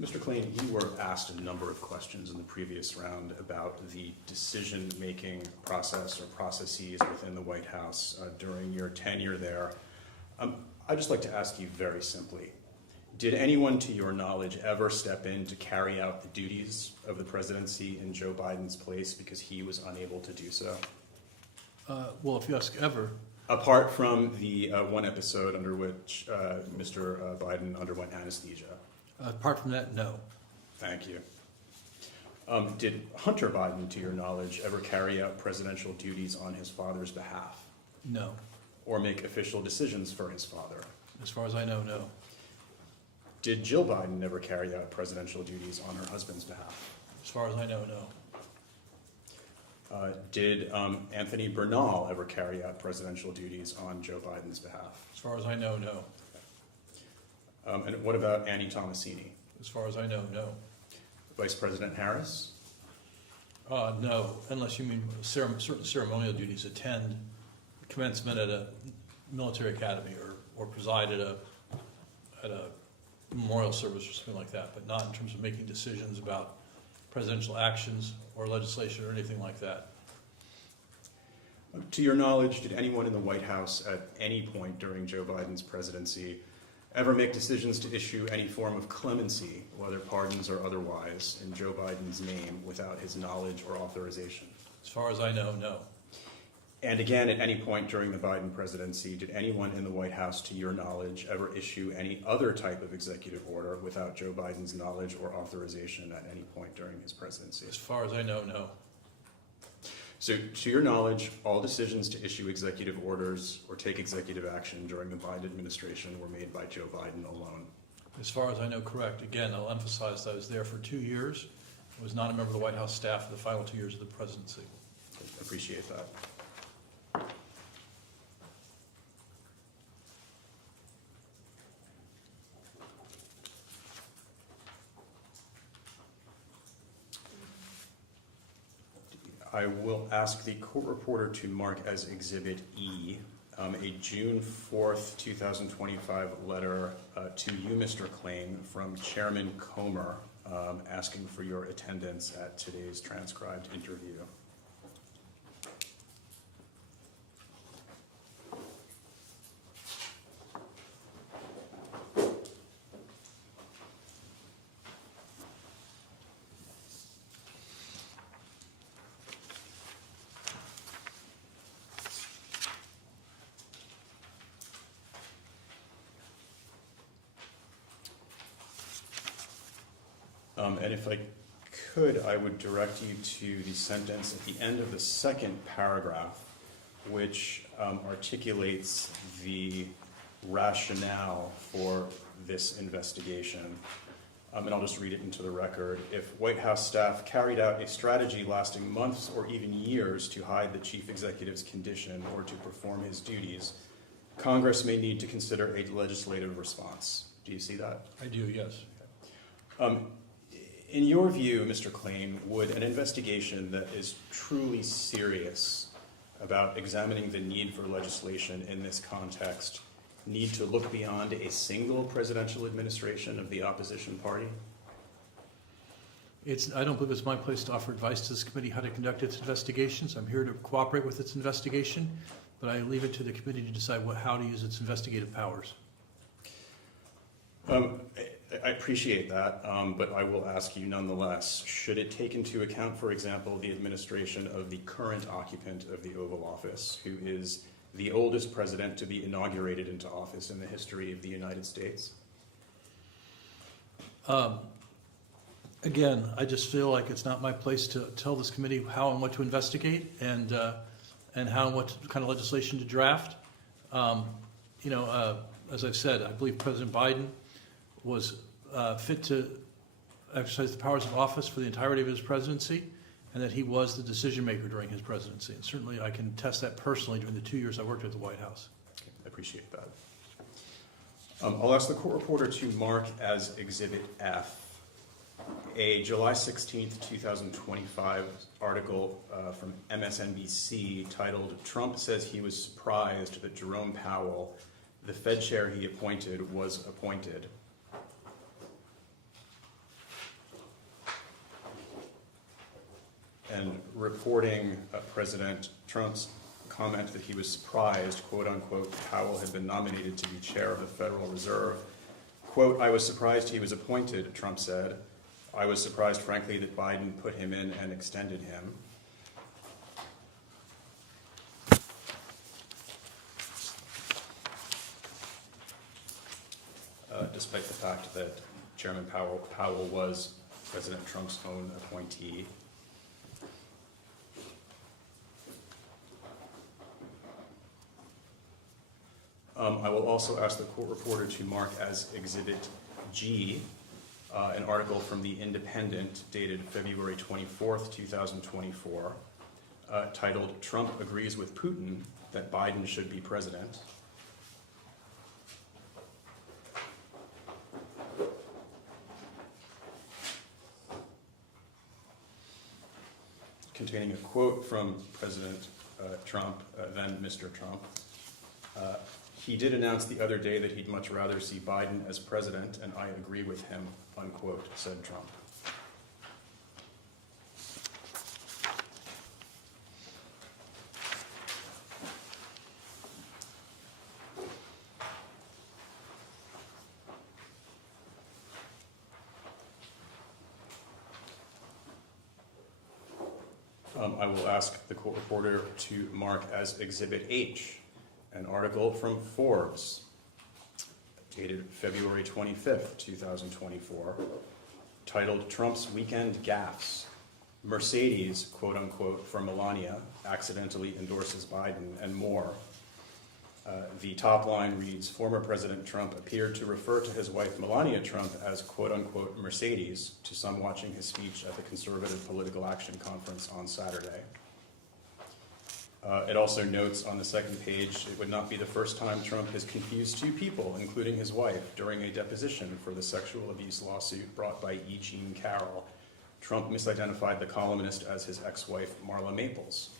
Mr. Klain, you were asked a number of questions in the previous round about the decision-making process or processes within the White House during your tenure there. I'd just like to ask you very simply, did anyone to your knowledge ever step in to carry out the duties of the presidency in Joe Biden's place because he was unable to do so? Well, if you ask ever. Apart from the one episode under which Mr. Biden underwent anesthesia. Apart from that, no. Thank you. Did Hunter Biden, to your knowledge, ever carry out presidential duties on his father's behalf? No. Or make official decisions for his father? As far as I know, no. Did Jill Biden ever carry out presidential duties on her husband's behalf? As far as I know, no. Did Anthony Bernal ever carry out presidential duties on Joe Biden's behalf? As far as I know, no. And what about Annie Tomasini? As far as I know, no. Vice President Harris? No, unless you mean certain ceremonial duties, attend commencement at a military academy or preside at a memorial service or something like that, but not in terms of making decisions about presidential actions or legislation or anything like that. To your knowledge, did anyone in the White House at any point during Joe Biden's presidency ever make decisions to issue any form of clemency, whether pardons or otherwise, in Joe Biden's name without his knowledge or authorization? As far as I know, no. And again, at any point during the Biden presidency, did anyone in the White House, to your knowledge, ever issue any other type of executive order without Joe Biden's knowledge or authorization at any point during his presidency? As far as I know, no. So, to your knowledge, all decisions to issue executive orders or take executive action during the Biden administration were made by Joe Biden alone? As far as I know, correct. Again, I'll emphasize that I was there for 2 years. I was not a member of the White House staff for the final 2 years of the presidency. I appreciate that. I will ask the court reporter to mark as Exhibit E a June 4th, 2025 letter to you, Mr. Klain, from Chairman Comer asking for your attendance at today's transcribed interview. And if I could, I would direct you to the sentence at the end of the second paragraph, which articulates the rationale for this investigation. And I'll just read it into the record. If White House staff carried out a strategy lasting months or even years to hide the chief executive's condition or to perform his duties, Congress may need to consider a legislative response. Do you see that? I do, yes. In your view, Mr. Klain, would an investigation that is truly serious about examining the need for legislation in this context need to look beyond a single presidential administration of the opposition party? I don't believe it's my place to offer advice to this committee how to conduct its investigations. I'm here to cooperate with its investigation, but I leave it to the committee to decide how to use its investigative powers. I appreciate that, but I will ask you nonetheless, should it take into account, for example, the administration of the current occupant of the Oval Office, who is the oldest president to be inaugurated into office in the history of the United States? Again, I just feel like it's not my place to tell this committee how and what to investigate and how and what kind of legislation to draft. As I've said, I believe President Biden was fit to exercise the powers of office for the entirety of his presidency, and that he was the decision maker during his presidency. And certainly I can test that personally during the 2 years I worked at the White House. Okay, I appreciate that. I'll ask the court reporter to mark as Exhibit F a July 16th, 2025 article from MSNBC titled, "Trump Says He Was Surprised That Jerome Powell, the Fed chair he appointed, was appointed." And reporting President Trump's comment that he was surprised, quote unquote, Powell had been nominated to be chair of the Federal Reserve. Quote, "I was surprised he was appointed," Trump said. "I was surprised, frankly, that Biden put him in and extended him." Despite the fact that Chairman Powell was President Trump's own appointee. I will also ask the court reporter to mark as Exhibit G an article from The Independent dated February 24th, 2024, titled, "Trump Agrees with Putin That Biden Should Be President." Containing a quote from President Trump, then Mr. Trump. "He did announce the other day that he'd much rather see Biden as president, and I agree with him," unquote, said Trump. I will ask the court reporter to mark as Exhibit H an article from Forbes dated February 25th, 2024, titled, "Trump's Weekend Gaffes. Mercedes, quote unquote, for Melania, accidentally endorses Biden," and more. The top line reads, "Former President Trump appeared to refer to his wife Melania Trump as, quote unquote, Mercedes to some watching his speech at the Conservative Political Action Conference on Saturday." It also notes on the second page, "It would not be the first time Trump has confused two people, including his wife, during a deposition for the sexual abuse lawsuit brought by E. Jean Carroll. Trump misidentified the columnist as his ex-wife, Marla Maples."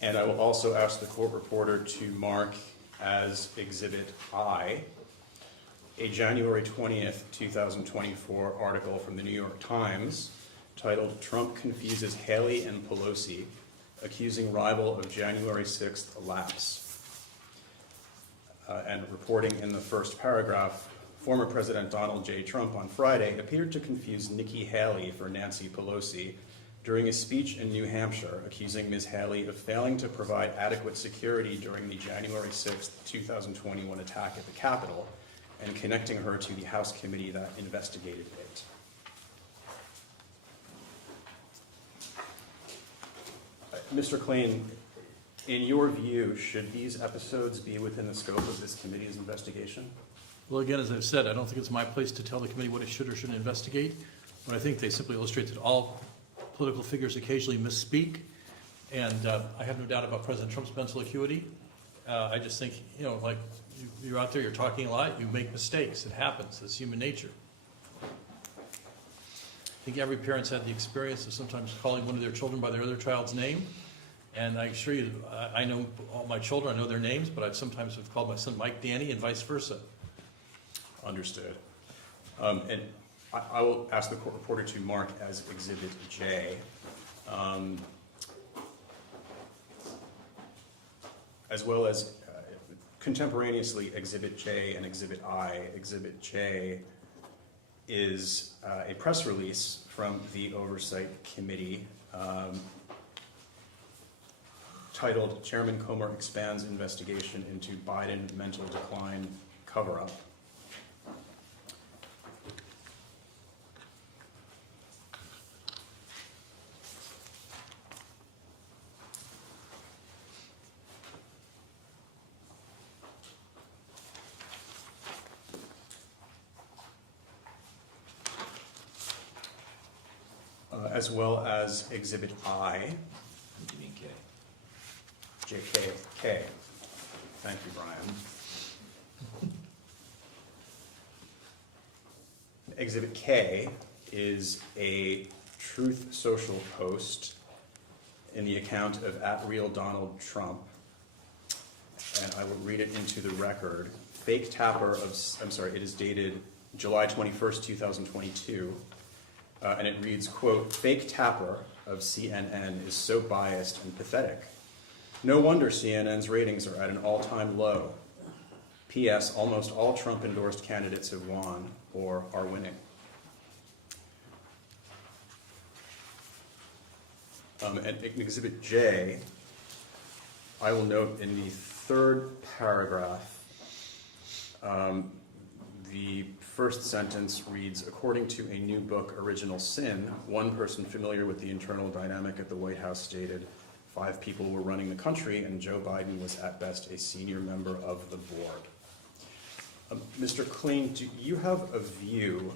And I will also ask the court reporter to mark as Exhibit I a January 20th, 2024 article from the New York Times titled, "Trump Confuses Haley and Pelosi, Accusing Rival of January 6th Lapse." And reporting in the first paragraph, "Former President Donald J. Trump on Friday appeared to confuse Nikki Haley for Nancy Pelosi during a speech in New Hampshire, accusing Ms. Haley of failing to provide adequate security during the January 6th, 2021 attack at the Capitol, and connecting her to the House committee that investigated it. Mr. Klain, in your view, should these episodes be within the scope of this committee's investigation? Well, again, as I've said, I don't think it's my place to tell the committee what it should or shouldn't investigate, but I think they simply illustrate that all political figures occasionally misspeak, and I have no doubt about President Trump's mental acuity. I just think, you know, like, you're out there, you're talking a lot, you make mistakes, it happens, it's human nature. I think every parent's had the experience of sometimes calling one of their children by their other child's name, and I assure you, I know all my children, I know their names, but I've sometimes have called my son Mike Danny and vice versa. Understood. And I will ask the court reporter to mark as Exhibit J. As well as contemporaneously Exhibit J and Exhibit I. Exhibit J is a press release from the Oversight Committee titled Chairman Comer Expands Investigation into Biden Mental Decline Cover-Up. As well as Exhibit I. You mean K? JK. Thank you, Brian. Exhibit K is a Truth Social post in the account of @RealDonaldTrump, and I will read it into the record. Fake tapper of, it is dated July 21st, 2022. And it reads, quote, "Fake tapper of CNN is so biased and pathetic. No wonder CNN's ratings are at an all-time low. P.S. Almost all Trump-endorsed candidates have won or are winning." And in Exhibit J, I will note in the third paragraph, the first sentence reads, "According to a new book, Original Sin, one person familiar with the internal dynamic at the White House stated 5 people were running the country and Joe Biden was at best a senior member of the board." Mr. Klain, do you have a view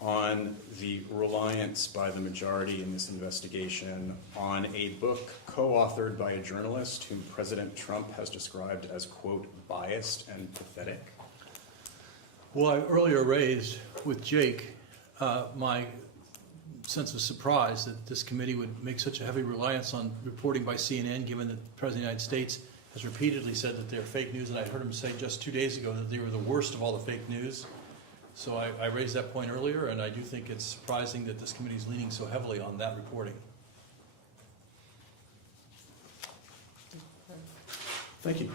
on the reliance by the majority in this investigation on a book co-authored by a journalist whom President Trump has described as, quote, "biased and pathetic"? Well, I earlier raised with Jake my sense of surprise that this committee would make such a heavy reliance on reporting by CNN, given that the President of the United States has repeatedly said that they're fake news, and I heard him say just 2 days ago that they were the worst of all the fake news. So I raised that point earlier, and I do think it's surprising that this committee is leaning so heavily on that reporting. Thank you.